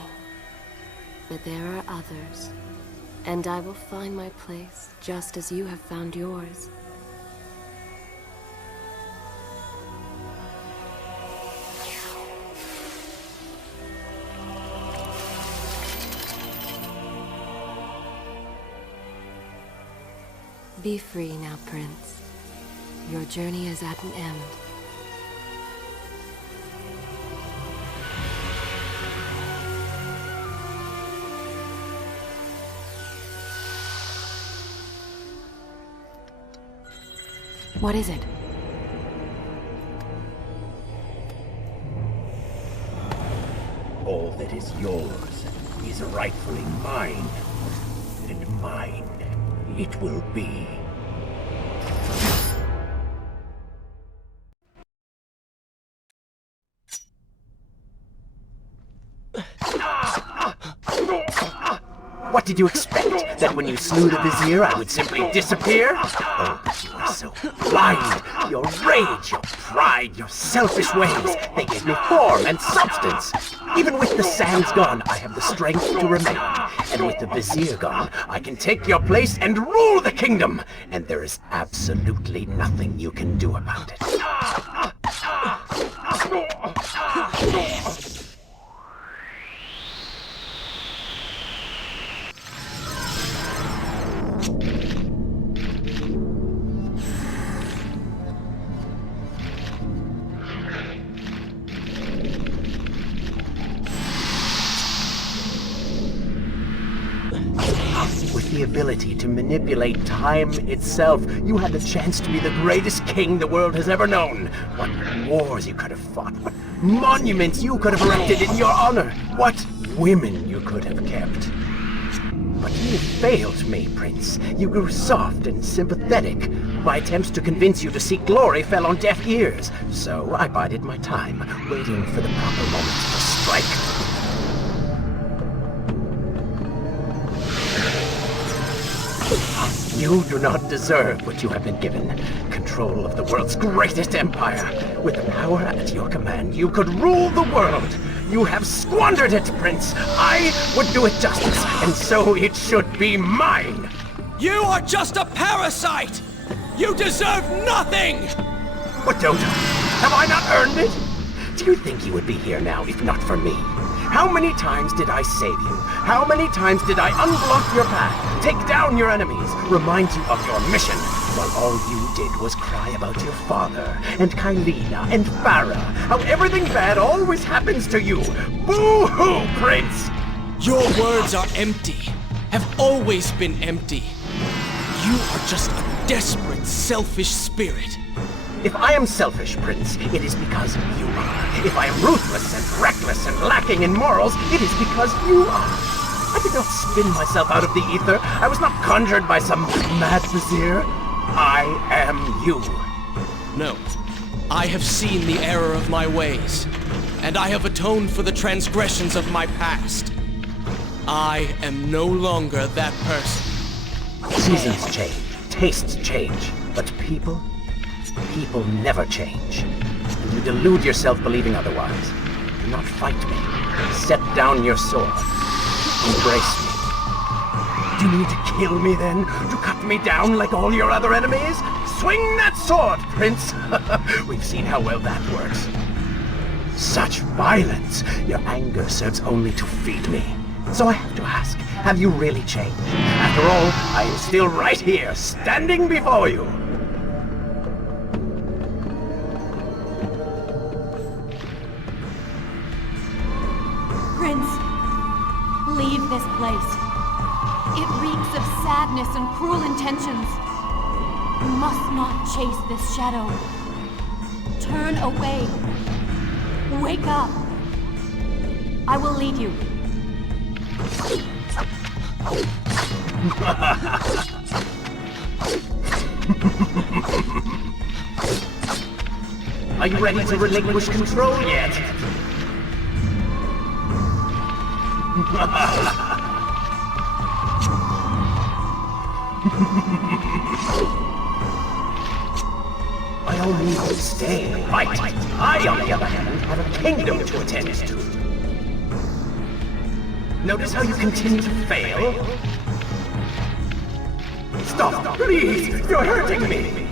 but there are others, and I will find my place just as you have found yours. Be free now, Prince. Your journey is at an end. What is it? All that is yours is rightfully mine, and mine it will be. What did you expect? That when you slew the Vizier, I would simply disappear? Oh, but you are so blind! Your rage, your pride, your selfish ways, they gave me form and substance. Even with the Sands gone, I have the strength to remain. And with the Vizier gone, I can take your place and rule the kingdom! And there is absolutely nothing you can do about it. With the ability to manipulate time itself, you had the chance to be the greatest king the world has ever known. What wars you could have fought, what monuments you could have erected in your honor, what women you could have kept. But you failed me, Prince. You grew soft and sympathetic. My attempts to convince you to seek glory fell on deaf ears, so I bided my time, waiting for the proper moment to strike. You do not deserve what you have been given. Control of the world's greatest empire. With the power at your command, you could rule the world. You have squandered it, Prince. I would do it justice, and so it should be mine. You are just a parasite! You deserve nothing! What don't I? Have I not earned it? Do you think you would be here now if not for me? How many times did I save you? How many times did I unblock your path, take down your enemies, remind you of your mission, while all you did was cry about your father, and Kylina, and Farah, how everything bad always happens to you? Boo-hoo, Prince! Your words are empty, have always been empty. You are just a desperate, selfish spirit. If I am selfish, Prince, it is because you are. If I am ruthless and reckless and lacking in morals, it is because you are. I did not spin myself out of the ether. I was not conjured by some mad vizier. I am you. No. I have seen the error of my ways, and I have atoned for the transgressions of my past. I am no longer that person. Seasons change, tastes change, but people never change. And you delude yourself believing otherwise. Do not fight me. Set down your sword. Embrace me. Do you mean to kill me then? To cut me down like all your other enemies? Swing that sword, Prince! We've seen how well that works. Such violence! Your anger serves only to feed me. So I have to ask, have you really changed? After all, I am still right here, standing before you. Prince, leave this place. It reeks of sadness and cruel intentions. You must not chase this shadow. Turn away. Wake up. I will lead you. Are you ready to relinquish control yet? By all means, stay and fight. I, on the other hand, have a kingdom to attend to. Notice how you continue to fail? Stop, please! You're hurting me!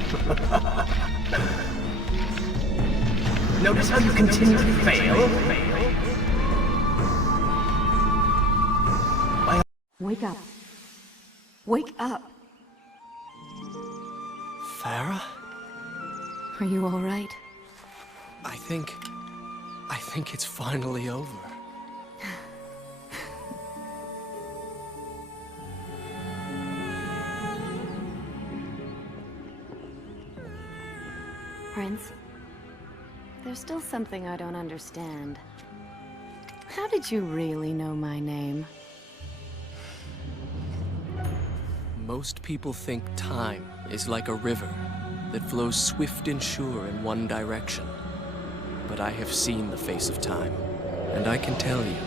Notice how you continue to fail? Wake up. Wake up. Farah? Are you all right? I think it's finally over. Prince, there's still something I don't understand. How did you really know my name? Most people think time is like a river that flows swift and sure in one direction. But I have seen the face of time, and I can tell you,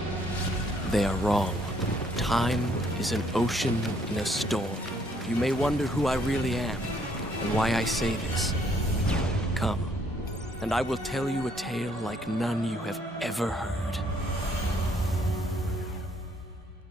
they are wrong. Time is an ocean in a storm. You may wonder who I really am, and why I say this. Come, and I will tell you a tale like none you have ever heard.